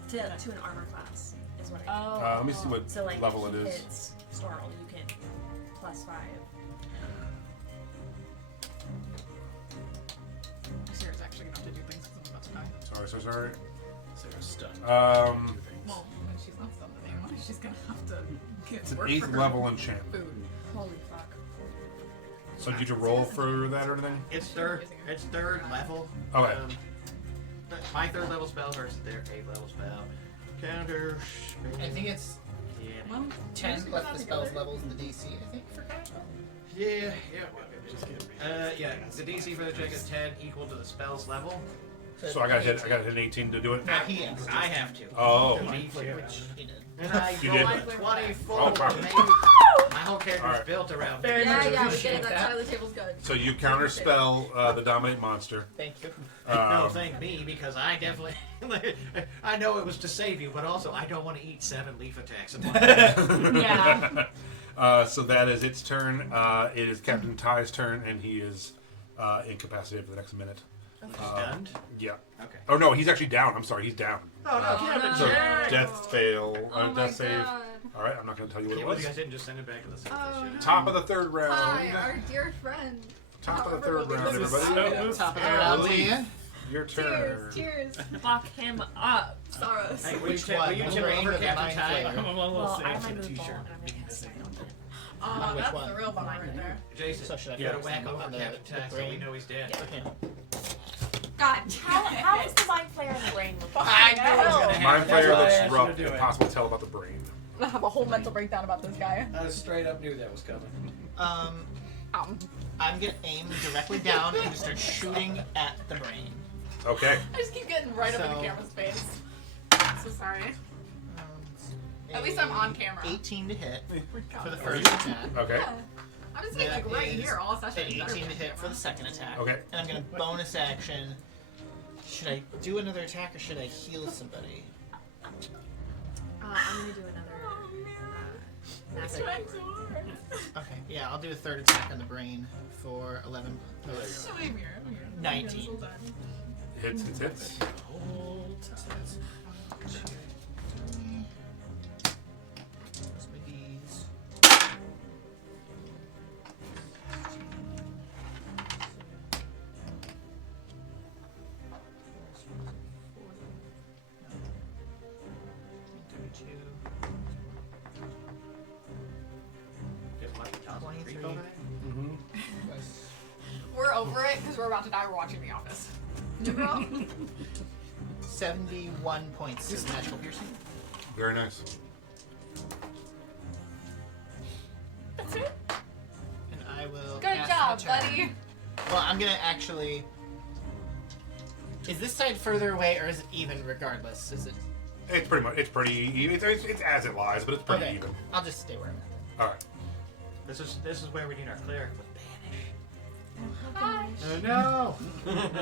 To an armor class is what I mean. Let me see what So like level if it he is. hits Storl, you can +5. Sarah's actually gonna have to do things because I'm about to die. Sorry. Sarah's stunned. Well, she's not. gonna have to get It's an work 8th for her level enchantment. food. Holy fuck. So did you roll for that or anything? It's third level. Okay. My 3rd level spell versus their 8th level spell. Counter. I think it's Yeah. Well, 10 just plus put the that spell's together. levels and the DC, I think, for counterspell. Yeah. Yeah. The DC for the check is 10 equal to the spell's level. So I got to hit an 18 to do it. No, he has. I have to. Oh. You need to. Which he did. And I You rolled did. a 24. Oh, wow. My whole character's Alright. built around Very it. much Yeah, we get appreciate it. That that. side of the table's good. So you counterspell the dominate monster. Thank you. No, thank me, because I definitely. I know it was to save you, but also I don't want to eat 7 leaf attacks at once. Yeah. So that is its turn. It is Captain Ty's turn, and he is incapacitated for the next minute. Stunned? Yeah. Okay. Oh no, he's actually down. I'm sorry, he's down. Oh, no, Kevin. So Yeah. death fail, Oh my death save. god. All right, I'm not going to tell you what Can't it believe you was. guys didn't just send it back to the surface. Oh, should've. no. Top of the 3rd round. Hi, our dear friend. Top of the 3rd round, This is everybody. so Top of the round to Relief. you. Your turn. Cheers, cheers. Fuck him up. Soros. Hey, will Which you one? will you The tip brain over or the Captain mind Ty? flayer? I'm a little Well, safe I in have the my ball t-shirt. and I'm gonna cast it on it. Oh, Which that's one? the real bummer right there. Jason, So should I you gotta focus whack over on the Captain Ty so we brain? know he's dead. Okay. God. How is the mind flare in the brain? I knew it was gonna happen. Mind That's flayer why I looks asked you rough. to do it. Impossible to tell about the brain. I have a whole mental breakdown about this guy. I straight up knew that was coming. I'm gonna aim directly down and just start shooting at the brain. Okay. I just keep getting right up in So- the camera's face. So sorry. At least A I'm on camera. 18 to hit for the Are first you? attack. Okay. Yeah. I'm just saying, That like, right is here, all An sessions. 18 to hit for the second attack. Okay. And I'm gonna bonus action. Should I do another attack or should I heal somebody? I'm gonna do another. It's Massive. trying so hard. Okay, yeah, I'll do a third attack on the brain for 11 plus So I'm here. I'm here. 19. Hits. Whole time. Those McGee's. Just watch the Dawson's Creek 23. over there. We're over it because we're about to die. We're watching The Office. New girl? 71 points of magical piercing. Very nice. That's it. And I will. Good cast job, my turn. buddy. Well, I'm gonna actually. Is this side further away or is it even regardless? Is it. It's pretty much. It's pretty. It's as it lies, but it's pretty Okay. even. I'll just stay where I'm at. All right. This is where we need our cleric with banish. Hi. No.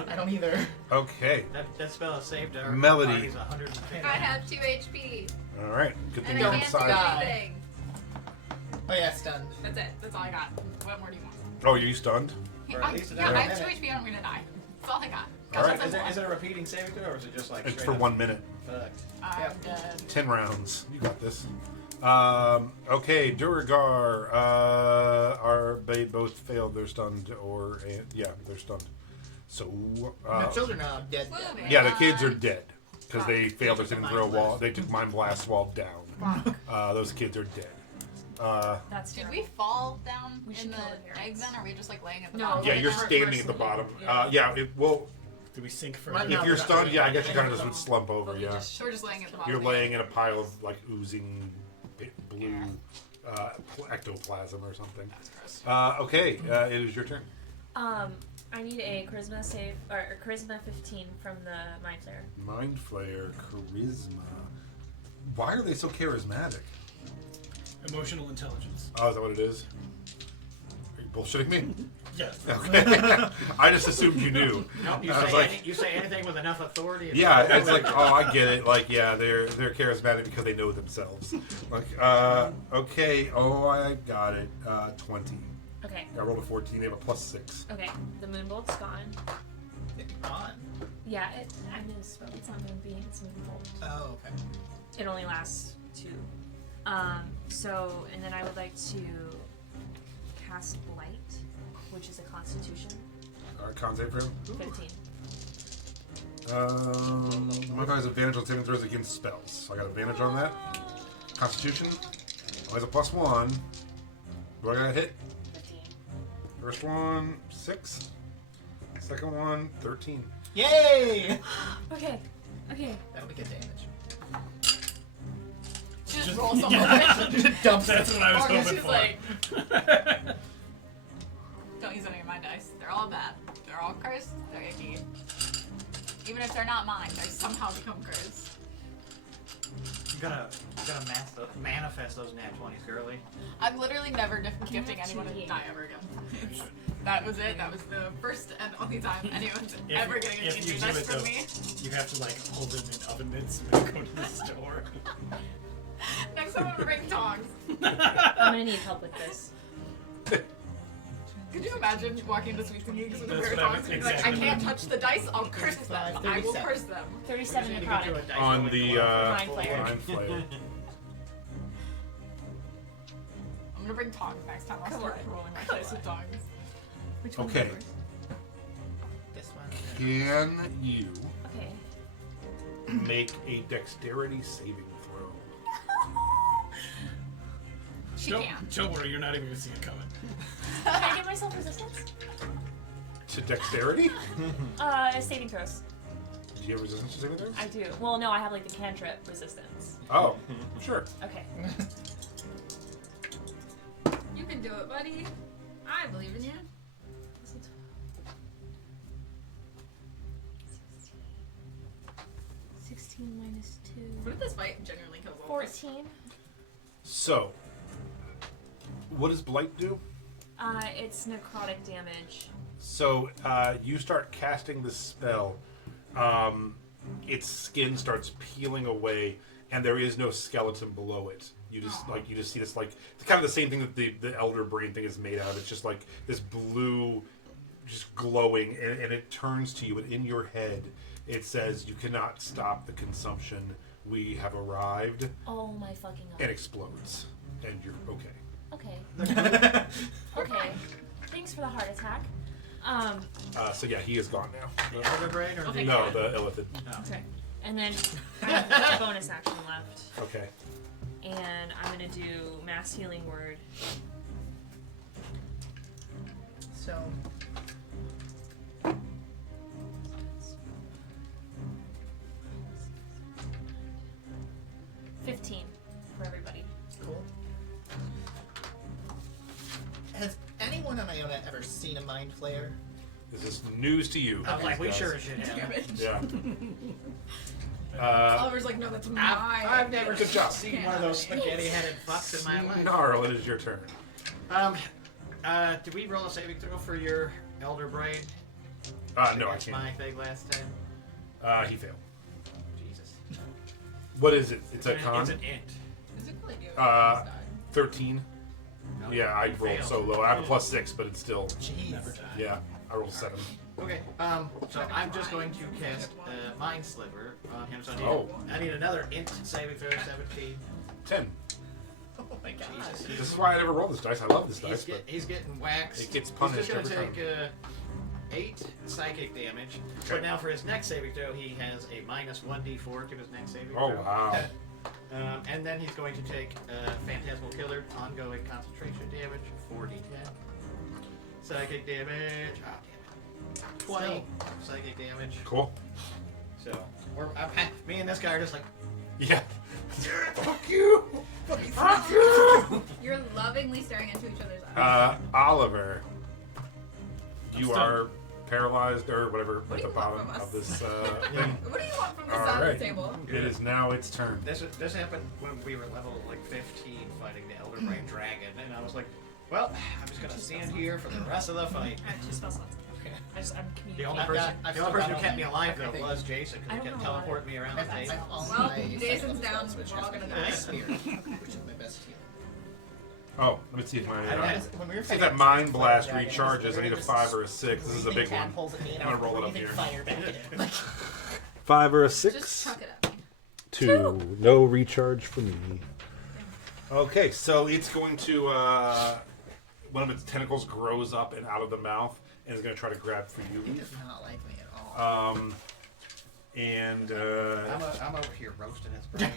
I don't either. Okay. That spell has saved our Melody. party's 150. I have 2 HP. All right. Good thing And you're I can't do inside. die. anything. Oh yeah, stunned. That's it. That's all I got. What more do you want? Oh, are you stunned? Or at least Yeah, another I have 2 minute. HP. I'm gonna die. That's all I got. All right. Is it a repeating saving throw or is it just like It's straight for up 1 minute. fucked? I'm dead. 10 rounds. You got this. Okay, Duragar. They both failed. They're stunned, or yeah, they're stunned. So My children are dead. Moving yeah, the kids are on. dead because they failed their saving throw wall. They took mind blast while down. Those kids are dead. That's Did terrible. we fall down We in should the kill the parents. egg then? Or are we just like laying at the No. bottom? Yeah, Like you're that standing first at the bottom. one. Yeah, it will. Do we sink further? Right If now you're we're not stunned, doing yeah, I that. guess you kind of just would slump over. But we Yeah, just- So we're just laying at the bottom. you're laying in a pile of like oozing blue ectoplasm or something. That's gross. Okay, it is your turn. I need a charisma save or a charisma 15 from the mind flare. Mind Flayer, charisma. Why are they so charismatic? Emotional intelligence. Oh, is that what it is? Are you bullshitting me? Yes. Okay. I just assumed you knew. Nope, you I was say, like, you say anything with enough authority. and- yeah, it's like, oh, I get it. Like, yeah, they're charismatic because they know themselves. Like, okay, oh, I got it. 20. Okay. I rolled a 14. They have a +6. Okay. The moonbolt's gone. On. Yeah, I misspoke. It's not moonbeam. It's moonbolt. Oh, okay. It only lasts 2. So, and then I would like to cast light, which is a Constitution. Con save for him. 15. My guy has advantage on saving throws against spells. So I got advantage on that. Constitution. Always a +1. Do I got a hit? 15. First one, 6. Second one, 13. Yay! Okay. Okay. That'll be good damage. Just roll some of it. Dump That's what I was hoping She's for. like, don't use any of my dice. They're all bad. They're all cursed. They're icky. Even if they're not mine, they somehow become cursed. You gotta manifest those nat 20s, girly. I'm literally never gifting anyone a 28. die ever again. That was it. That was the first and only time anyone's ever getting a if you D&D do dice it, from though, me. you have to like hold them in oven mitts and then go to the store. Next time I'm gonna bring tongs. I'm gonna need help with this. Could you imagine walking into Sweets and Geeks with a That's pair of what I tongs was and being like, I exactly- can't touch the dice, I'll curse them. I will 37. curse them. 37 in necrotic. On the Mind flayer. Mind Flayer. I'm gonna bring tongs next time. I'll Come start on. rolling my dice with tongs. Which one's Okay. yours? This one. Can you Okay. make a dexterity saving throw? She Don't, can. don't worry, you're not even gonna see it coming. Can I give myself resistance? To dexterity? Saving throws. Do you have resistance to saving throws? I do. Well, no, I have like the cantrip resistance. Oh, sure. Okay. You can do it, buddy. I believe in you. 16 minus 2. What if this fight genuinely kills all of us? 14. So, what does Blight do? It's necrotic damage. So, you start casting this spell. Its skin starts peeling away, and there is no skeleton below it. You just see this like it's kind of the same thing that the Elder Brain thing is made out of. It's just like this blue, just glowing, and it turns to you, and in your head, it says, "You cannot stop the consumption. We have arrived," Oh my fucking and god. explodes, and you're okay. Okay. Okay. Thanks for the heart attack. So yeah, he is gone now. The Elder Brain or the... No, the Illithid. Okay. And then I have a bonus action left. Okay. And I'm gonna do mass healing word. So, 15 for everybody. cool. Has anyone on Iona ever seen a mind flare? This is news to you. I was like, we guys. sure as shit have. Yeah. Oliver's like, no, that's mine. I've never Good job. seen one of those spaghetti-headed fucks in my life. Snarl, it is your turn. Did we roll a saving throw for your Elder Brain? No, I That's can't. my thing last time. He failed. Jesus. What is it? It's a It's con? an int. Physically do it. 13. No, Yeah, I you rolled failed. so low. I have a +6, but it's still. Jeez. Never die. Yeah, I rolled 7. Okay, so I'm just going to cast Mind Sliver on him. So I need another int saving throw, 17. 10. Oh my god. Jesus. This is why I never roll this dice. I love this dice, but He's getting waxed. it gets He's punished just every going to time. take 8 psychic damage. Okay. But now for his next saving throw, he has a minus 1d4 to his next saving Oh, throw. wow. And then he's going to take Phantasmal Killer, ongoing concentration damage, 4d10. Psychic damage, 20 psychic damage. Cool. So, me and this guy are just like, Yeah. Fuck you! Fuck you! You're lovingly staring into each other's eyes. Oliver, you stunned. are paralyzed or whatever What at do the you want bottom from us? of this thing. What do you want from this All side right. of the table? It is now its turn. this happened when we were level like 15 fighting the Elder Brain Dragon, and I was like, well, I'm just gonna stand here for the rest of the fight. I have 2 spell slots. Okay. I'm The only communicating. I've person, got who kept me all alive my- though everything. was Jason, I because he don't kept know why. teleporting me around the I've table. all Well, my Jason's second down, spells, which we're all has gonna been die. Spirit, which is my best heal. Oh, let me see if my. When we were See if fighting that Mind Fire Blast Dragon, recharges. I need a just 5 or a 6. This is a breathing big one. tadpoles at me, and I'm I gonna was roll it up breathing here. fire back at him. Like, 5 or a Just 6. chuck it at me. 2. No recharge for me. Okay, so it's going to. One of its tentacles grows up and out of the mouth and is going to try to grab for you. he does not like me at all. And I'm over here roasting his brain.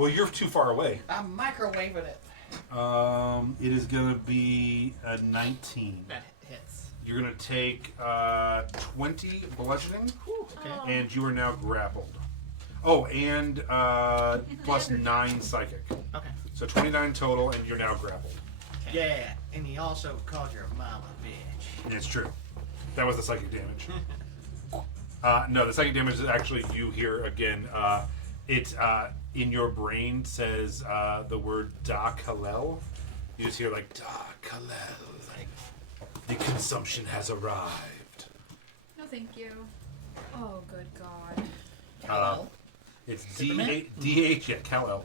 Well, you're too far away. I'm microwaving it. It is going to be a 19. That hits. You're going to take 20 bludgeoning, Okay. Oh. and you are now grappled. Oh, and plus 9 psychic. Okay. So 29 total, and you're now grappled. Yeah, and he also called your mama bitch. And it's true. That was the psychic damage. No, the psychic damage is actually you here again. It in your brain says the word Da Kalel. You just hear like Da Kalel. Like, the consumption has arrived. No, thank you. Oh, good God. It's Superman? D-H, yeah, Kal-El.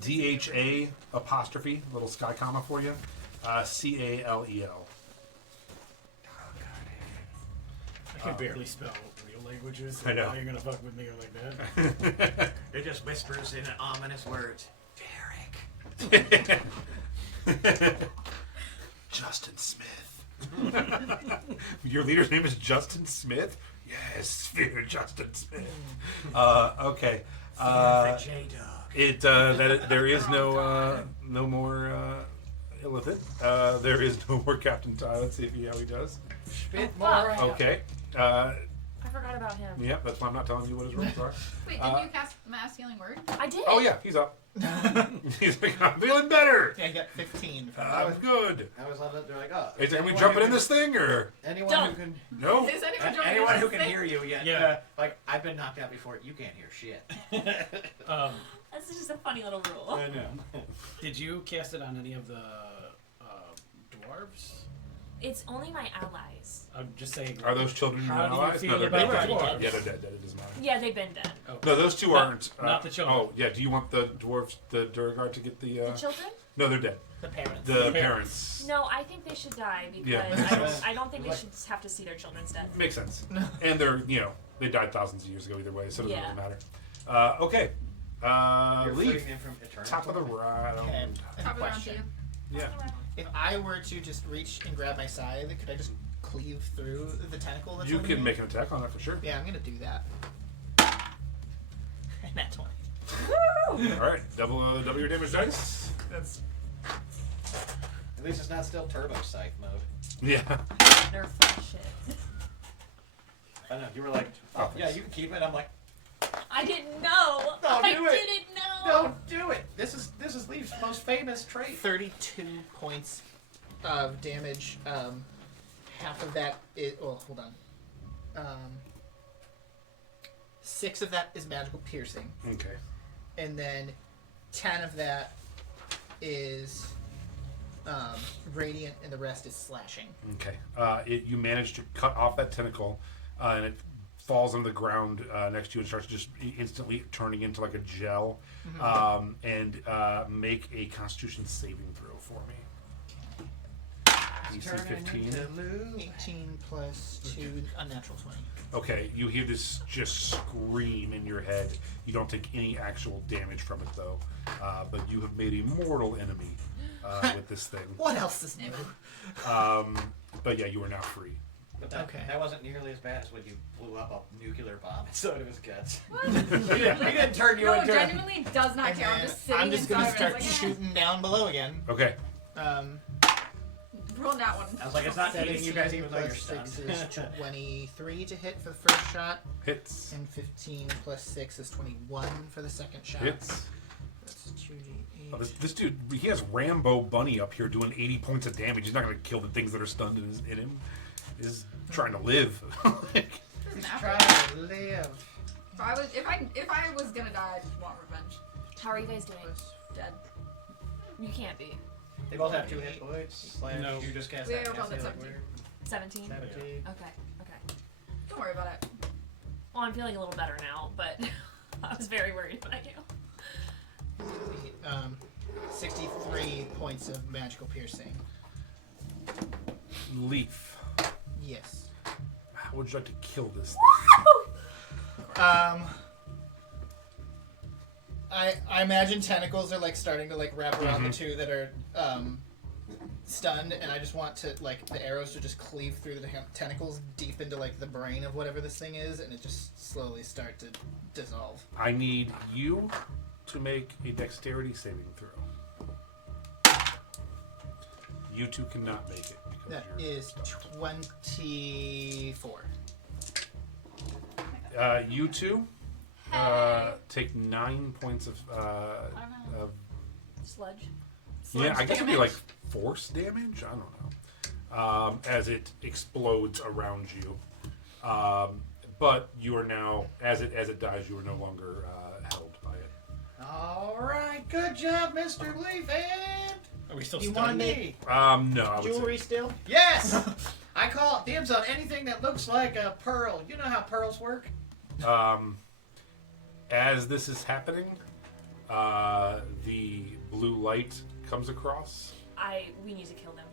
D-H-A apostrophe, little sky comma for you. C-A-L-E-L. I can barely spell real languages. So I know. How you're gonna fuck with me like that? It just whispers in ominous words. Derek. Justin Smith. Your leader's name is Justin Smith? Yes, Sphere Justin Smith. Okay. The J-Dog. There is no more Illithid. There is no more Captain Ty. Let's see how he does. Spit Oh, more fuck. out. Okay. I forgot about him. Yep, that's why I'm not telling you what his rolls are. Wait, didn't you cast Mass Healing Word? I did. Oh yeah, he's up. He's like, I'm feeling better. Yeah, you got 15. From I'm good. I was on it. They're like, oh. Is there, can we anyone jumping who in this thing or Anyone Don't. who can. no? Is anyone joining Anyone us who this can thing? hear you yet? Yeah. Like I've been knocked out before. You can't hear shit. That's just a funny little rule. I know. Did you cast it on any of the dwarves? It's only my allies. I'm just saying. Are those children your How do you allies? feel No, they're about dead. the dwarves? Yeah, they're dead. It doesn't matter. Yeah, they've been dead. No, those two Not- aren't. not the children. Oh, yeah. Do you want the dwarves, the Durgard, to get the? The children? No, they're dead. The parents. The parents. No, I think they should die because Yeah. I don't think they should have to see their children's death. Makes sense. And they're, they died thousands of years ago either way, so it doesn't Yeah. really matter. Okay. You're Leaf. freeing them from eternal. Top of the right. Okay. And a Top of the round to question. you. Yeah. If I were to just reach and grab my scythe, could I just cleave through the tentacle that's You under can me? make an attack on that for sure. Yeah, I'm gonna do that. And that's 20. All right. Double your damage dice. That's At least it's not still turbo scythe mode. Yeah. Nerf that shit. I know. You were like, oh yeah, you can keep it. I'm like, I didn't know. Don't I do it. didn't know. don't do it. This is Leaf's most famous trait. 32 points of damage. Half of that is. Oh, hold on. 6 of that is magical piercing, Okay. and then 10 of that is radiant, and the rest is slashing. Okay. You manage to cut off that tentacle, and it falls on the ground next to you and starts just instantly turning into like a gel. And make a Constitution saving throw for me. DC 15. 18 plus 2, unnatural 20. Okay, you hear this just scream in your head. You don't take any actual damage from it though, but you have made a mortal enemy with this thing. What else is new? But yeah, you are now free. But that, Okay. that wasn't nearly as bad as when you blew up a nuclear bomb inside of his guts. he didn't turn you No, into. genuinely does not And care. I'm then just sitting I'm just inside gonna of it. start It's like, shooting down below again. Okay. Roll that one. I was like, it's not eating you guys 17 even though you're plus stunned. 6 is 23 to hit for the first shot, Hits. and 15 plus 6 is 21 for the second shot. Hits. That's 2d8. Oh, this dude, he has Rambo Bunny up here doing 80 points of damage. He's not going to kill the things that are stunned in him. He's trying to live. Doesn't He's matter. trying to live. If I was gonna die, I just want revenge. How are you guys doing? Dead. You can't be. They both have 2 hit points. Slash, No. you just cast We that are both nasty, at like, 17. weird 17? 17. Okay. Don't worry about it. Well, I'm feeling a little better now, but I was very worried about you. 63 points of magical piercing. Leaf. Yes. How would you like to kill this thing? I imagine tentacles are like starting to like wrap around the two that are stunned, and I just want to like the arrows to just cleave through the tentacles deep into like the brain of whatever this thing is, and it just slowly start to dissolve. I need you to make a dexterity saving throw. You two cannot make it. Because That you're is 24. you two take 9 points of Sludge. yeah, I guess it'd be damage? like force damage. I don't know. As it explodes around you, but you are now, as it dies, you are no longer held by it. All right, good job, Mr. Leafhand. Are we still You stunned? want me No, I would jewelry say. still? Yes, I call it dibs on anything that looks like a pearl. You know how pearls work? As this is happening, the blue light comes across. We need to kill them.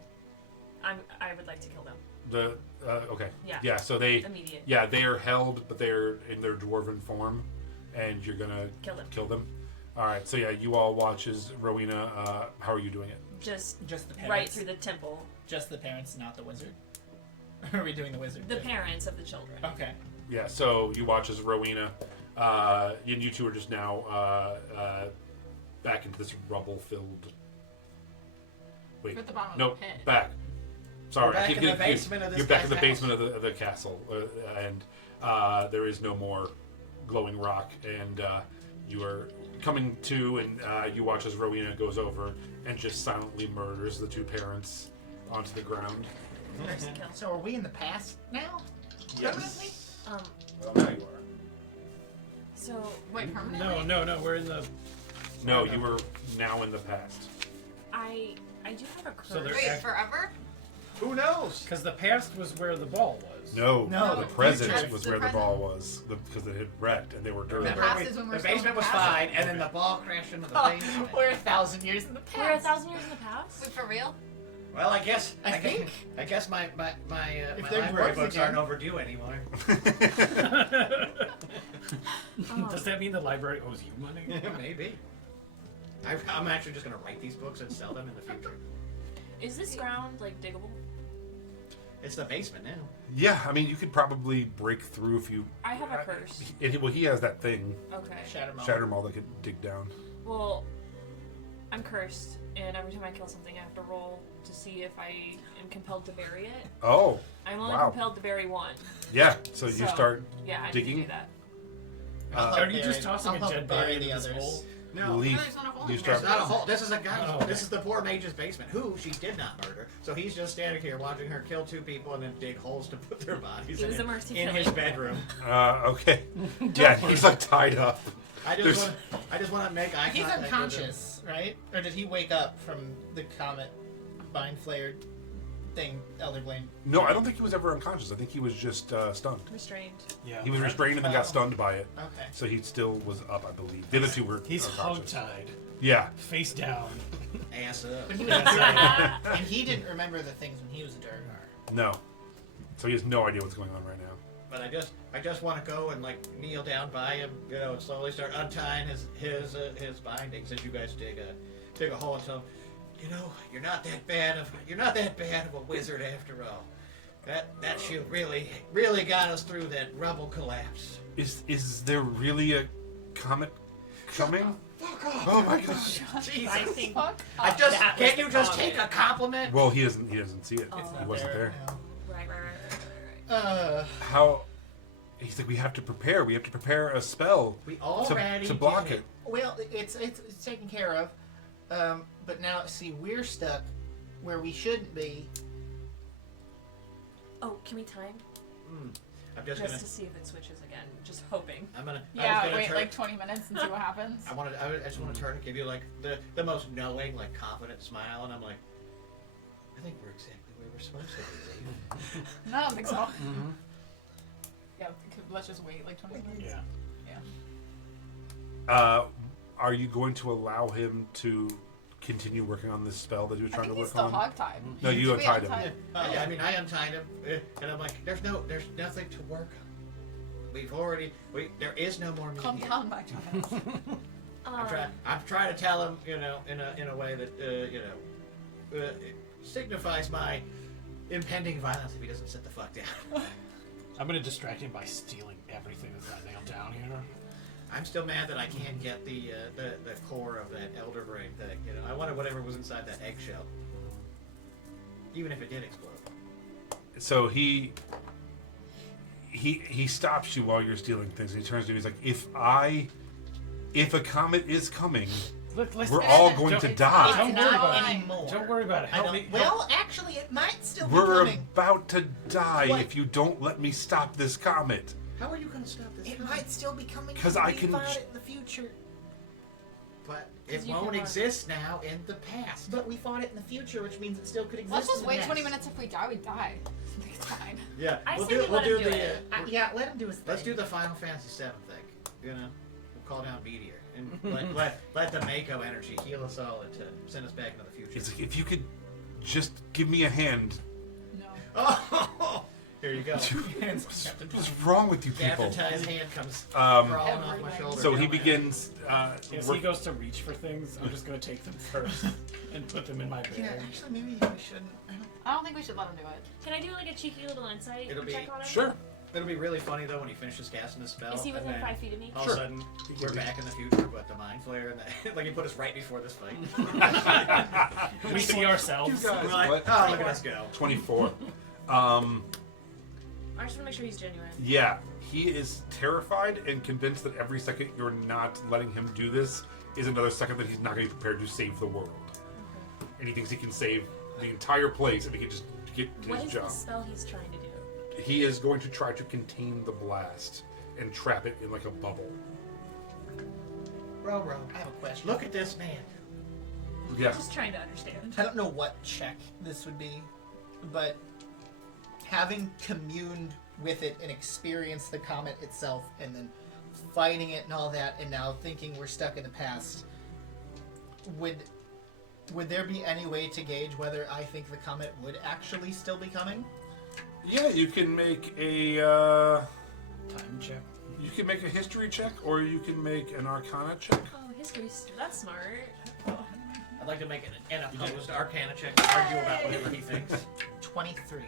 I would like to kill them. Okay. Yeah. So they. Immediate. Yeah, they are held, but they're in their dwarven form, and you're gonna Kill them. All right. So yeah, you all watch as Rowena. How are you doing it? Just Just the parents. right through the temple. Just the parents, not the wizard. Are we doing the wizard? The too? parents of the children. Okay. Yeah. So you watch as Rowena, and you two are just now back into this rubble-filled. Wait. At the bottom of Nope. the pit. Back. Sorry, We're back I keep in the getting confused. basement of this You're back in the guy's basement of the castle, and there is no more glowing rock, and you are coming to, and you watch as Rowena goes over and just silently murders the two parents onto the ground. Mercy kill. So are we in the past now? Permanently? Well, now you are. So Wait, permanently? No. We're in the. No, you were now in the past. I do have a curse. So there- Wait, forever? Who knows? Because the past was where the ball was. No, No, the the present future. was The where the present. ball was, because it had wrecked and they were dirty. Remember, past is when we're the still in basement the was past. fine, and then the ball crashed into the basement. We're 1,000 years in the We're past. 1,000 years in the past. Wait, for real? Well, I guess I think. I guess my If my they're library dwarves books again. aren't overdue anymore. Does that mean the library owes you money? Maybe. I'm actually just gonna write these books and sell them in the future. Is this ground like diggable? It's the basement now. Yeah, I mean, you could probably break through if you. I have a curse. Well, he has that thing, Okay. Shattermaul, that could dig down. Well, I'm cursed, and every time I kill something, I have to roll to see if I am compelled to bury it. Oh, I'm only Wow. compelled to bury one. yeah. So you So, start Yeah, I digging? need to do that. Are you just tossing I'll a help dead bury body into the this others. hole? No, leaf. there's not a hole You in start. it's not a hole. This is a guy. Oh, okay. This is the poor mage's basement, who she did not murder. So he's just standing here watching her kill two people and then dig holes to put their bodies He in, was a mercy in his killing. bedroom. Okay. Yeah, he's like tied up. I There's- just want to make eye He's contact with him. unconscious, right? Or did he wake up from the comet bind flared thing, Elder Blaine? No, I don't think he was ever unconscious. I think he was just stunned. Restrained. Yeah. He was restrained and then got Oh. stunned by it. Okay. So he still was up, I believe. The other two were He's unconscious. hogtied, Yeah. face down. Ass up. But he was and he didn't remember the things when he was a Durgar. No. So he has no idea what's going on right now. But I just want to go and like kneel down by him, you know, and slowly start untying his bindings as you guys dig a hole and tell him, you know, you're not that bad of a wizard after all. That shield really got us through that rubble collapse. Is there really a comet coming? Fuck off! Oh my gosh. Jesus. I think. Fuck. That Can't was you the just comment. take a compliment? Well, he doesn't see it. It's He not wasn't there. No. Right. How? He's like, we have to prepare. We have to prepare a spell We already to block did it. Well, it's taken care of, but now see we're stuck where we shouldn't be. Oh, can we time? I'm just Just gonna. to see if it switches again. Just hoping. I'm gonna. I was Yeah, gonna wait turn, like 20 minutes and see what happens. I just want to turn and give you like the most knowing, like confident smile, and I'm like, I think we're exactly where we're supposed to be. Dave. No, I don't think so. Yeah, let's just wait like 20 minutes. Yeah. Are you going to allow him to continue working on this spell that he was I trying think to he's work still on? hogtied. No, you We untied him. Yeah, I mean, I untied him, and I'm like, there's nothing to work on. There is no more Calm media. down, my child. I'm trying to tell him, you know, in a way that, signifies my impending violence if he doesn't sit the fuck down. I'm gonna distract him by stealing everything that's not nailed down here. I'm still mad that I can't get the core of that elder brain thing. You know, I wanted whatever was inside that eggshell, even if it did explode. So he stops you while you're stealing things. And he turns to you. He's like, if a comet is coming, we're all going to die. Don't worry not about it. anymore. Don't worry about it. I Help don't, me. well, actually, it might still be We're coming. about to die What? if you don't let me stop this comet. How are you going to stop this? It might still be coming. 'Cause when I we can find ch- it in the future. But 'Cause it you won't can exist now in the past. But we fought it in the future, which means it still could exist. Let's just in the wait past. 20 minutes. If we die, we die. It's fine. Yeah, I we'll say do. we We'll let him do do the. it. Yeah, let him do his thing. Let's do the Final Fantasy VII thing. You know, we'll call down Meteor and let the Mako energy heal us all and to send us back into the future. He's like, if you could just give me a hand. No. Oh, here you go. What's wrong with you people? Captain Ty's hand comes Um, crawling off my shoulder. So he down my begins. As work- he goes to reach for things, I'm just gonna take them first and put them in my Yeah, bag. actually, maybe we shouldn't. I don't- I don't think we should let him do it. Can I do like a cheeky little insight It'll be- check on him? Sure. It'll be really funny though when he finishes casting the spell. Is he and within then 5 feet of me? All Sure. of a sudden, we're back in the future, but the mind flare and like he put us right before this fight. We see ourselves. We're like, What? oh, look at us go. 24. I just want to make sure he's genuine. Yeah, he is terrified and convinced that every second you're not letting him do this is another second that he's not going to be prepared to save the world. And he thinks he can save the entire place if he can just get What his is job. the spell he's trying to do? He is going to try to contain the blast and trap it in like a bubble. Ro, I have a question. look at this man. Yeah. I'm just trying to understand. I don't know what check this would be, but having communed with it and experienced the comet itself and then fighting it and all that and now thinking we're stuck in the past, would there be any way to gauge whether I think the comet would actually still be coming? Yeah, you can make a Time check. you can make a history check or you can make an arcana check. Oh, history's that's smart. I'd like to make an opposed Arcana check to argue about whatever he thinks 23.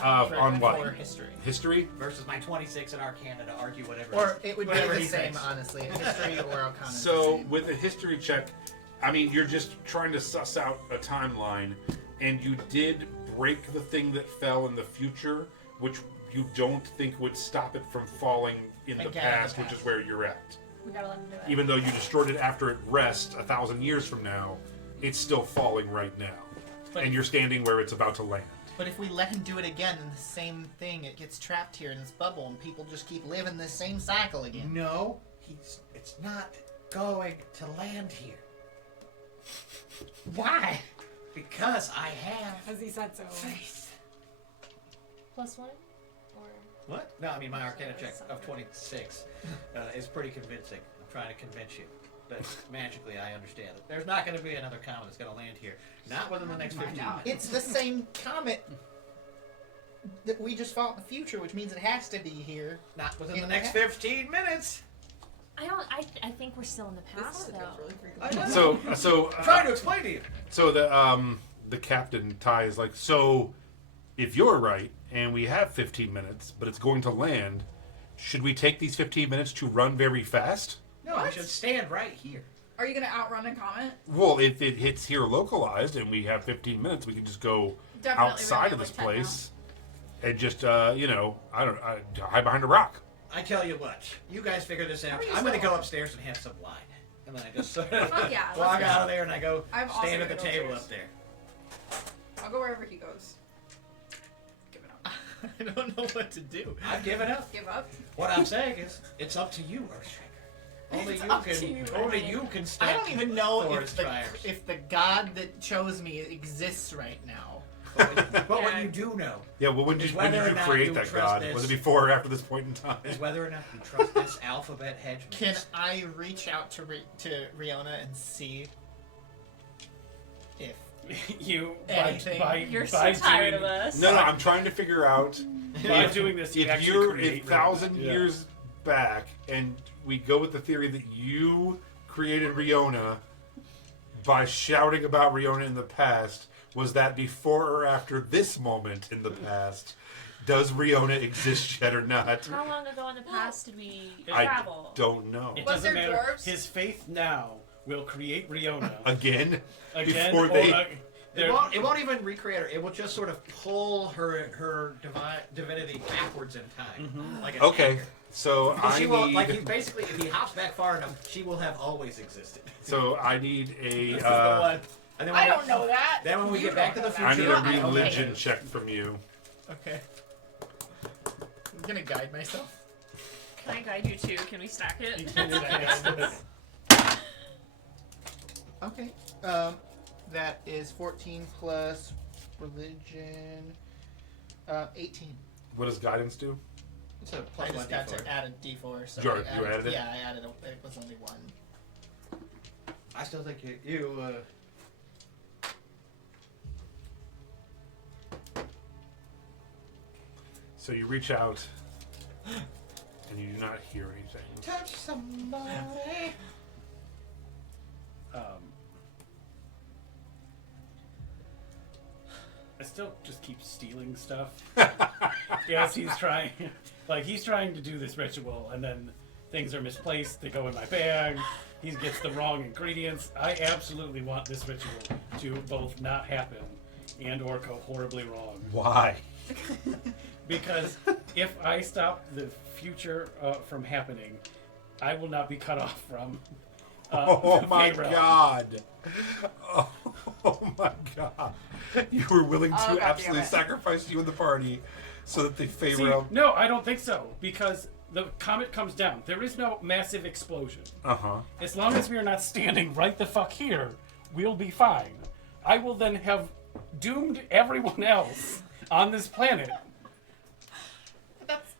On what? For history. History? versus my 26 in Arcana to argue whatever. Or it would be whatever the he same, thinks. honestly. History or Arcana. is the So same. with a history check, I mean you're just trying to suss out a timeline, and you did break the thing that fell in the future, which you don't think would stop it from falling in the Again, past, in the which is past. where you're at. We gotta let him do it. Even though you destroyed it after it rests 1,000 years from now, it's still falling right now, But- and you're standing where it's about to land. But if we let him do it again, then the same thing, it gets trapped here in this bubble, and people just keep living this same cycle again. No, it's not going to land here. Why? Because I have As he said so. faith. +1? Or What? No, I mean my Arcana check of 26 is pretty convincing. I'm trying to convince you that magically I understand it. There's not going to be another comet that's going to land here. Not within the next 15 minutes. It's the same comet that we just fought in the future, which means it has to be here. Not within In the the next past. 15 minutes. I think we're still in the past though. I know. So I'm trying to explain to you. So the captain Ty is like, so if you're right and we have 15 minutes, but it's going to land, should we take these 15 minutes to run very fast? No, I should stand right here. Are you gonna outrun a comet? Well, if it hits here localized and we have 15 minutes, we can just go Definitely, outside we of only this have, like, 10 place and just I hide behind a rock. I tell you what, you guys figure this out. are you I'm going to so- go upstairs and have some wine. And then I just Fuck yeah, let's walk go. out of there and I go I'm also stand at the gonna go table upstairs. up there. I'll go wherever he goes. Give it up. I don't know what to do. I've given up. Give up. What I'm saying is, it's up to you, Earthshaker. Only It's you up to can. you, Only Ryan. you can stop. I don't even know Thor's if the, fires. if the god that chose me exists right now. But what Yeah. you do know Yeah, well, when Is did whether or you not create you that trust god? this. Was it before or after this point in time? is whether or not you trust this alphabet hedge. Can maze. I reach out to Riona and see if You Anything. You're so by tired doing, of us. No, I'm trying to figure out By if, doing this, you if actually you're create 1,000 Riona. years back and we go with the theory that you created Riona by shouting about Riona in the past, was that before or after this moment in the past? Does Riona exist yet or not? How long ago in the past did we I travel? don't know. It Was doesn't there matter. dwarves? His faith now will create Riona Again? again. before or, they- It won't even recreate her. It will just sort of pull her divinity backwards in time. Like an Okay, anchor. so Because I she will, need. like, basically, if he hops back far enough, she will have always existed. So I need a. This is the one. And then I when don't know that. Then when we You get back to don't the know I future, need a I don't religion think. check from you. Okay. I'm gonna guide myself. Can I guide you too? Can we stack You it? can't do that. Okay. That is 14 plus religion. 18. What does guidance do? So I plus just 1d4. got to add a D4. So You I added it? Yeah, I added it. It was only 1. I still think you So you reach out, and you do not hear anything. touch somebody. I still just keep stealing stuff. Yes, he's trying. Like, he's trying to do this ritual, and then things are misplaced. They go in my bag. He gets the wrong ingredients. I absolutely want this ritual to both not happen and or go horribly wrong. Why? Because if I stop the future from happening, I will not be cut off from. Oh the my Fey realm. god! Oh my god! You were willing to Oh, God damn absolutely it. sacrifice you and the party so that the Fey See, realm. no, I don't think so. Because the comet comes down. There is no massive explosion. Uh huh. As long as we are not standing right the fuck here, we'll be fine. I will then have doomed everyone else on this planet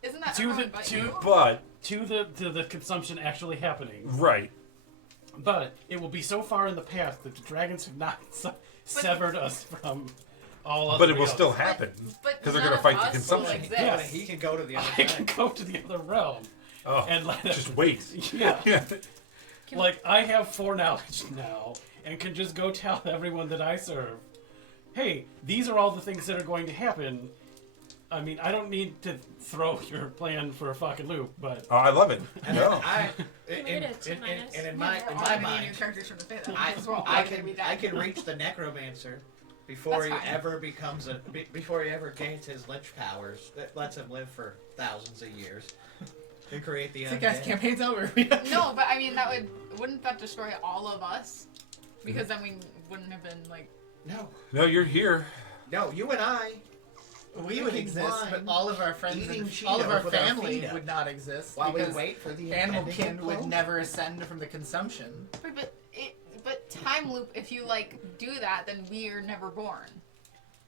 Isn't that to everyone the but to you? But to the consumption actually happening. right. But it will be so far in the past that the dragons have not severed us from all other But it will realms. still happen But because they're none gonna of fight the us will consumption. exist. Yes. He can go to the other I can side. go to the other realm Oh, and let just wait. yeah. Yeah. Like, I have foreknowledge now and can just go tell everyone that I serve, hey, these are all the things that are going to happen. I mean, I don't need to throw your plan for a fucking loop, but Oh, I love it. And No. Can we get a T minus? in Yeah, my there in are my many new mind, characters from the Fae, though, because we're all I gonna be can dead. I can reach the necromancer before That's he fine. ever becomes before he ever gains his lich powers that lets him live for thousands of years and create the So guys, undead. campaign's over. No, but I mean wouldn't that destroy all of us? Because then we wouldn't have been like. No, you're here. No, you and I. We would drinking exist, but wine, all of our friends eating and all of our Cheetos with our family feet up would not exist while we because wait for the animalkin impending would implosion. never ascend from the consumption. But time loop. If you like do that, then we are never born.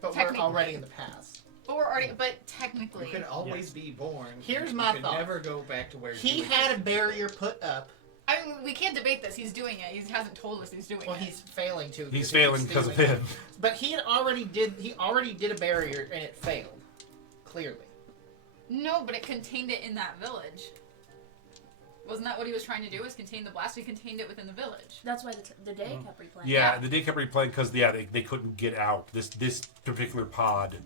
But we're Technically. already in the past. But we're already. But technically. You can always Yes. be born. Here's you my can thought. never go back to where He you had a barrier put up. I mean, we can't debate this. He's doing it. He hasn't told us he's doing Well, it. he's failing to. He's he failing keeps because of doing it. him. But he already did a barrier and it failed. Clearly. No, but it contained it in that village. Wasn't that what he was trying to do? Was contain the blast? He contained it within the village. That's why the day kept replaying. Yeah, Yeah. the day kept replaying because they couldn't get out. This particular pod.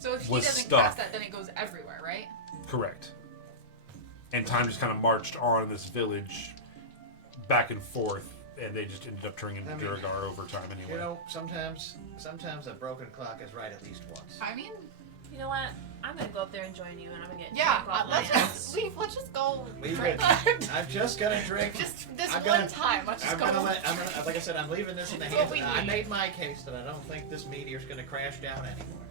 So if he Was doesn't stuck. cast that, then it goes everywhere, right? Correct. And time just kind of marched on in this village, back and forth, and they just ended up turning into I mean, Duragar over time anyway. You know, sometimes a broken clock is right at least once. I mean, You know what? I'm gonna go up there and join you, and I'm gonna get yeah. drunk off my Let's ass. just leave. Let's just go. Leave drink. it. I'm just gonna drink. Just this I'm one gonna- time. Let's just I'm go. gonna like I said, I'm leaving this in the It's hands. what we I need. made my case that I don't think this meteor's gonna crash down anymore.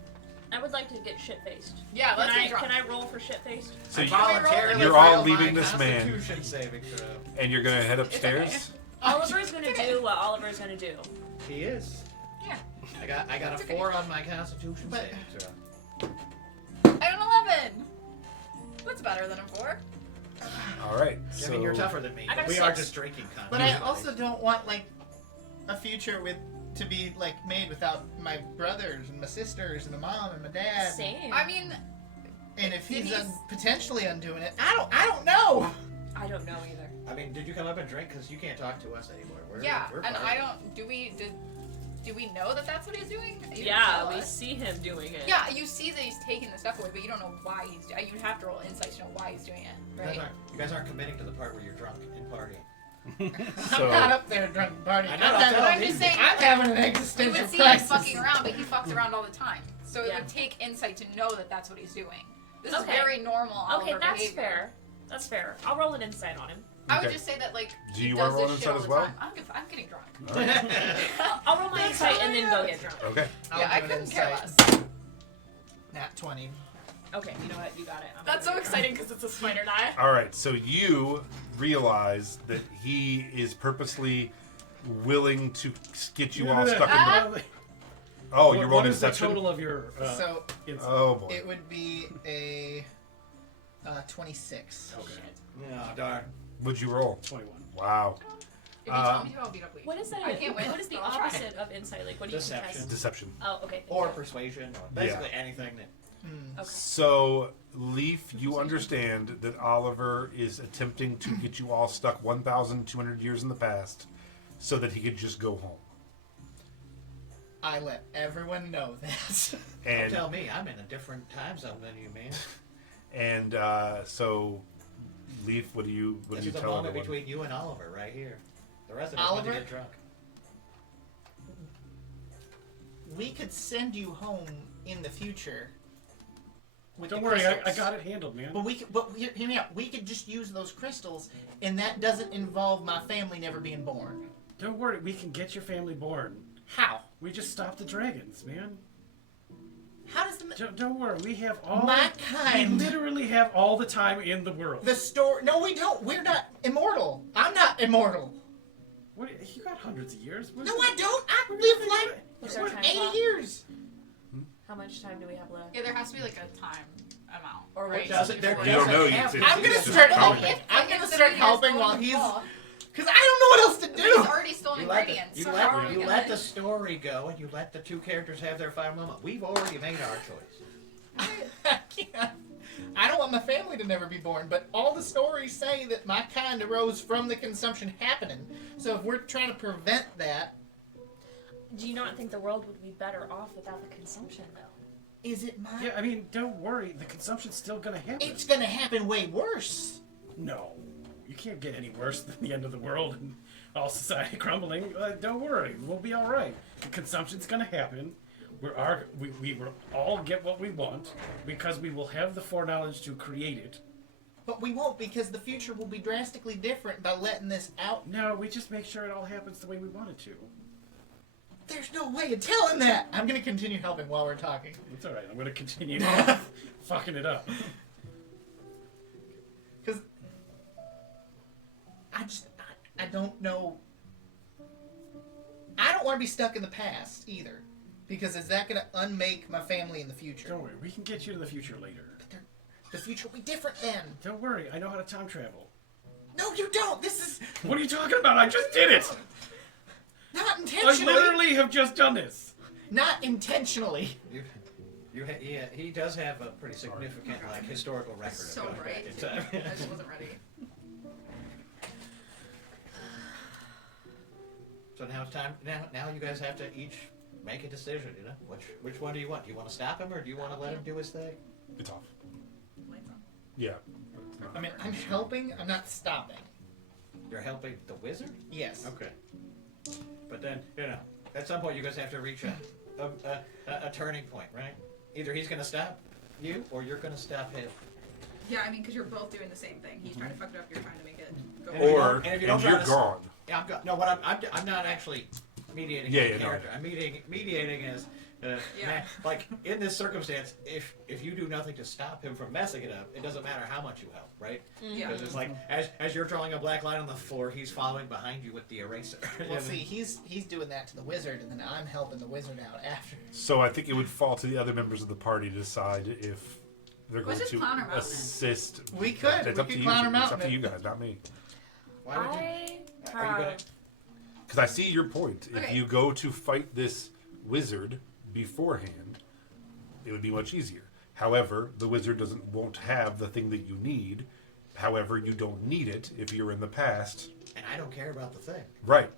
I would like to get shit faced. Yeah, let's get Can drunk. I roll for shit faced? So I you, voluntarily you're all failed my leaving this man. Constitution saving throw. and you're gonna head upstairs. okay. Oliver's gonna do what Oliver's gonna do. He is. Yeah. I got a It's okay. 4 on my Constitution But- saving throw. I got an 11. That's better than a 4. All right. I mean, you're tougher than me. I got a We are 6. just drinking constantly. But I also don't want like a future to be like made without my brothers and my sisters and my mom and my dad. Same. I mean, And if he's Denise- potentially undoing it, I don't know. I don't know either. I mean, did you come up and drink? Because you can't talk to us anymore. We're yeah. we're And partying. I don't. Do do we know that that's what he's doing? You didn't Yeah, tell we us. see him doing it. Yeah, you see that he's taking the stuff away, but you don't know why he's doing it. You'd have to roll insight to know why he's doing it, right? You guys aren't committing to the part where you're drunk and partying. I'm not up there drunk and partying. I know, I'm, that's But all I'm just saying, I'm having an we existential would see him crisis. fucking around, but he fucks around all the time. So it Yeah. would take insight to know that that's what he's doing. This is Okay. very normal Okay, Oliver that's behavior. fair. That's fair. I'll roll an insight on him. I would Okay. just say that, like, Do he you does wanna roll this an shit all insight the as well? time. I'm getting drunk. I'll roll my insight and then go get drunk. Okay. I'll Yeah, I do an couldn't care insight. less. Nat 20. Okay, you know what? You got it. I'm That's gonna so go get exciting because it's a spider die. All right. So you realize that he is purposely willing to get you all stuck in the. Ah! Oh, What- you're what rolling is the deception. total of your So insight? Oh boy. it would be a 26. Okay, Oh, darn. Would you roll? 21. Wow. If you tell me to, I'll beat up Leaf. What is that? I can't win. What is the I'll try. opposite of insight? Like, what do you Deception. test? Deception. Oh, okay. thank Or you. persuasion, or basically anything that. Okay. So, Leaf, you understand that Oliver is attempting to get you all stuck 1,200 years in the past so that he could just go home. I let everyone know that. Don't And tell me, I'm in a different time zone than you, man. and so, Leaf, what do you This is the tell moment everyone? between you and Oliver right here. The rest of us want to Oliver? get drunk. We could send you home in the future. With Don't the worry, I crystals. got it handled, man. But hear me out. We could just use those crystals, and that doesn't involve my family never being born. Don't worry, we can get your family born. How? We just stop the dragons, man. How does the Don't worry, we have all. my We kind? literally have all the time in the world. The story? No, we don't. We're not immortal. I'm not immortal. What? You got hundreds of years. What- No, I don't. I what do you live think like What's our time 80 clock? years. How much time do we have left? Yeah, there has to be like a time amount. Or right? does it- there Before You don't know. Have It's, to. I'm gonna it's just start coming. helping. If I'm gonna considering start he has helping stolen while the he's. ball, Because I don't know what else to he's do. already stolen You let, ingredients. the, you, so let, how are we you gonna... let the story go, and you let the two characters have their final moment. We've already made our choice. I can't. I don't want my family to never be born, but all the stories say that my kind arose from the consumption happening. So if we're trying to prevent that, Do you not think the world would be better off without the consumption, though? is it my? Yeah, I mean, don't worry. The consumption's still gonna happen. It's gonna happen way worse. No, you can't get any worse than the end of the world and all society crumbling. Don't worry, we'll be all right. The consumption's gonna happen. We will all get what we want because we will have the foreknowledge to create it. But we won't, because the future will be drastically different by letting this out. No, we just make sure it all happens the way we want it to. There's no way of telling that. I'm gonna continue helping while we're talking. It's all right. I'm gonna continue fucking it up. Because I don't know. I don't want to be stuck in the past either. Because is that going to unmake my family in the future? Don't worry, we can get you to the future later. The future will be different then. Don't worry, I know how to time travel. No, you don't. This is What are you talking about? I just did it! not I intentionally. literally have just done this. Not intentionally. He does have a pretty significant historical record. So of going right. back in time. I just wasn't ready. So now it's time. Now you guys have to each make a decision. You know, which one do you want? Do you want to stop him, or do you want to let him do his thing? It's off. Lights on. Yeah. I mean, I'm helping. I'm not stopping. You're helping the wizard. Yes. Okay. But then at some point you guys have to reach a turning point, right? Either he's going to stop you, or you're going to stop him. Yeah, I mean, because you're both doing the same thing. He's trying to fuck it up. You're trying to make it go. And if you Or don't- and if you and don't you're try to- gone. Yeah, no. What I'm not actually mediating Yeah, as a yeah, no. character. I'm mediating as man, like in this circumstance, if you do nothing to stop him from messing it up, it doesn't matter how much you help, right? Yeah. Because it's like as you're drawing a black line on the floor, he's following behind you with the eraser. Well, see, he's doing that to the wizard, and then I'm helping the wizard out after. So I think it would fall to the other members of the party to decide if they're going Let's just to clown him out, man. assist. We could. It's We up could to you. clown him It's out, up to man. you guys, not me. Why would you? I Are you gonna? have. Because I see your point. If Okay. you go to fight this wizard beforehand, it would be much easier. However, the wizard won't have the thing that you need. However, you don't need it if you're in the past. And I don't care about the thing. Right.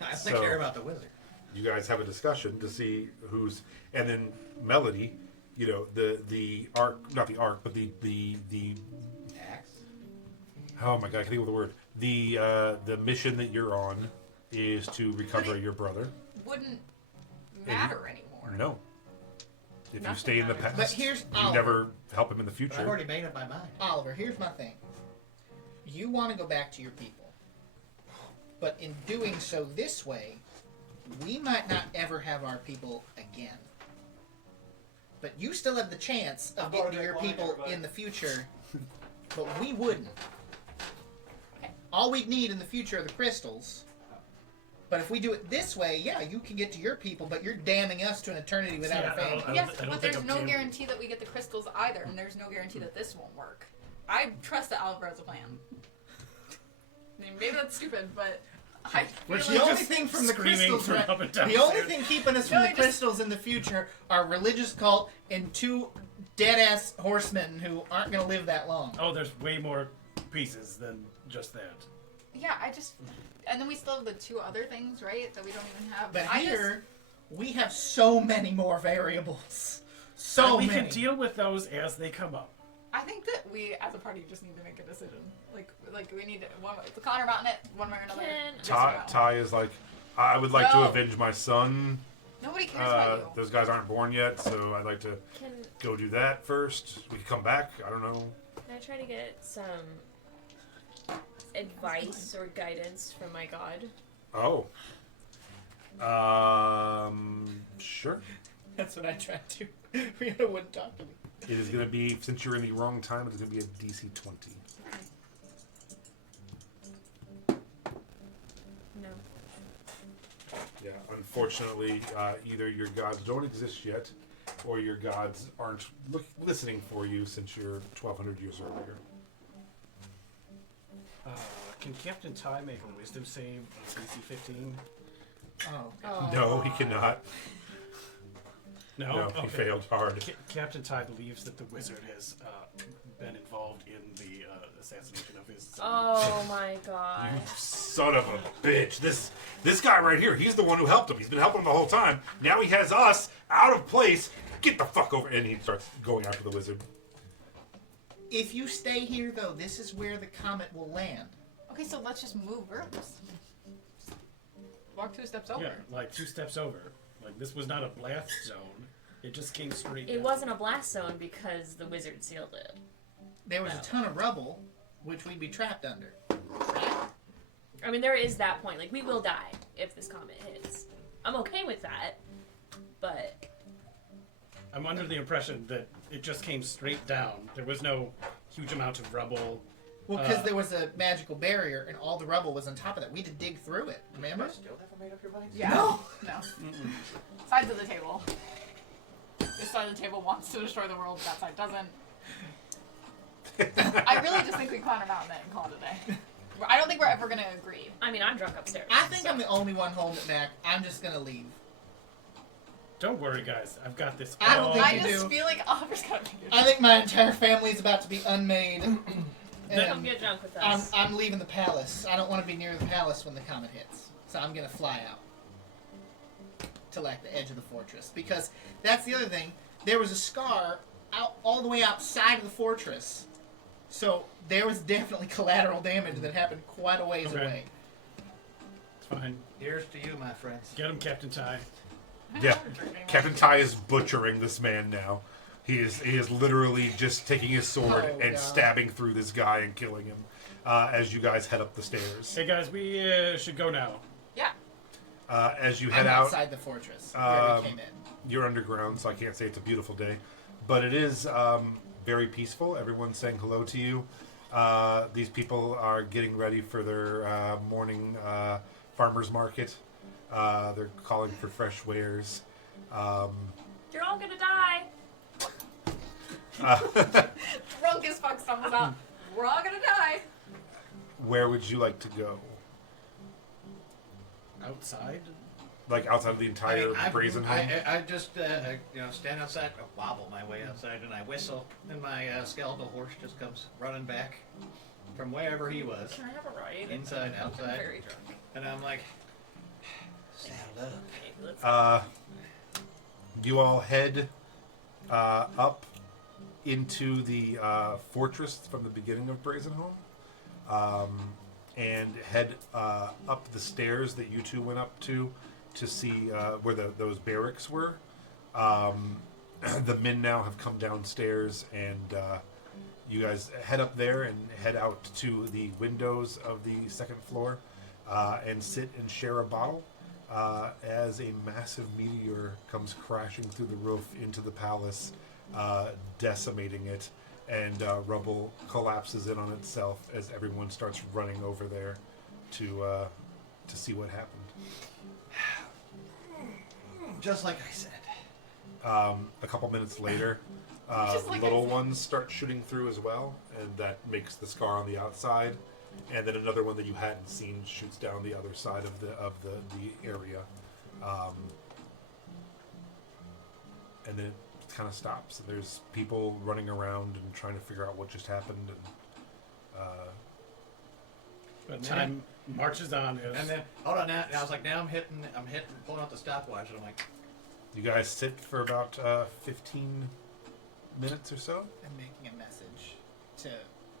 I only So- care about the wizard. you guys have a discussion to see who's, and then Melody, you know, the arc, not the arc, but the Axe. oh my god, I can't think of the word. The mission that you're on is to recover your brother. Wouldn't matter anymore. No. If you Nothing stay in the matters. past, But here's you Oliver. never help him in the But I've future. already made up my mind. Oliver, here's my thing. You want to go back to your people. But in doing so this way, we might not ever have our people again. But you still have the chance of getting to your people in the future, but we wouldn't. All we'd need in the future are the crystals. But if we do it this way, yeah, you can get to your people, but you're damning us to an eternity without Yeah, a family. I don't Yes, think but there's I'm no doing- guarantee that we get the crystals either, and there's no guarantee that this won't work. I trust that Oliver has a plan. I mean, maybe that's stupid, but I We're feel The She's like only just thing from the screaming crystals, from right- up and down the only stairs. thing keeping us from No, the I just- crystals in the future are religious cult and two dead-ass horsemen who aren't going to live that long. Oh, there's way more pieces than just that. yeah, and then we still have the two other things, right? That we don't even have. But I here, we have so many more variables. So And we many. can deal with those as they come up. I think that we, as a party, just need to make a decision. Like we need to, Connor Mountain it one way or another. Can- Yes or Ty, no? Ty is like, I would like to No. avenge my son. Nobody cares about you. Those guys aren't born yet, so I'd like to Can go do that first. We can come back. I don't know. I try to get some advice or guidance from my god? Oh. Sure. That's what I tried to. Rihanna wouldn't talk to me. It is going to be, since you're in the wrong time, it's going to be a DC 20. No. Yeah, unfortunately, either your gods don't exist yet, or your gods aren't listening for you since you're 1,200 years earlier. Can Captain Ty make a wisdom save on DC 15? Oh. Oh. No, he cannot. No? No, he failed hard. Captain Ty believes that the wizard has been involved in the assassination of his son. Oh my god. You son of a bitch. This guy right here, he's the one who helped him. He's been helping him the whole time. Now he has us out of place. Get the fuck over. And he starts going after the wizard. If you stay here, though, this is where the comet will land. Okay, so let's just move rooms. Walk 2 steps over. Yeah, like 2 steps over. Like this was not a blast zone. It just came straight It down. wasn't a blast zone because the wizard sealed it. There was a ton of rubble, which we'd be trapped under. Right? I mean, there is that point. Like, we will die if this comet hits. I'm okay with that, but I'm under the impression that it just came straight down. There was no huge amount of rubble. Well, because there was a magical barrier and all the rubble was on top of that. We had to dig through it, remember? Still haven't made up your mind? Yeah. No. No. Sides of the table. This side of the table wants to destroy the world. That side doesn't. I really just think we Connor Mountain it and call it a day. I don't think we're ever gonna agree. I mean, I'm drunk upstairs. I think I'm the only one holding it back. I'm just going to leave. Don't worry, guys. I've got this. I don't all- think I you just do. feel like Oliver's gotta make I think my entire family is about to be unmade. Come And get drunk with us. I'm leaving the palace. I don't want to be near the palace when the comet hits. So I'm going to fly out to like the edge of the fortress. Because that's the other thing. There was a scar out all the way outside of the fortress. So there was definitely collateral damage that happened quite a ways Okay. away. It's fine. Here's to you, my friends. Get him, Captain Ty. Yeah. Captain Ty is butchering this man now. He is literally just taking his sword Oh, and God. stabbing through this guy and killing him as you guys head up the stairs. Hey guys, we should go now. Yeah. As you head I'm out, outside the fortress where Um, we came in. you're underground, so I can't say it's a beautiful day, but it is very peaceful. Everyone's saying hello to you. These people are getting ready for their morning farmers market. They're calling for fresh wares. You're all gonna die. Drunk as fuck stumbles out. We're all gonna die. Where would you like to go? Outside? Like outside of the entire I brazen home? I just stand outside, wobble my way outside, and I whistle, and my skeletal horse just comes running back from wherever he was, Can I have a ride? inside, I'm outside, very drunk. and I'm like, Saddle up. You all head up into the fortress from the beginning of Brazenholm, and head up the stairs that you two went up to see where those barracks were. The men now have come downstairs, and you guys head up there and head out to the windows of the second floor and sit and share a bottle as a massive meteor comes crashing through the roof into the palace, decimating it, and rubble collapses in on itself as everyone starts running over there to see what happened. Just like I said. A couple minutes later, Just like little I said. ones start shooting through as well, and that makes the scar on the outside. And then another one that you hadn't seen shoots down the other side of the area, and then it kind of stops. And there's people running around and trying to figure out what just happened. And But time marches on. And then hold on now. I was like, now I'm pulling out the stopwatch, and I'm like, you guys sit for about 15 minutes or so. I'm making a message to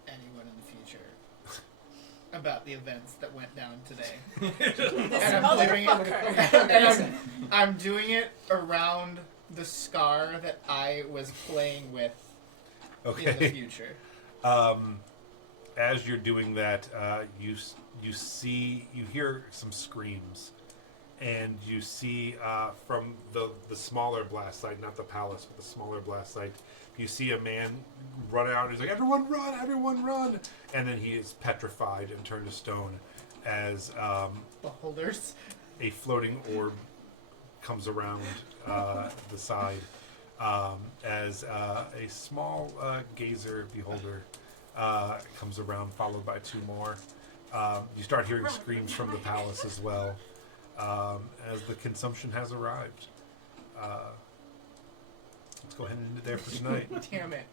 anyone in the future about the events that went down today. This And I'm doing motherfucker. and I'm doing it around the scar that I was playing with in the Okay. future. As you're doing that, you hear some screams, and you see from the smaller blast site, not the palace, but the smaller blast site, you see a man run out. He's like, "Everyone run! Everyone run!" And then he is petrified and turned to stone as Beholders. a floating orb comes around the side as a small gazer beholder comes around, followed by two more. You start hearing screams from the palace as well as the consumption has arrived. Let's go ahead and end it there for tonight. Damn it.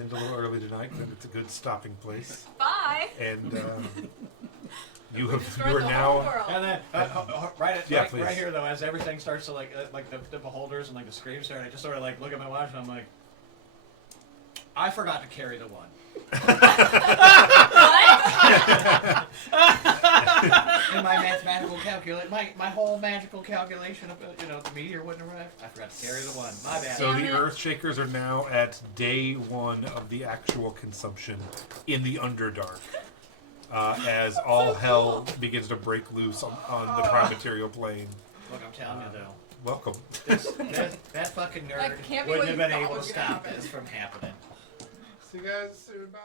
End a little early tonight, but it's a good stopping place. Bye. And you Destroy are the now. whole world. and then right please. here though, as everything starts to like the beholders and like the screams start, I just sort of like look at my watch and I'm like, I forgot to carry the one. In my mathematical my whole magical calculation of the meteor wouldn't arrive. I forgot to carry the one. My bad. So the Earthshakers are now at day one of the actual consumption in the Underdark, as all hell begins to break loose on the prime material plane. Look, I'm telling you though, Welcome. that fucking nerd That can't be wouldn't what have you been thought able to was gonna stop happen. this from happening. See you guys soon. Bye.